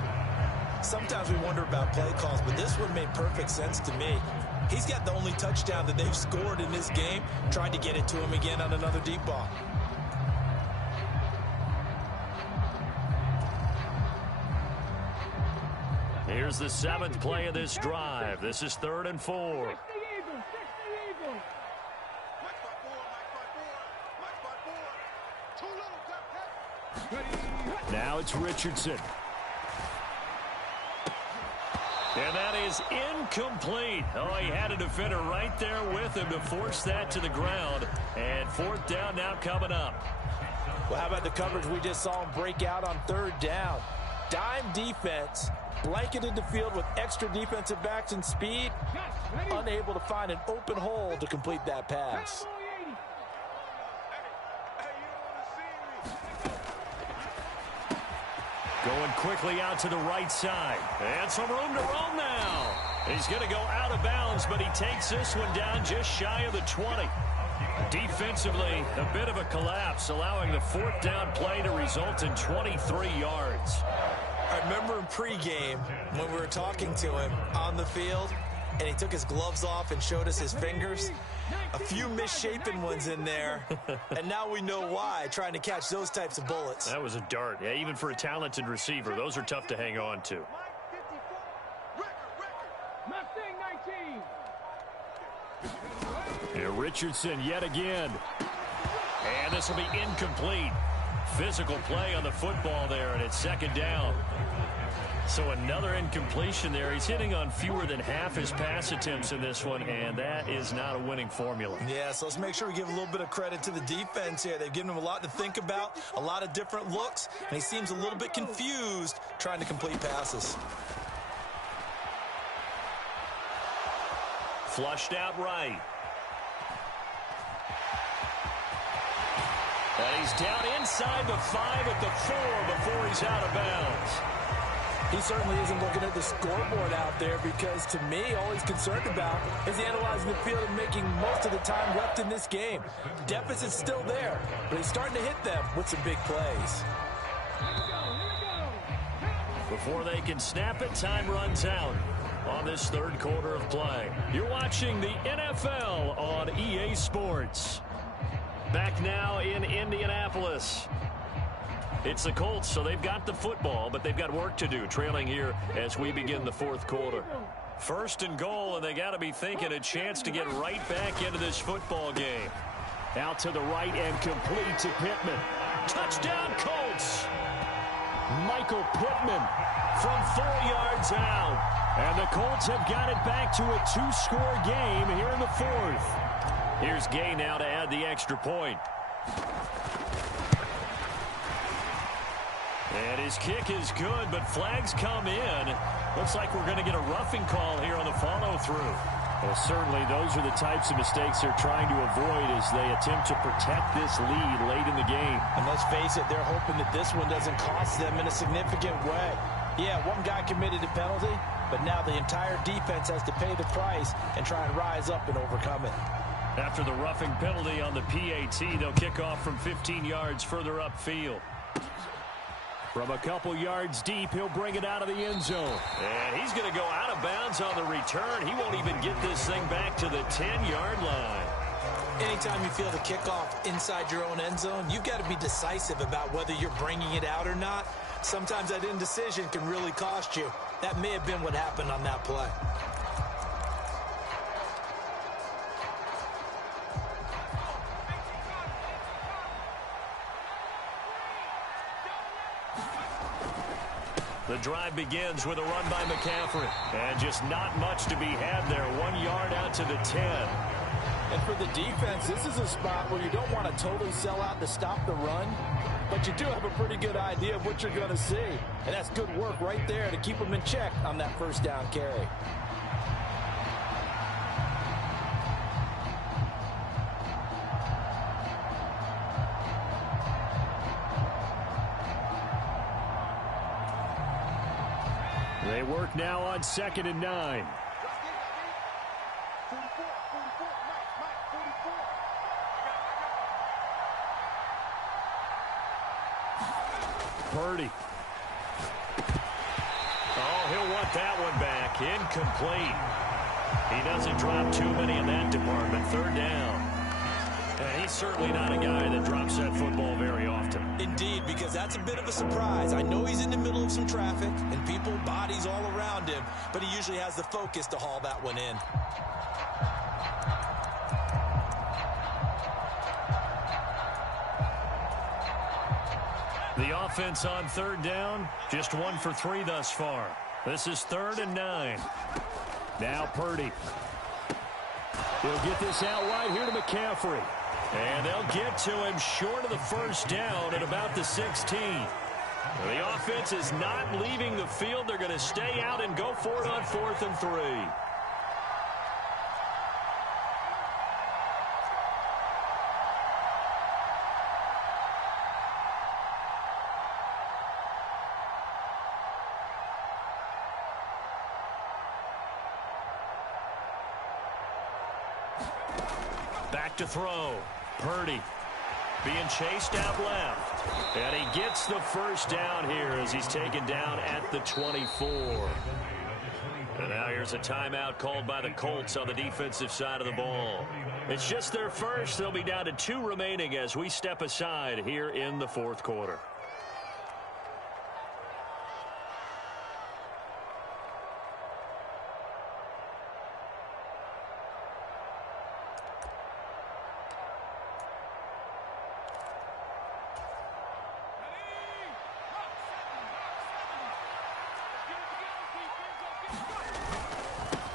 Sometimes we wonder about play calls, but this one made perfect sense to me. He's got the only touchdown that they've scored in this game. Tried to get it to him again on another deep ball. Here's the 7th play of this drive. This is 3rd and 4. Now it's Richardson. And that is incomplete. Oh, he had a defender right there with him to force that to the ground. And 4th down now coming up. Well, how about the coverage we just saw him break out on 3rd down? Dime defense, blanketed the field with extra defensive backs and speed, unable to find an open hole to complete that pass. Going quickly out to the right side. And some room to roam now. He's going to go out of bounds, but he takes this one down just shy of the 20. Defensively, a bit of a collapse, allowing the 4th down play to result in 23 yards. I remember in pregame when we were talking to him on the field, and he took his gloves off and showed us his fingers. A few misshapen ones in there, and now we know why, trying to catch those types of bullets. That was a dart. Yeah, even for a talented receiver, those are tough to hang on to. And Richardson yet again. And this will be incomplete. Physical play on the football there, and it's 2nd down. So another incompletion there. He's hitting on fewer than half his pass attempts in this one, and that is not a winning formula. Yeah, so let's make sure we give a little bit of credit to the defense here. They've given him a lot to think about, a lot of different looks, and he seems a little bit confused trying to complete passes. Flushed out right. And he's down inside the 5 at the 4 before he's out of bounds. He certainly isn't looking at the scoreboard out there because, to me, all he's concerned about is analyzing the field and making most of the time left in this game. Deficit's still there, but he's starting to hit them with some big plays. Before they can snap it, time runs out on this 3rd quarter of play. You're watching the NFL on EA Sports. Back now in Indianapolis. It's the Colts, so they've got the football, but they've got work to do, trailing here as we begin the 4th quarter. 1st and goal, and they got to be thinking a chance to get right back into this football game. Out to the right and complete to Pittman. Touchdown, Colts! Michael Pittman from 4 yards out. And the Colts have got it back to a 2-score game here in the 4th. Here's Gay now to add the extra point. And his kick is good, but flags come in. Looks like we're going to get a roughing call here on the follow-through. Well, certainly those are the types of mistakes they're trying to avoid as they attempt to protect this lead late in the game. And let's face it, they're hoping that this one doesn't cost them in a significant way. Yeah, one guy committed a penalty, but now the entire defense has to pay the price and try and rise up and overcome it. After the roughing penalty on the PAT, they'll kick off from 15 yards further upfield. From a couple yards deep, he'll bring it out of the end zone. And he's going to go out of bounds on the return. He won't even get this thing back to the 10-yard line. Anytime you feel the kickoff inside your own end zone, you've got to be decisive about whether you're bringing it out or not. Sometimes that indecision can really cost you. That may have been what happened on that play. The drive begins with a run by McCaffrey. And just not much to be had there. 1 yard out to the 10. And for the defense, this is a spot where you don't want to totally sell out to stop the run, but you do have a pretty good idea of what you're going to see. And that's good work right there to keep them in check on that 1st down carry. They work now on 2nd and 9. Purdy. Oh, he'll want that one back. Incomplete. He doesn't drop too many in that department. 3rd down. He's certainly not a guy that drops that football very often. Indeed, because that's a bit of a surprise. I know he's in the middle of some traffic and people, bodies all around him, but he usually has the focus to haul that one in. The offense on 3rd down, just 1 for 3 thus far. This is 3rd and 9. Now Purdy. He'll get this out wide here to McCaffrey. And they'll get to him short of the 1st down at about the 16. The offense is not leaving the field. They're going to stay out and go for it on 4th and 3. Back to throw. Purdy being chased out left. And he gets the 1st down here as he's taken down at the 24. And now here's a timeout called by the Colts on the defensive side of the ball. It's just their first. They'll be down to 2 remaining as we step aside here in the 4th quarter.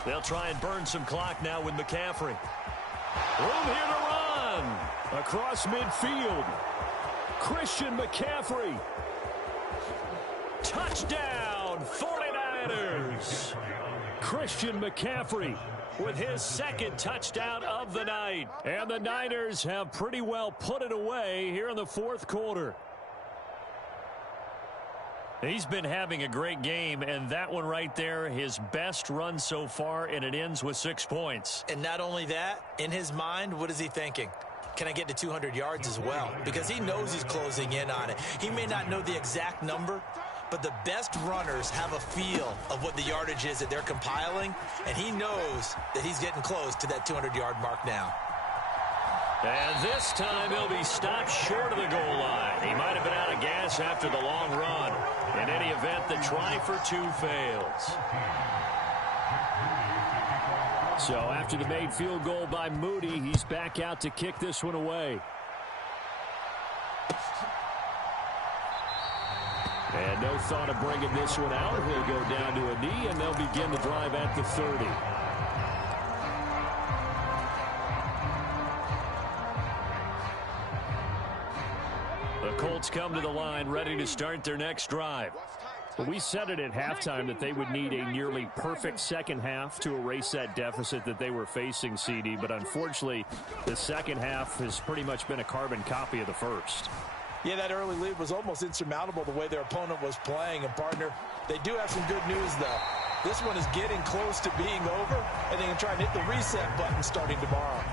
They'll try and burn some clock now with McCaffrey. Room here to run. Across midfield. Christian McCaffrey. Touchdown, 49ers. Christian McCaffrey with his 2nd touchdown of the night. And the Niners have pretty well put it away here in the 4th quarter. He's been having a great game, and that one right there, his best run so far, and it ends with 6 points. And not only that, in his mind, what is he thinking? Can I get to 200 yards as well? Because he knows he's closing in on it. He may not know the exact number, but the best runners have a feel of what the yardage is that they're compiling, and he knows that he's getting close to that 200-yard mark now. And this time he'll be stopped short of the goal line. He might have been out of gas after the long run. In any event, the try for 2 fails. So after the made field goal by Moody, he's back out to kick this one away. And no thought of bringing this one out. He'll go down to a knee, and they'll begin the drive at the 30. The Colts come to the line ready to start their next drive. We said it at halftime that they would need a nearly perfect second half to erase that deficit that they were facing, CD. But unfortunately, the second half has pretty much been a carbon copy of the first. Yeah, that early lead was almost insurmountable the way their opponent was playing. And, partner, they do have some good news, though. This one is getting close to being over, and they can try and hit the reset button starting tomorrow.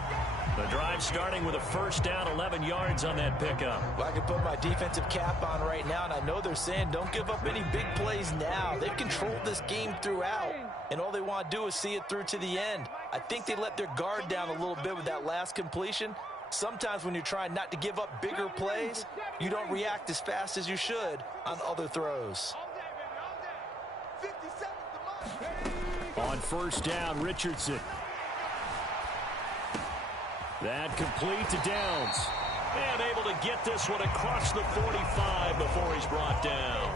The drive starting with a 1st down, 11 yards on that pickup. Well, I can put my defensive cap on right now, and I know they're saying don't give up any big plays now. They've controlled this game throughout, and all they want to do is see it through to the end. I think they let their guard down a little bit with that last completion. Sometimes when you're trying not to give up bigger plays, you don't react as fast as you should on other throws. On 1st down, Richardson. That complete to Downs. And able to get this one across the 45 before he's brought down.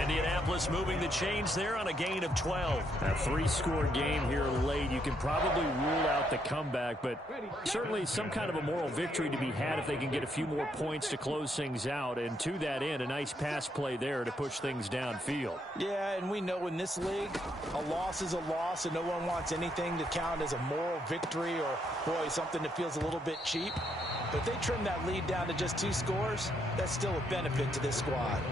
Indianapolis moving the chains there on a gain of 12. A 3-score game here late. You can probably rule out the comeback, but certainly some kind of a moral victory to be had if they can get a few more points to close things out. And to that end, a nice pass play there to push things downfield. Yeah, and we know in this league, a loss is a loss, and no one wants anything to count as a moral victory or, boy, something that feels a little bit cheap. But if they trim that lead down to just 2 scores, that's still a benefit to this squad.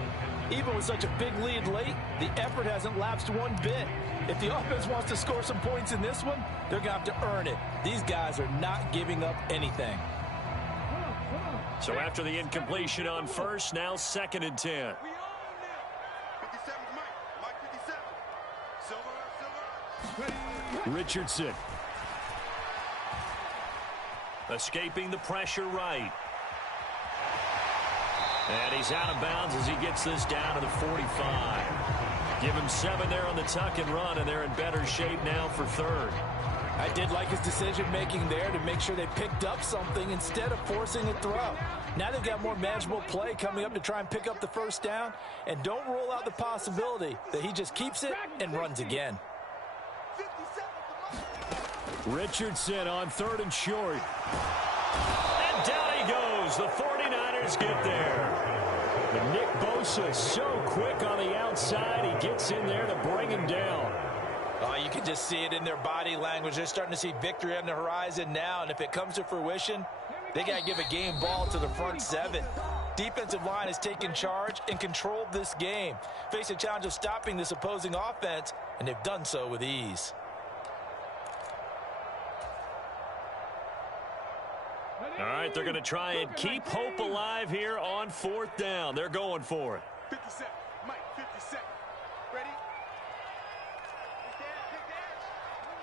Even with such a big lead late, the effort hasn't lapsed one bit. If the offense wants to score some points in this one, they're going to have to earn it. These guys are not giving up anything. So after the incompletion on 1st, now 2nd and 10. Richardson. Escaping the pressure right. And he's out of bounds as he gets this down to the 45. Give him 7 there on the tuck and run, and they're in better shape now for third. I did like his decision-making there to make sure they picked up something instead of forcing a throw. Now they've got more manageable play coming up to try and pick up the first down, and don't rule out the possibility that he just keeps it and runs again. Richardson on 3rd and short. And down he goes. The 49ers get there. But Nick Bosa so quick on the outside. He gets in there to bring him down. Oh, you can just see it in their body language. They're starting to see victory on the horizon now, and if it comes to fruition, they got to give a game ball to the front 7. Defensive line has taken charge and controlled this game. Face a challenge of stopping this opposing offense, and they've done so with ease. All right, they're going to try and keep hope alive here on 4th down. They're going for it. 50 seconds. Mike, 50 seconds. Ready?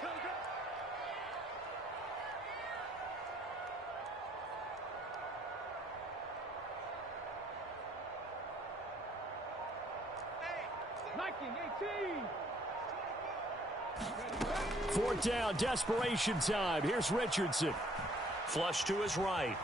Go, go. Hey. 18. 4th down, desperation time. Here's Richardson. Flush to his right.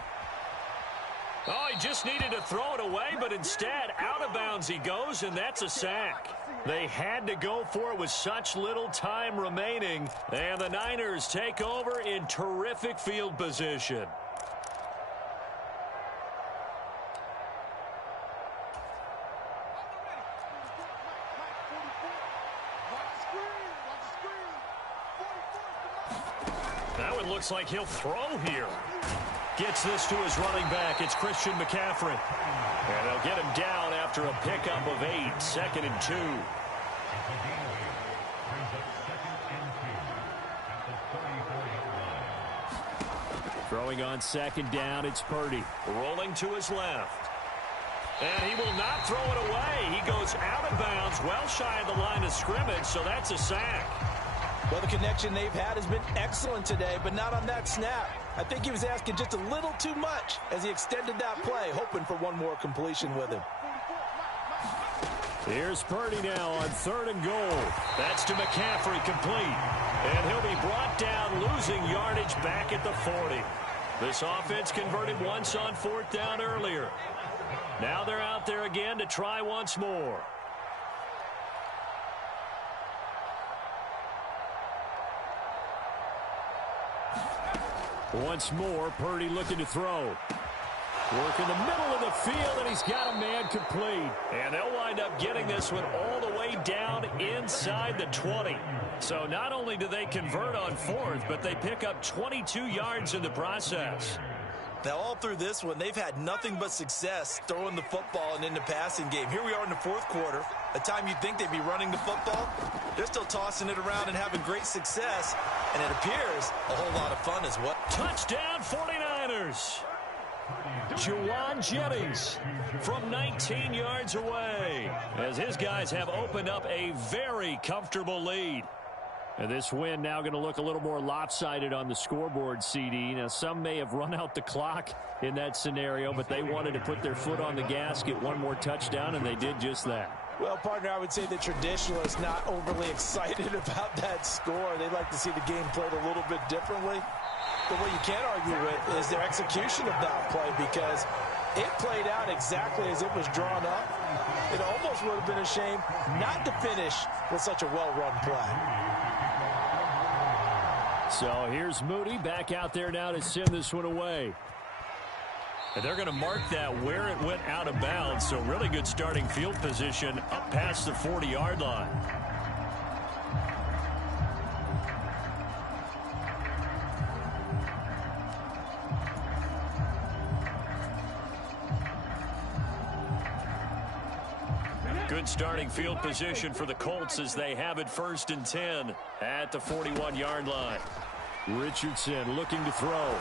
Oh, he just needed to throw it away, but instead, out of bounds he goes, and that's a sack. They had to go for it with such little time remaining, and the Niners take over in terrific field position. That one looks like he'll throw here. Gets this to his running back. It's Christian McCaffrey. And they'll get him down after a pickup of 8. 2nd and 2. Throwing on 2nd down, it's Purdy. Rolling to his left. And he will not throw it away. He goes out of bounds, well shy of the line of scrimmage, so that's a sack. Well, the connection they've had has been excellent today, but not on that snap. I think he was asking just a little too much as he extended that play, hoping for one more completion with him. Here's Purdy now on 3rd and goal. That's to McCaffrey, complete. And he'll be brought down, losing yardage back at the 40. This offense converted once on 4th down earlier. Now they're out there again to try once more. Once more, Purdy looking to throw. Work in the middle of the field, and he's got a man complete. And they'll wind up getting this one all the way down inside the 20. So not only do they convert on 4th, but they pick up 22 yards in the process. Now, all through this one, they've had nothing but success throwing the football and in the passing game. Here we are in the 4th quarter, a time you'd think they'd be running the football. They're still tossing it around and having great success, and it appears a whole lot of fun as well. Touchdown 49ers. Juwan Jennings from 19 yards away as his guys have opened up a very comfortable lead. And this win now going to look a little more lopsided on the scoreboard, CD. Now, some may have run out the clock in that scenario, but they wanted to put their foot on the gas, get one more touchdown, and they did just that. Well, partner, I would say the traditionalists not overly excited about that score. They'd like to see the game played a little bit differently. But what you can't argue with is their execution of that play, because it played out exactly as it was drawn up. It almost would have been a shame not to finish with such a well-run play. So here's Moody back out there now to send this one away. And they're going to mark that where it went out of bounds. So really good starting field position up past the 40-yard line. Good starting field position for the Colts as they have it 1st and 10 at the 41-yard line. Richardson looking to throw.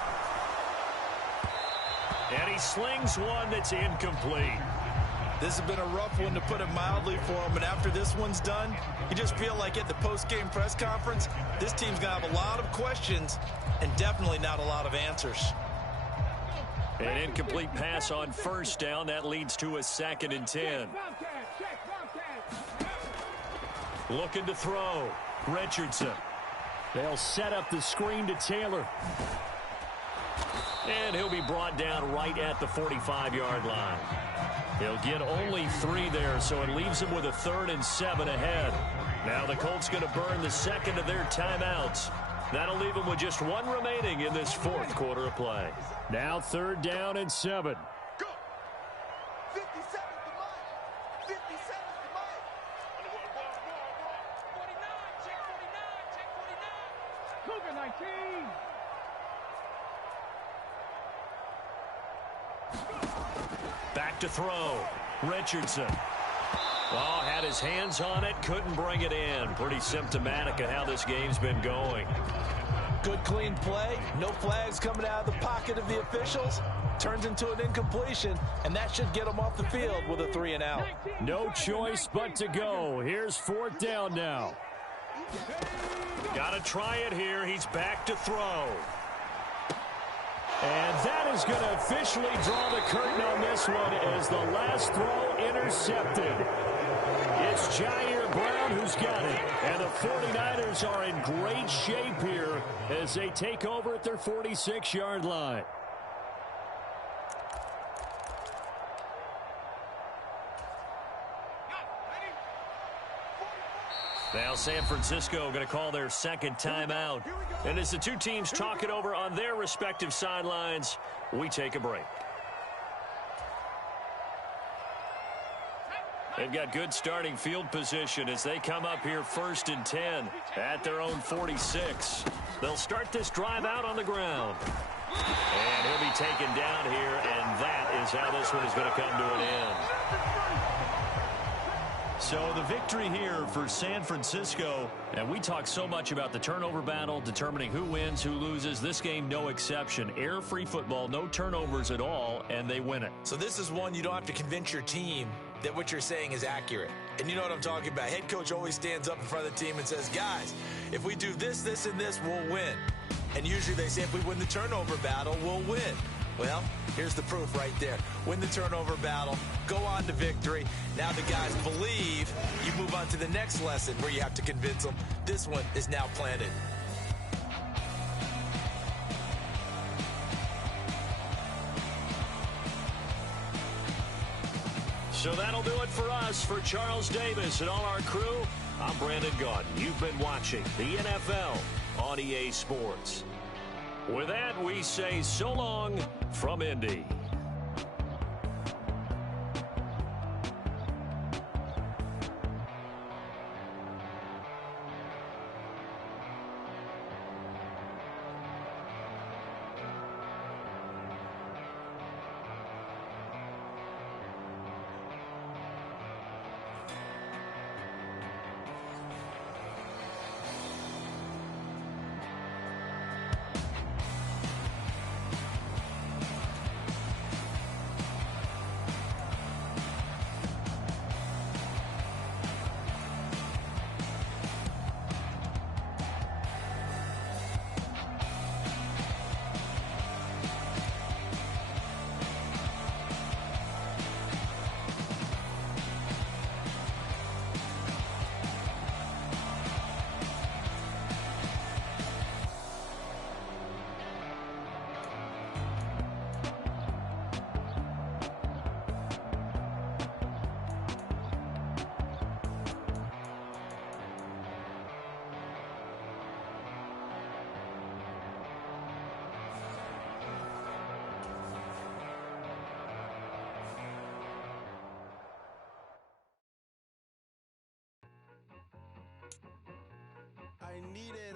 And he slings one that's incomplete. This has been a rough one, to put it mildly, for him. And after this one's done, you just feel like at the post-game press conference, this team's going to have a lot of questions and definitely not a lot of answers. An incomplete pass on first down. That leads to a 2nd and 10. Looking to throw. Richardson. They'll set up the screen to Taylor. And he'll be brought down right at the 45-yard line. He'll get only 3 there, so it leaves him with a 3rd and 7 ahead. Now the Colts going to burn the second of their timeouts. That'll leave them with just 1 remaining in this 4th quarter of play. Now 3rd down and 7. Go! 57 to Mike. 57 to Mike. 49, check 49, check 49. Cougar 19. Back to throw. Richardson. Oh, had his hands on it, couldn't bring it in. Pretty symptomatic of how this game's been going. Good, clean play. No flags coming out of the pocket of the officials. Turns into an incompletion, and that should get them off the field with a 3 and out. No choice but to go. Here's 4th down now. Got to try it here. He's back to throw. And that is going to officially draw the curtain on this one as the last throw intercepted. It's Jair Brown who's got it. And the 49ers are in great shape here as they take over at their 46-yard line. Now San Francisco going to call their 2nd timeout. And as the 2 teams talk it over on their respective sidelines, we take a break. They've got good starting field position as they come up here 1st and 10 at their own 46. They'll start this drive out on the ground. And he'll be taken down here, and that is how this one is going to come to an end. So the victory here for San Francisco, and we talk so much about the turnover battle, determining who wins, who loses. This game, no exception. Air-free football, no turnovers at all, and they win it. So this is one you don't have to convince your team that what you're saying is accurate. And you know what I'm talking about. Head coach always stands up in front of the team and says, guys, if we do this, this, and this, we'll win. And usually they say if we win the turnover battle, we'll win. Well, here's the proof right there. Win the turnover battle, go on to victory. Now the guys believe. You move on to the next lesson where you have to convince them. This one is now planted. So that'll do it for us. For Charles Davis and all our crew, I'm Brandon Gaudin. You've been watching the NFL on EA Sports. With that, we say so long from Indy.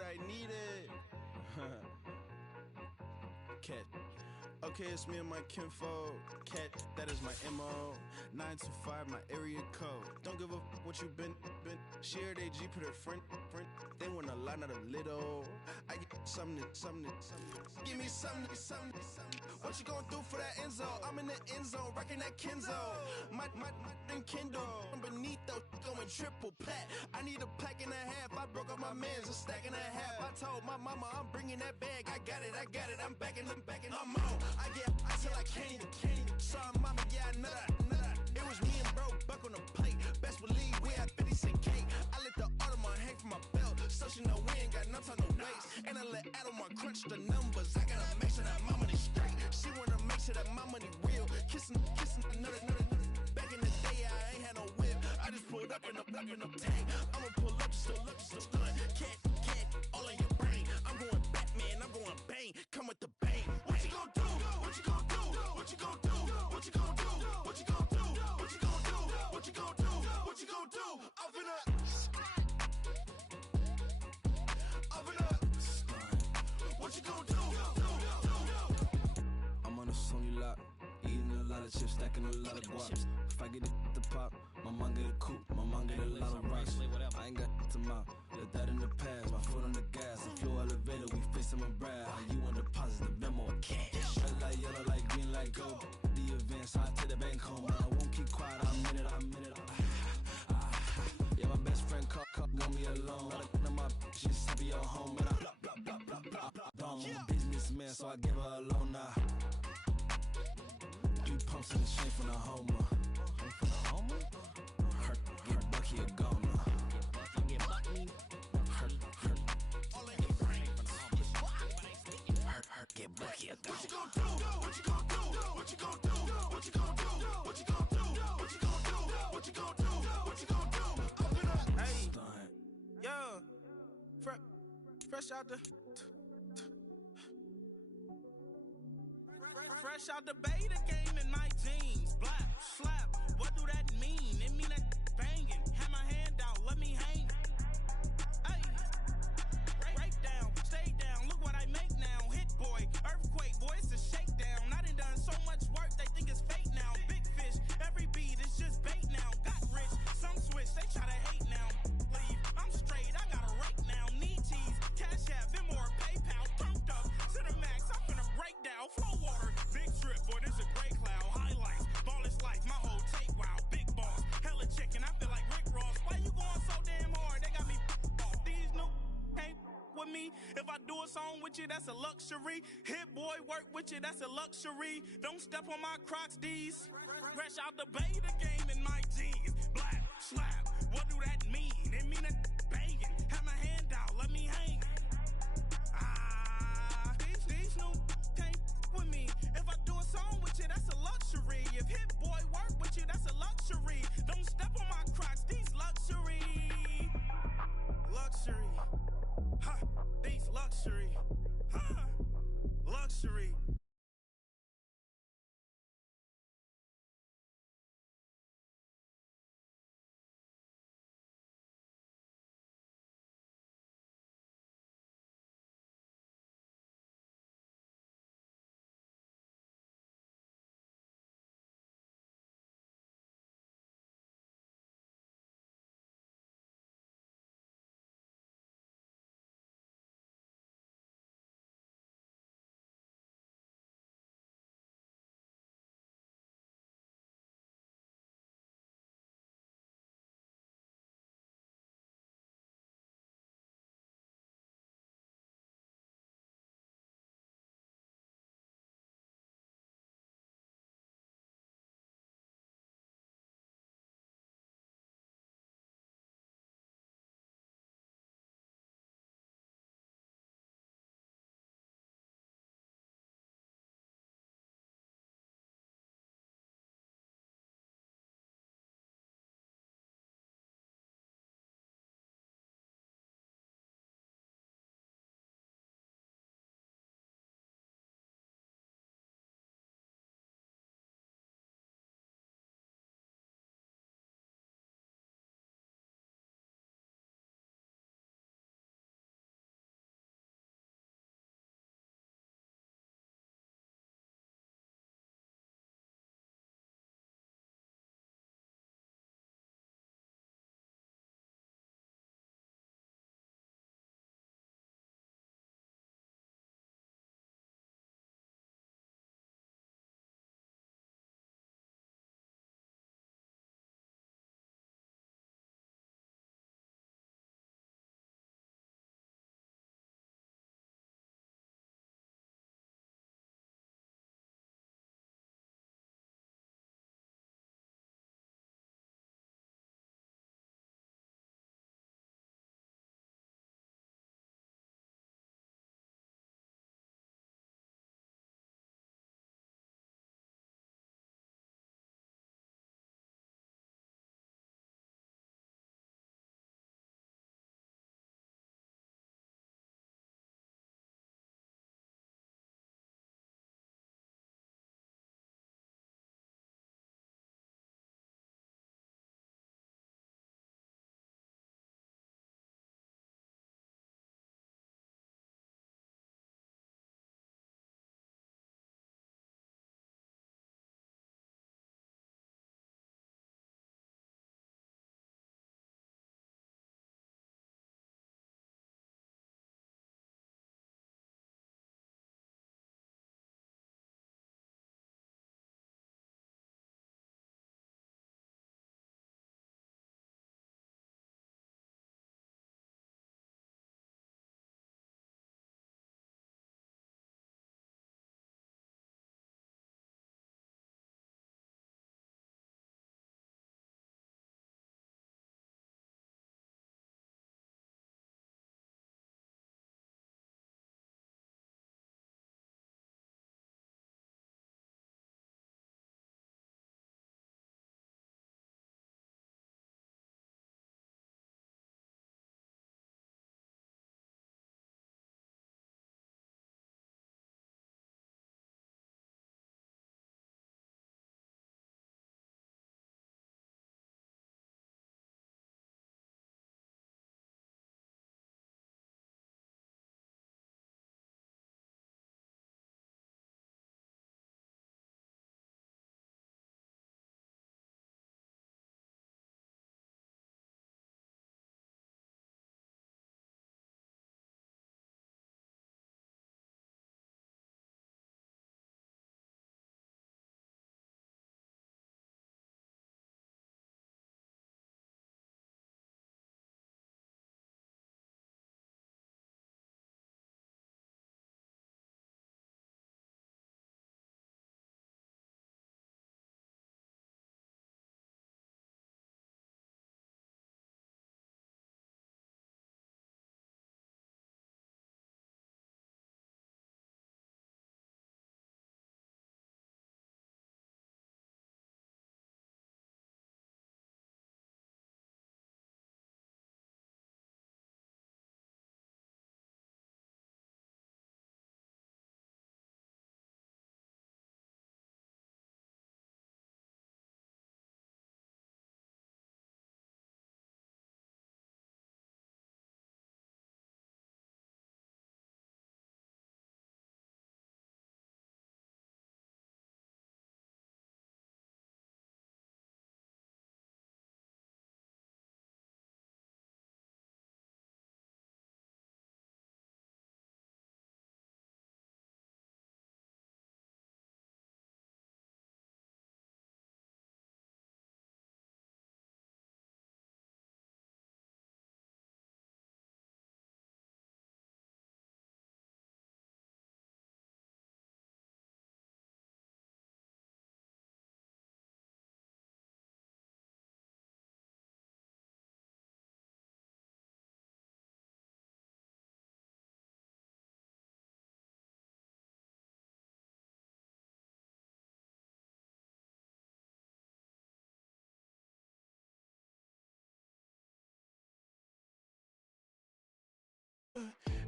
I need it. Cat. Okay, it's me and my kinfolk. Cat, that is my MO. 925, my area code. Don't give a what you been. Shared AG, put her friend. They want a lot, not a little. I get something. Give me something. What you gonna do for that end zone? I'm in the end zone, rocking that Kenzo. My Kindle. Beneath though, going triple plat. I need a pack and a half. I broke up my my mans, a stack and a half. I told my mama I'm bringing that bag. I got it, I'm backing, I'm on. I get ice till I can't. Sorry, mama, yeah, I know that. It was me and bro, buck on the plate. Best believe we had 50 cent cake. I let the Audemars hang from my belt, so she know we ain't got no time to waste. And I let Audemars crunch the numbers. I gotta make sure that my money straight. She wanna make sure that my money real. Kissing another. Back in the day, I ain't had no whip. I just pulled up in the tank. I'ma pull up just to stun. Cat, all in your brain. I'm going Batman, I'm going bang. Come with the bang. What you gon' do? What you gon' do? What you gon' do? What you gon' do? What you gon' do? What you gon' do? What you gon' do? What you gon' do? Up in up. What you gon' do? I'm on a Sony lot, eating a lot of chips, stacking a lot of guap. If I get it the pop, my mom get a coupe, my mom get a lot of rocks. I ain't got to mouth, let that in the past. My foot on the gas, the floor elevator, we face them and brag. How you want deposits, the memo of cash. Red like yellow, like green, like gold. The event, so I take the bank home. I won't keep quiet, I'm in it. Yeah, my best friend want me alone. None of my bitches be your home, and I I'm a businessman, so I give her a loan now. 3 pumps in the chain from the Homer. Her Bucky a goner. Get Bucky a goner. What you gon' do? What you gon' do? What you gon' do? What you gon' do? What you gon' do? What you gon' do? What you gon' do? What you gon' do? Open up. Hey, yeah. Fresh out the. Fresh out the beta game in my jeans. Black, slap, what do that mean? It mean that banging. Have my hand out, let me hang. Hey, break down, stay down, look what I make now. Hit boy, earthquake, boy, it's a shakedown. I done so much work, they think it's fake now. Big fish, every beat is just bait now. Got rich, some switch, they try to hate now. Leave, I'm straight, I got a rake now. Need cheese, cash app, Venmo or PayPal. Turned up to the max, I'm finna break down. Flow water, big trip, boy, this a gray cloud. Highlights, ball is life, my whole take wow. Big boss, hella chicken, I feel like Rick Ross. Why you going so damn hard? They got me off. These new can't with me. If I do a song with you, that's a luxury. Hit boy, work with you, that's a luxury. Don't step on my Crocs, D's. Fresh out the beta game in my jeans. Black, slap, what do that mean? It mean that banging. Have my hand out, let me hang. These new can't with me. If I do a song with you, that's a luxury. If Hit Boy work with you, that's a luxury. Don't step on my Crocs, these luxury. Huh, these luxury. Huh, luxury.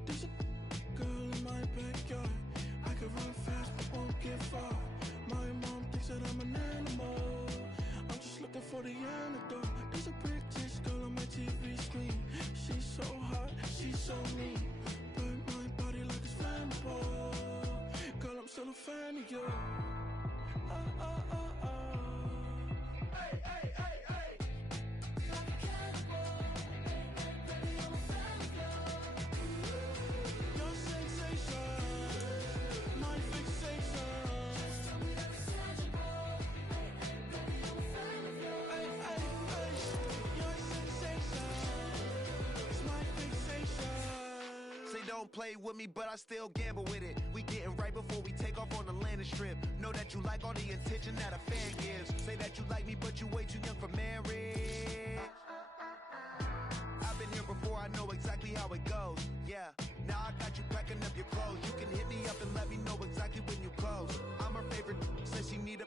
There's a girl in my backyard. I could run fast but won't get far. My mom thinks that I'm an animal. I'm just looking for the antidote. There's a British girl on my TV screen. She's so hot, she's so mean. Burn my body like it's flammable. Girl, I'm still a fan of you. Hey, hey, hey, hey. Like a cannibal. Baby, I'm a fan of you. Your sensation, my fixation. Just tell me that it's tangible. Hey, hey, baby, I'm a fan of you. Hey, hey, hey. Your sensation is my fixation. Say don't play with me, but I still gamble with it. We getting right before we take off on the landing strip. Know that you like all the attention that a fan gives. Say that you like me, but you way too young for marriage. I've been here before, I know exactly how it goes. Yeah, now I got you packing up your clothes. You can hit me up and let me know exactly when you close. I'm her favorite, says she need a...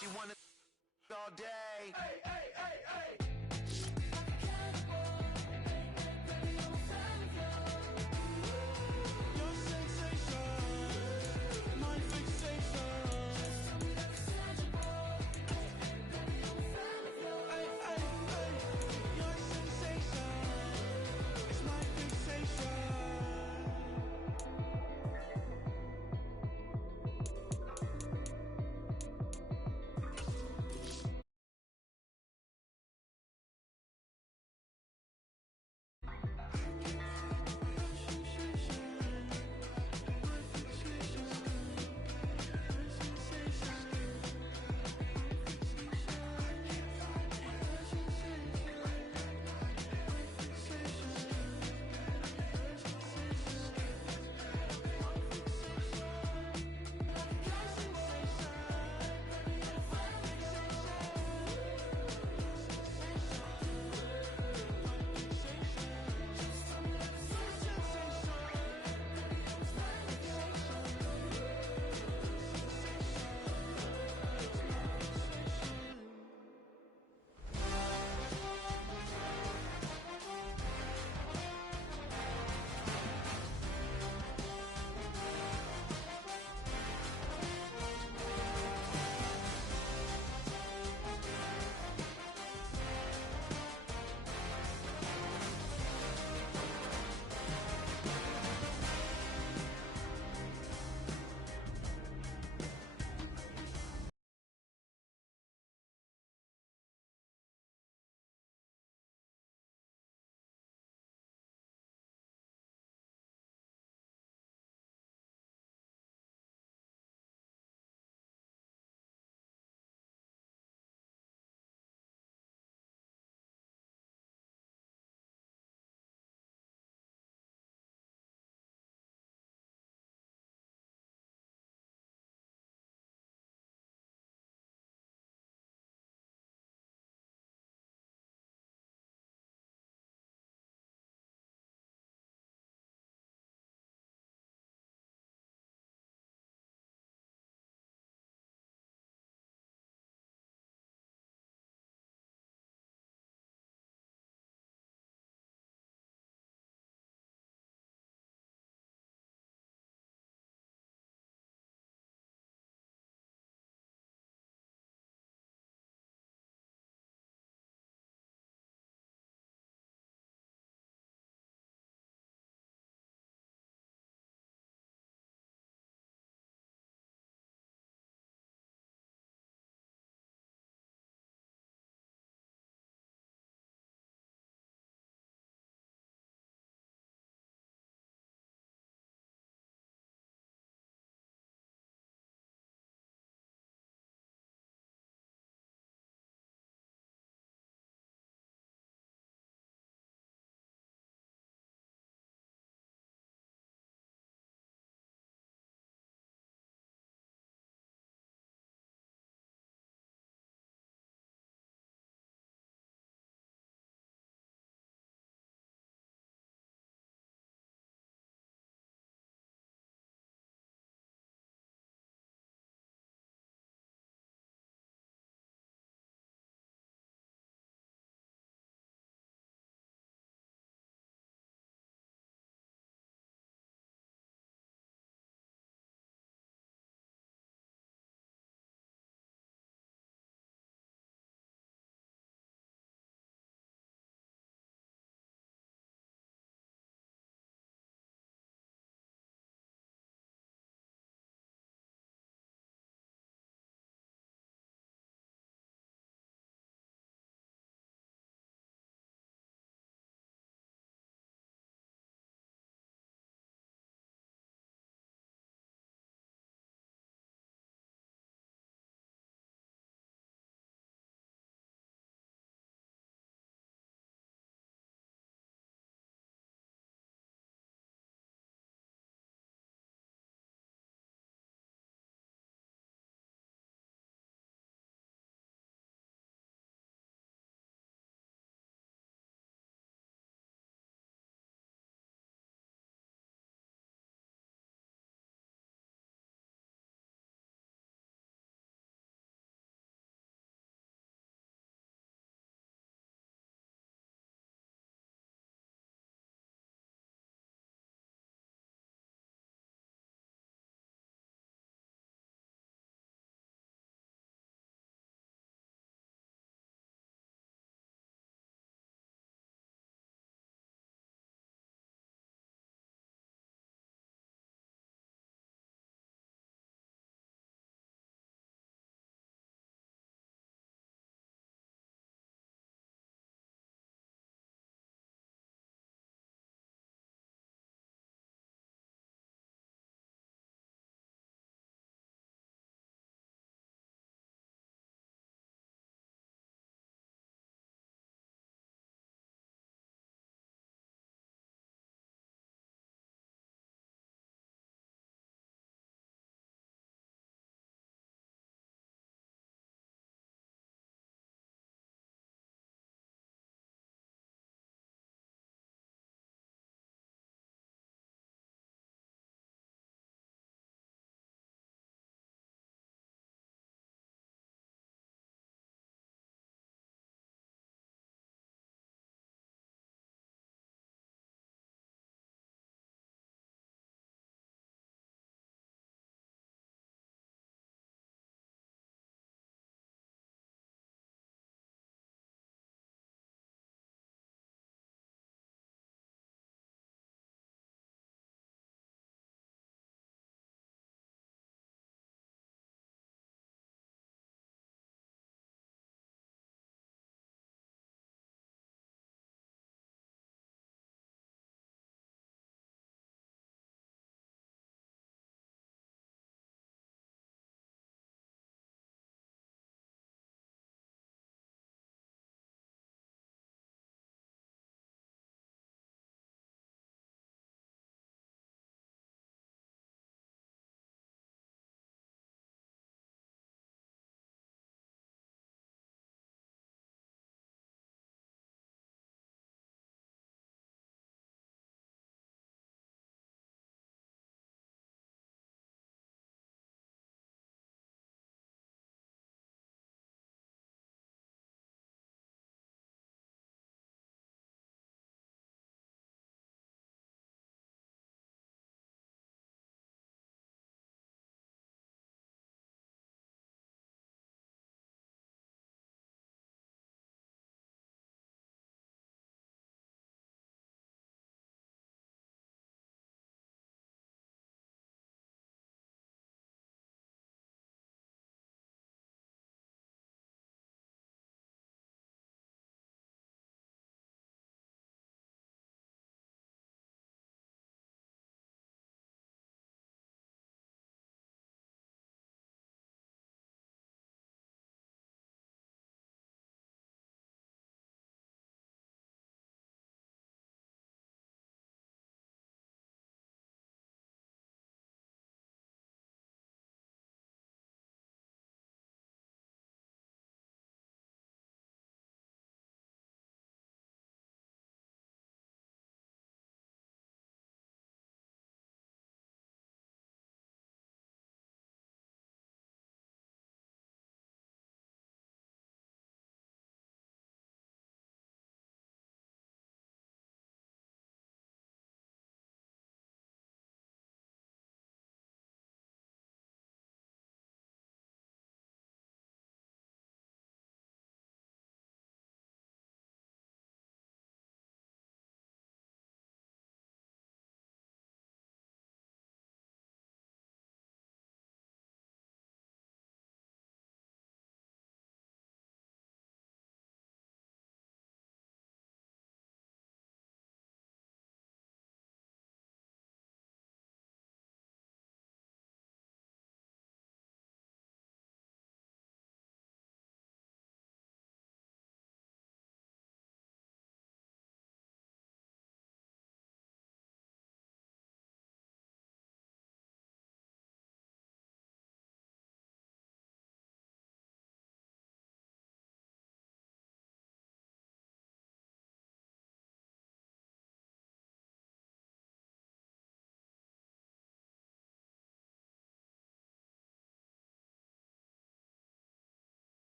She wanna all day. Hey, hey, hey, hey.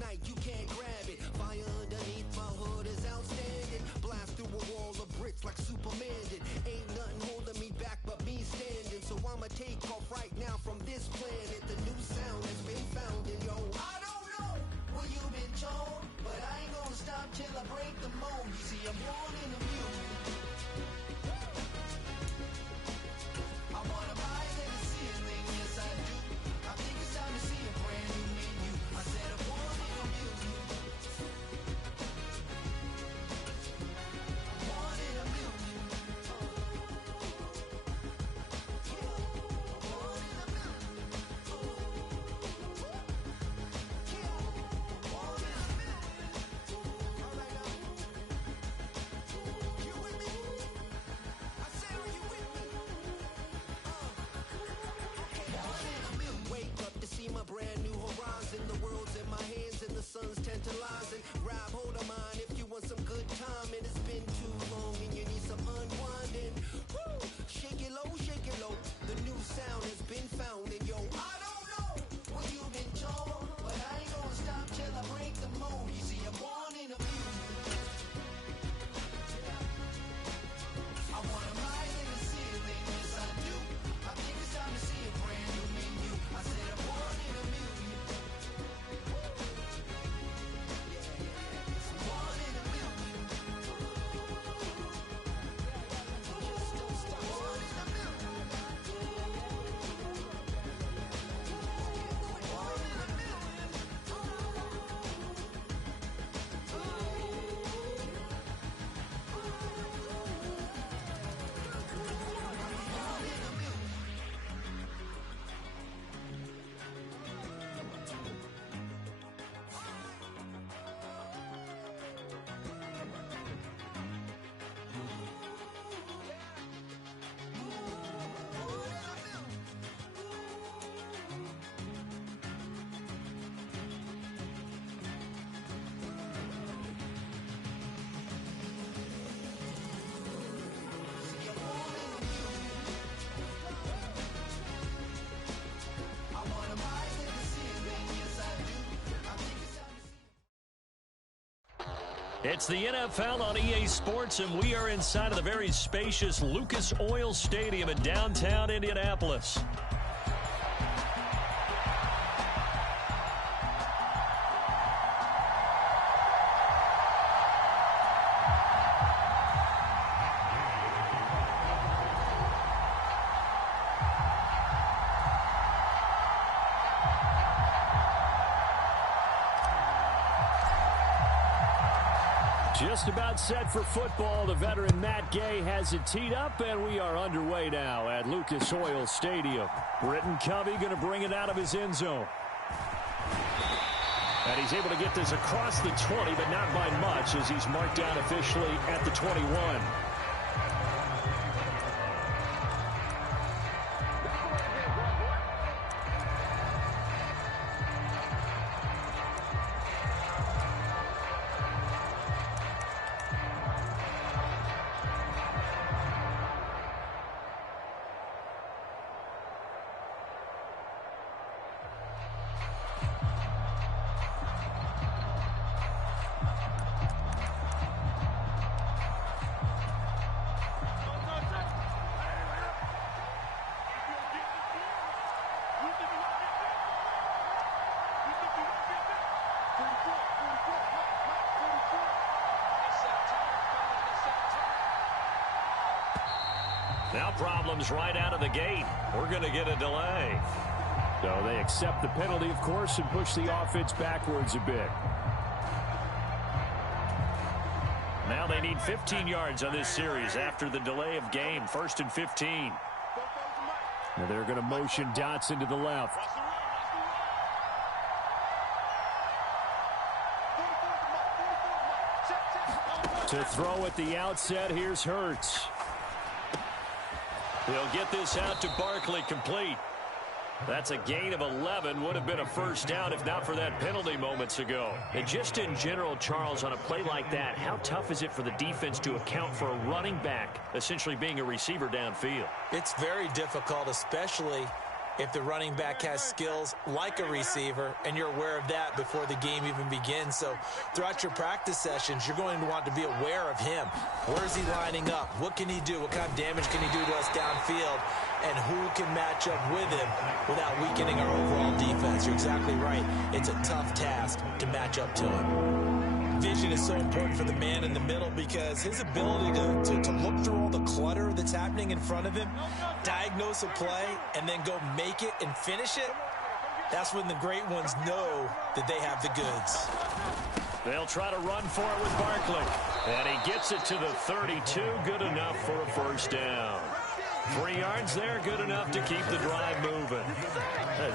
night, you can't grab it. Fire underneath my hood is outstanding. Blast through a wall of bricks like Superman did. Ain't nothing holding me back but me standing. So I'ma take off right now from this planet. The new sound has been found in yo. I don't know what you've been told, but I ain't gonna stop till I break the mold. You see, I'm born in the music. I wanna rise in the ceiling, yes I do. I think it's time to see a brand new menu. I said I'm born in the music. I'm born in the music. Tantalizing, grab hold of mine if you want some good time. And it's been too long and you need some unwinding. Woo! Shake it low, the new sound has been found. And yo, I don't know what you've been told, but I ain't gonna stop till I break the mold. You see, I'm born in the music. I wanna rise in the ceiling, yes I do. I think it's time to see a brand new menu. I said I'm born in the music. It's the NFL on EA Sports, and we are inside of the very spacious Lucas Oil Stadium in downtown Indianapolis. Just about set for football. The veteran Matt Gay has it teed up, and we are underway now at Lucas Oil Stadium. Britton Covey going to bring it out of his end zone. And he's able to get this across the 20, but not by much, as he's marked down officially at the 21. Now problems right out of the gate. We're going to get a delay. So they accept the penalty, of course, and push the offense backwards a bit. Now they need 15 yards on this series after the delay of game. 1st and 15. Now they're going to motion Dotson to the left. To throw at the outset, here's Hurts. He'll get this out to Barkley, complete. That's a gain of 11. Would have been a first down if not for that penalty moments ago. And just in general, Charles, on a play like that, how tough is it for the defense to account for a running back essentially being a receiver downfield? It's very difficult, especially if the running back has skills like a receiver, and you're aware of that before the game even begins. So throughout your practice sessions, you're going to want to be aware of him. Where is he lining up? What can he do? What kind of damage can he do to us downfield? And who can match up with him without weakening our overall defense? You're exactly right. It's a tough task to match up to him. Vision is so important for the man in the middle because his ability to look through all the clutter that's happening in front of him, diagnose a play, and then go make it and finish it, that's when the great ones know that they have the goods. They'll try to run for it with Barkley. And he gets it to the 32. Good enough for a first down. 3 yards there, good enough to keep the drive moving.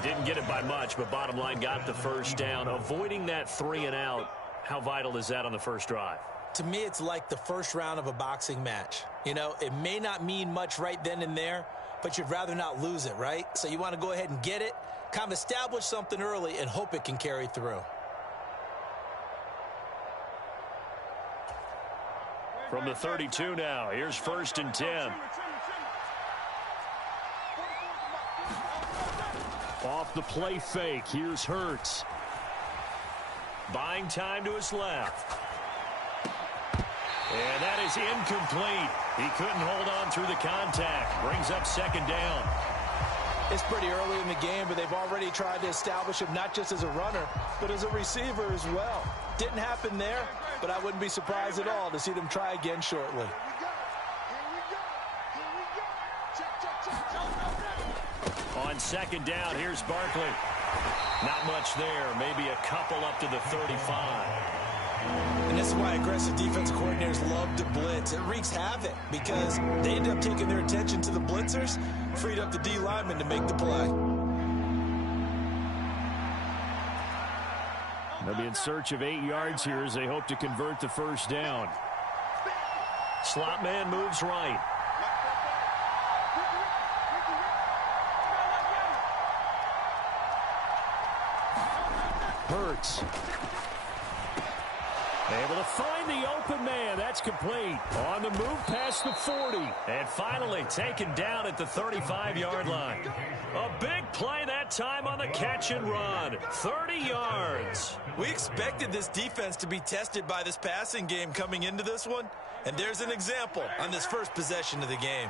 Didn't get it by much, but bottom line got the first down. Avoiding that 3 and out, how vital is that on the first drive? To me, it's like the first round of a boxing match. You know, it may not mean much right then and there, but you'd rather not lose it, right? So you want to go ahead and get it, kind of establish something early, and hope it can carry through. From the 32 now, here's 1st and 10. Off the play fake, here's Hurts. Buying time to his left. And that is incomplete. He couldn't hold on through the contact. Brings up 2nd down. It's pretty early in the game, but they've already tried to establish him not just as a runner, but as a receiver as well. Didn't happen there, but I wouldn't be surprised at all to see them try again shortly. On 2nd down, here's Barkley. Not much there, maybe a couple up to the 35. And this is why aggressive defensive coordinators love to blitz. It wreaks havoc because they end up taking their attention to the blitzers, freed up the D lineman to make the play. They'll be in search of 8 yards here as they hope to convert the first down. Slot man moves right. Hurts. Able to find the open man. That's complete. On the move past the 40. And finally taken down at the 35-yard line. A big play that time on the catch and run. 30 yards. We expected this defense to be tested by this passing game coming into this one. And there's an example on this first possession of the game.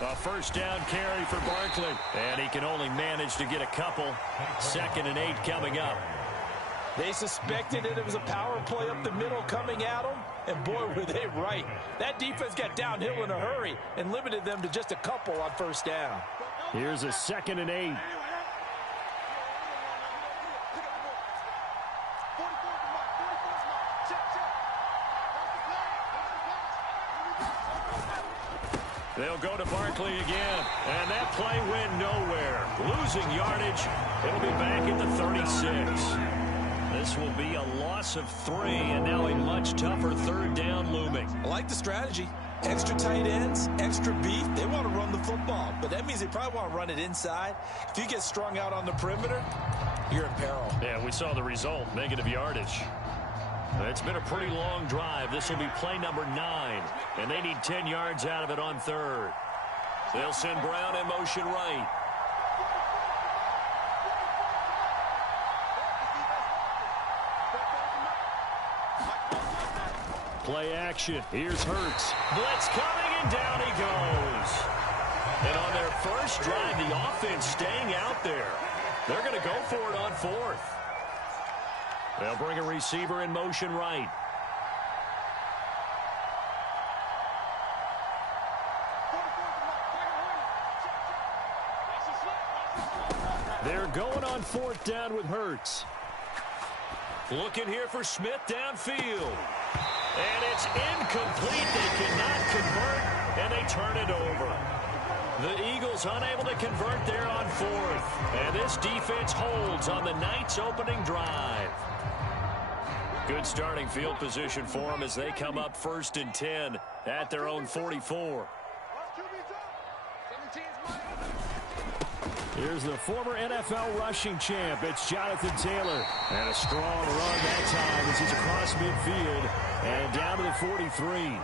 A first down carry for Barkley. And he can only manage to get a couple. 2nd and 8 coming up. They suspected it was a power play up the middle coming at them. And boy, were they right. That defense got downhill in a hurry and limited them to just a couple on first down. Here's a 2nd and 8. They'll go to Barkley again, and that play went nowhere. Losing yardage, it'll be back at the 36. This will be a loss of 3, and now a much tougher 3rd down looming. I like the strategy. Extra tight ends, extra beef. They want to run the football, but that means they probably want to run it inside. If you get strung out on the perimeter, you're in peril. Yeah, we saw the result, negative yardage. It's been a pretty long drive. This will be play number 9, and they need 10 yards out of it on 3rd. They'll send Brown in motion right. Play action. Here's Hurts. Blitz coming, and down he goes. And on their first drive, the offense staying out there. They're going to go for it on 4th. They'll bring a receiver in motion right. They're going on 4th down with Hurts. Looking here for Smith downfield. And it's incomplete. They cannot convert, and they turn it over. The Eagles unable to convert there on 4th. And this defense holds on the night's opening drive. Good starting field position for them as they come up 1st and 10 at their own 44. Here's the former NFL rushing champ. It's Jonathan Taylor. And a strong run that time as he's across midfield and down to the 43.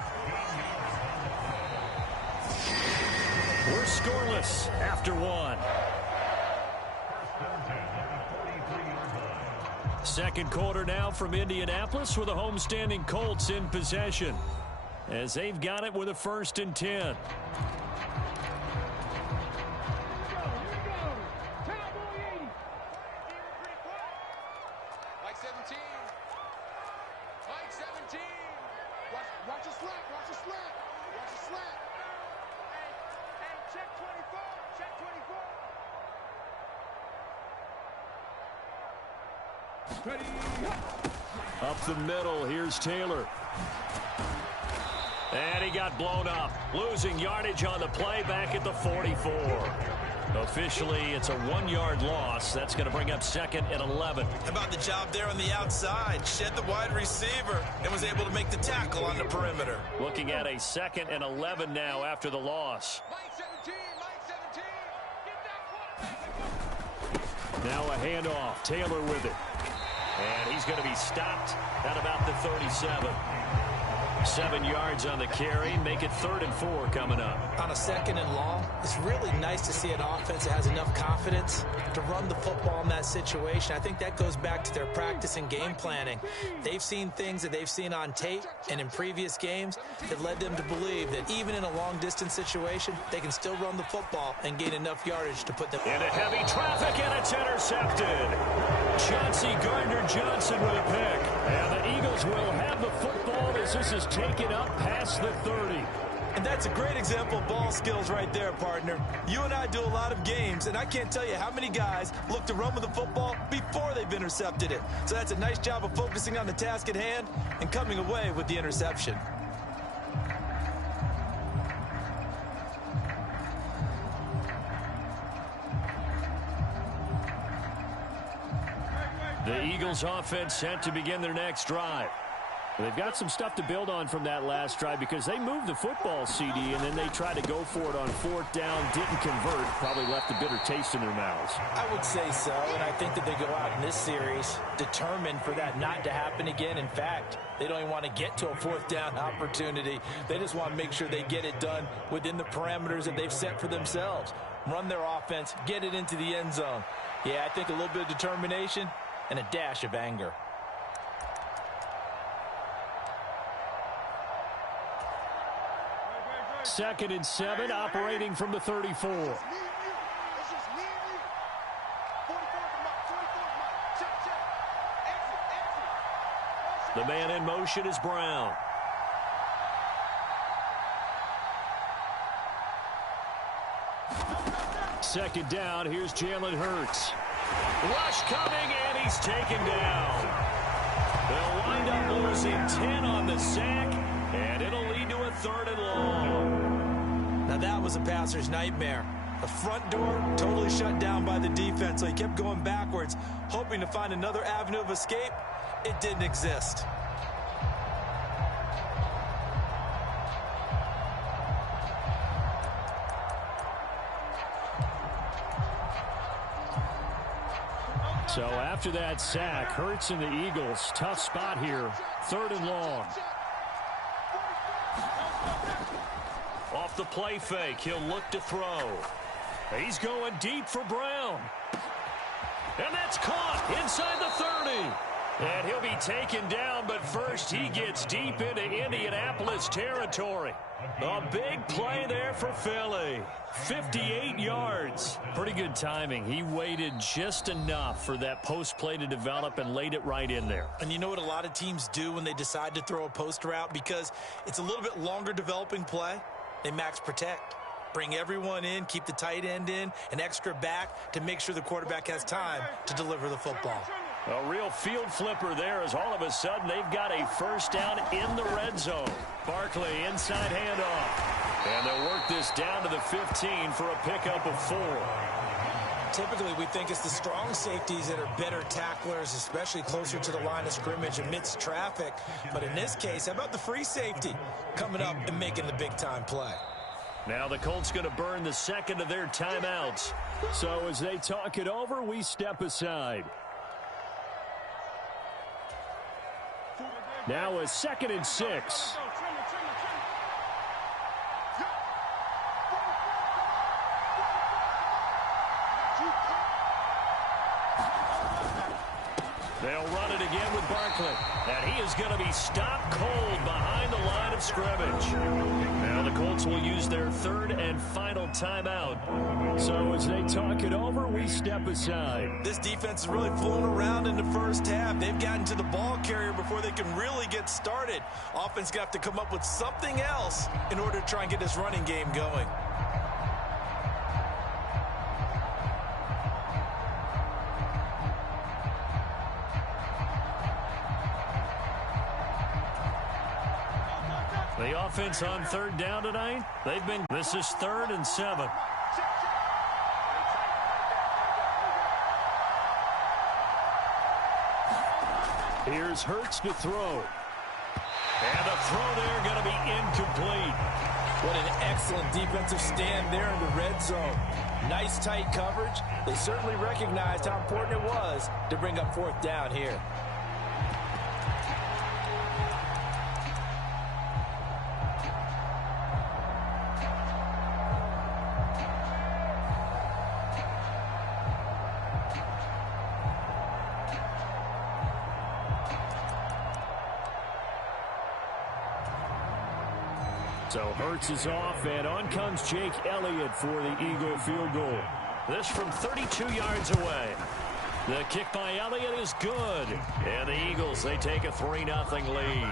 We're scoreless after one. Second quarter now from Indianapolis with the homestanding Colts in possession as they've got it with a 1st and 10. Up the middle, here's Taylor. And he got blown up. Losing yardage on the play back at the 44. Officially, it's a 1-yard loss. That's going to bring up 2nd and 11. How about the job there on the outside? Shed the wide receiver and was able to make the tackle on the perimeter. Looking at a 2nd and 11 now after the loss. Now a handoff. Taylor with it. And he's going to be stopped at about the 37. 7 yards on the carry. Make it 3rd and 4 coming up. On a 2nd and long, it's really nice to see an offense that has enough confidence to run the football in that situation. I think that goes back to their practice and game planning. They've seen things that they've seen on tape and in previous games that led them to believe that even in a long-distance situation, they can still run the football and gain enough yardage to put them into heavy traffic, and it's intercepted. Chauncey Gardner-Johnson with a pick. And the Eagles will have the football as this is taken up past the 30. And that's a great example of ball skills right there, partner. You and I do a lot of games, and I can't tell you how many guys look to run with the football before they've intercepted it. So that's a nice job of focusing on the task at hand and coming away with the interception. The Eagles offense set to begin their next drive. They've got some stuff to build on from that last drive because they moved the football, CD, and then they tried to go for it on 4th down, didn't convert, probably left a bitter taste in their mouths. I would say so, and I think that they go out in this series determined for that not to happen again. In fact, they don't even want to get to a 4th down opportunity. They just want to make sure they get it done within the parameters that they've set for themselves. Run their offense, get it into the end zone. Yeah, I think a little bit of determination and a dash of anger. Second and 7, operating from the 34. The man in motion is Brown. Second down, here's Jalen Hurts. Rush coming, and he's taken down. They'll wind up losing 10 on the sack, and it'll lead to a 3rd and long. Now that was a passer's nightmare. The front door totally shut down by the defense, so he kept going backwards, hoping to find another avenue of escape. It didn't exist. So after that sack, Hurts and the Eagles, tough spot here, 3rd and long. Off the play fake, he'll look to throw. He's going deep for Brown. And that's caught inside the 30. And he'll be taken down, but first he gets deep into Indianapolis territory. A big play there for Philly. 58 yards. Pretty good timing. He waited just enough for that post play to develop and laid it right in there. And you know what a lot of teams do when they decide to throw a post route? Because it's a little bit longer developing play. They max protect. Bring everyone in, keep the tight end in, an extra back to make sure the quarterback has time to deliver the football. A real field flipper there as all of a sudden they've got a 1st down in the red zone. Barkley inside handoff. And they'll work this down to the 15 for a pickup of 4. Typically, we think it's the strong safeties that are better tacklers, especially closer to the line of scrimmage amidst traffic. But in this case, how about the free safety coming up and making the big-time play? Now the Colts going to burn the second of their timeouts. So as they talk it over, we step aside. Now a 2nd and 6. They'll run it again with Barkley. And he is going to be stopped cold behind the line of scrimmage. Now the Colts will use their 3rd and final timeout. So as they talk it over, we step aside. This defense is really flown around in the first half. They've gotten to the ball carrier before they can really get started. Offense got to come up with something else in order to try and get this running game going. The offense on 3rd down tonight, this is 3rd and 7. Here's Hurts to throw. And the throw there going to be incomplete. What an excellent defensive stand there in the red zone. Nice tight coverage. They certainly recognized how important it was to bring up 4th down here. So Hurts is off, and on comes Jake Elliott for the Eagle field goal. This from 32 yards away. The kick by Elliott is good. And the Eagles, they take a 3-0 lead.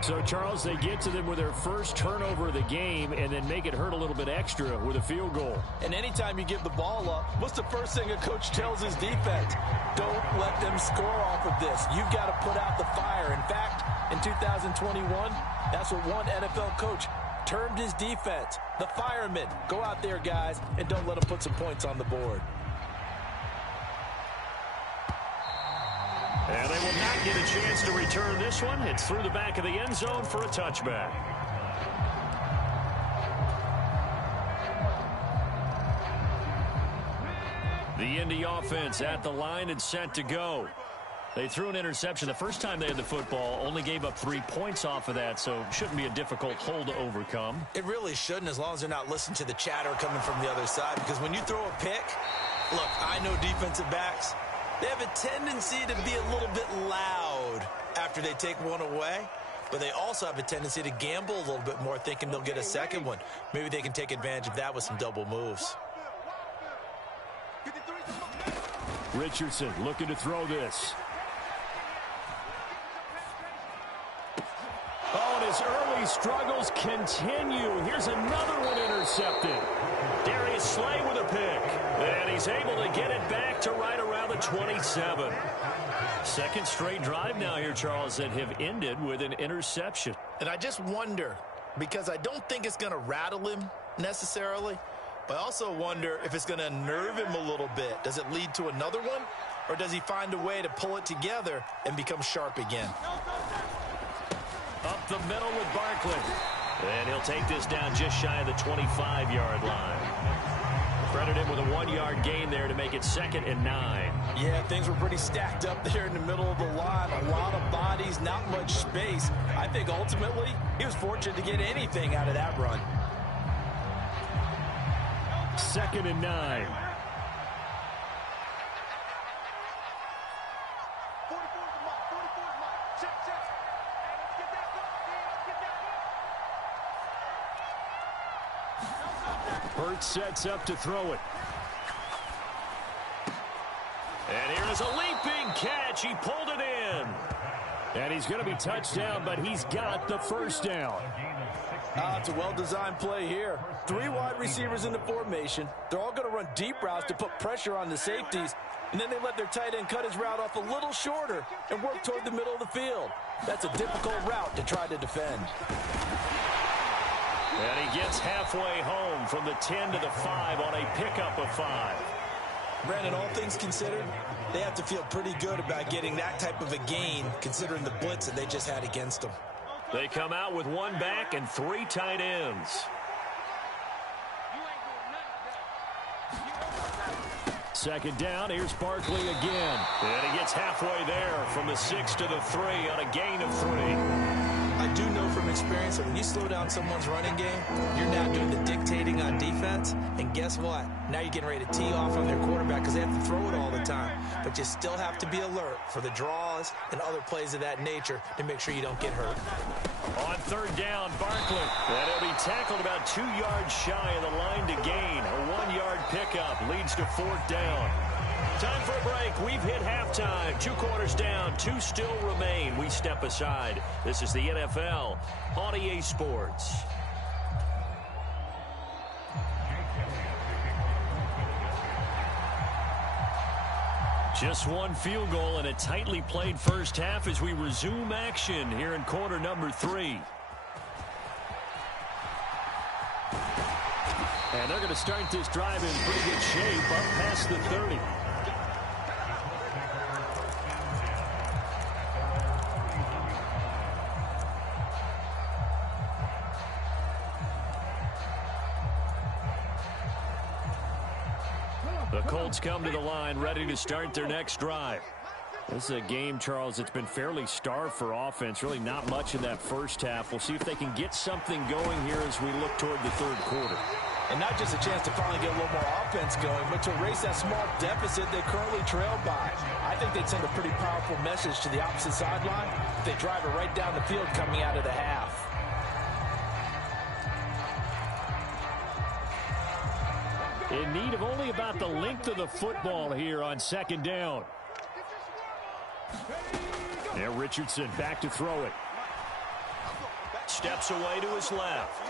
So, Charles, they get to them with their first turnover of the game and then make it hurt a little bit extra with a field goal. And anytime you give the ball up, what's the first thing a coach tells his defense? Don't let them score off of this. You've got to put out the fire. In fact, in 2021, that's what one NFL coach termed his defense. The firemen. Go out there, guys, and don't let them put some points on the board. And they will not get a chance to return this one. It's through the back of the end zone for a touchback. The Indy offense at the line and set to go. They threw an interception the first time they had the football, only gave up 3 points off of that, so shouldn't be a difficult hole to overcome. It really shouldn't, as long as they're not listening to the chatter coming from the other side, because when you throw a pick, look, I know defensive backs, they have a tendency to be a little bit loud after they take one away, but they also have a tendency to gamble a little bit more, thinking they'll get a second one. Maybe they can take advantage of that with some double moves. Richardson looking to throw this. Oh, and his early struggles continue. Here's another one intercepted. Darius Slay with a pick. And he's able to get it back to right around the 27. Second straight drive now here, Charles, that have ended with an interception. And I just wonder, because I don't think it's going to rattle him necessarily, but I also wonder if it's going to unnerve him a little bit. Does it lead to another one, or does he find a way to pull it together and become sharp again? Up the middle with Barkley. And he'll take this down just shy of the 25-yard line. Credit him with a 1-yard gain there to make it 2nd and 9. Yeah, things were pretty stacked up there in the middle of the line. A lot of bodies, not much space. I think ultimately he was fortunate to get anything out of that run. 2nd and 9. Hurts sets up to throw it. And here is a leaping catch. He pulled it in. And he's going to be touched down, but he's got the first down. It's a well-designed play here. 3 wide receivers in the formation. They're all going to run deep routes to put pressure on the safeties. And then they let their tight end cut his route off a little shorter and work toward the middle of the field. That's a difficult route to try to defend. And he gets halfway home from the 10 to the 5 on a pickup of 5. Brandon, all things considered, they have to feel pretty good about getting that type of a gain, considering the blitz that they just had against them. They come out with 1 back and 3 tight ends. Second down, here's Barkley again. And he gets halfway there from the 6 to the 3 on a gain of 3. I do know from experience that when you slow down someone's running game, you're now doing the dictating on defense. And guess what? Now you're getting ready to tee off on their quarterback because they have to throw it all the time. But you still have to be alert for the draws and other plays of that nature to make sure you don't get hurt. On third down, Barkley. And he'll be tackled about 2 yards shy of the line to gain. A 1-yard pickup leads to fourth down. Time for a break. We've hit halftime. 2 quarters down. 2 still remain. We step aside. This is the NFL on EA Sports. Just one field goal and a tightly played first half as we resume action here in quarter number 3. And they're going to start this drive in pretty good shape up past the 30. The Colts come to the line ready to start their next drive. This is a game, Charles, it's been fairly starved for offense. Really not much in that first half. We'll see if they can get something going here as we look toward the third quarter. And not just a chance to finally get a little more offense going, but to erase that small deficit they currently trailed by. I think they'd send a pretty powerful message to the opposite sideline if they drive it right down the field coming out of the half. In need of only about the length of the football here on second down. Now Richardson back to throw it. Steps away to his left.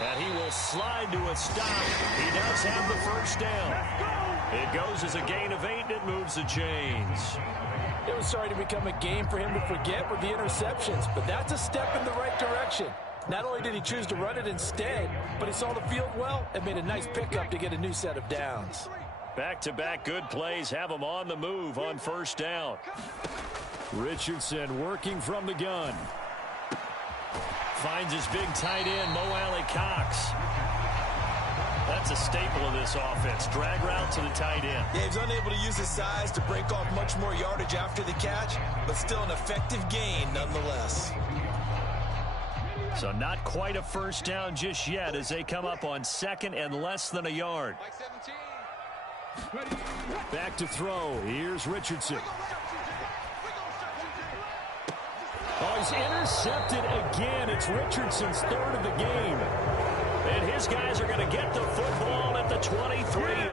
And he will slide to a stop. He does have the first down. It goes as a gain of 8, and it moves the chains. It was starting to become a game for him to forget with the interceptions, but that's a step in the right direction. Not only did he choose to run it instead, but he saw the field well and made a nice pickup to get a new set of downs. Back-to-back good plays have him on the move on first down. Richardson working from the gun. Finds his big tight end, Mo Alley Cox. That's a staple of this offense. Drag route to the tight end. Yeah, he's unable to use his size to break off much more yardage after the catch, but still an effective gain nonetheless. So not quite a first down just yet as they come up on second and less than a yard. Back to throw. Here's Richardson. Oh, he's intercepted again. It's Richardson's third of the game. And his guys are going to get the football at the 23.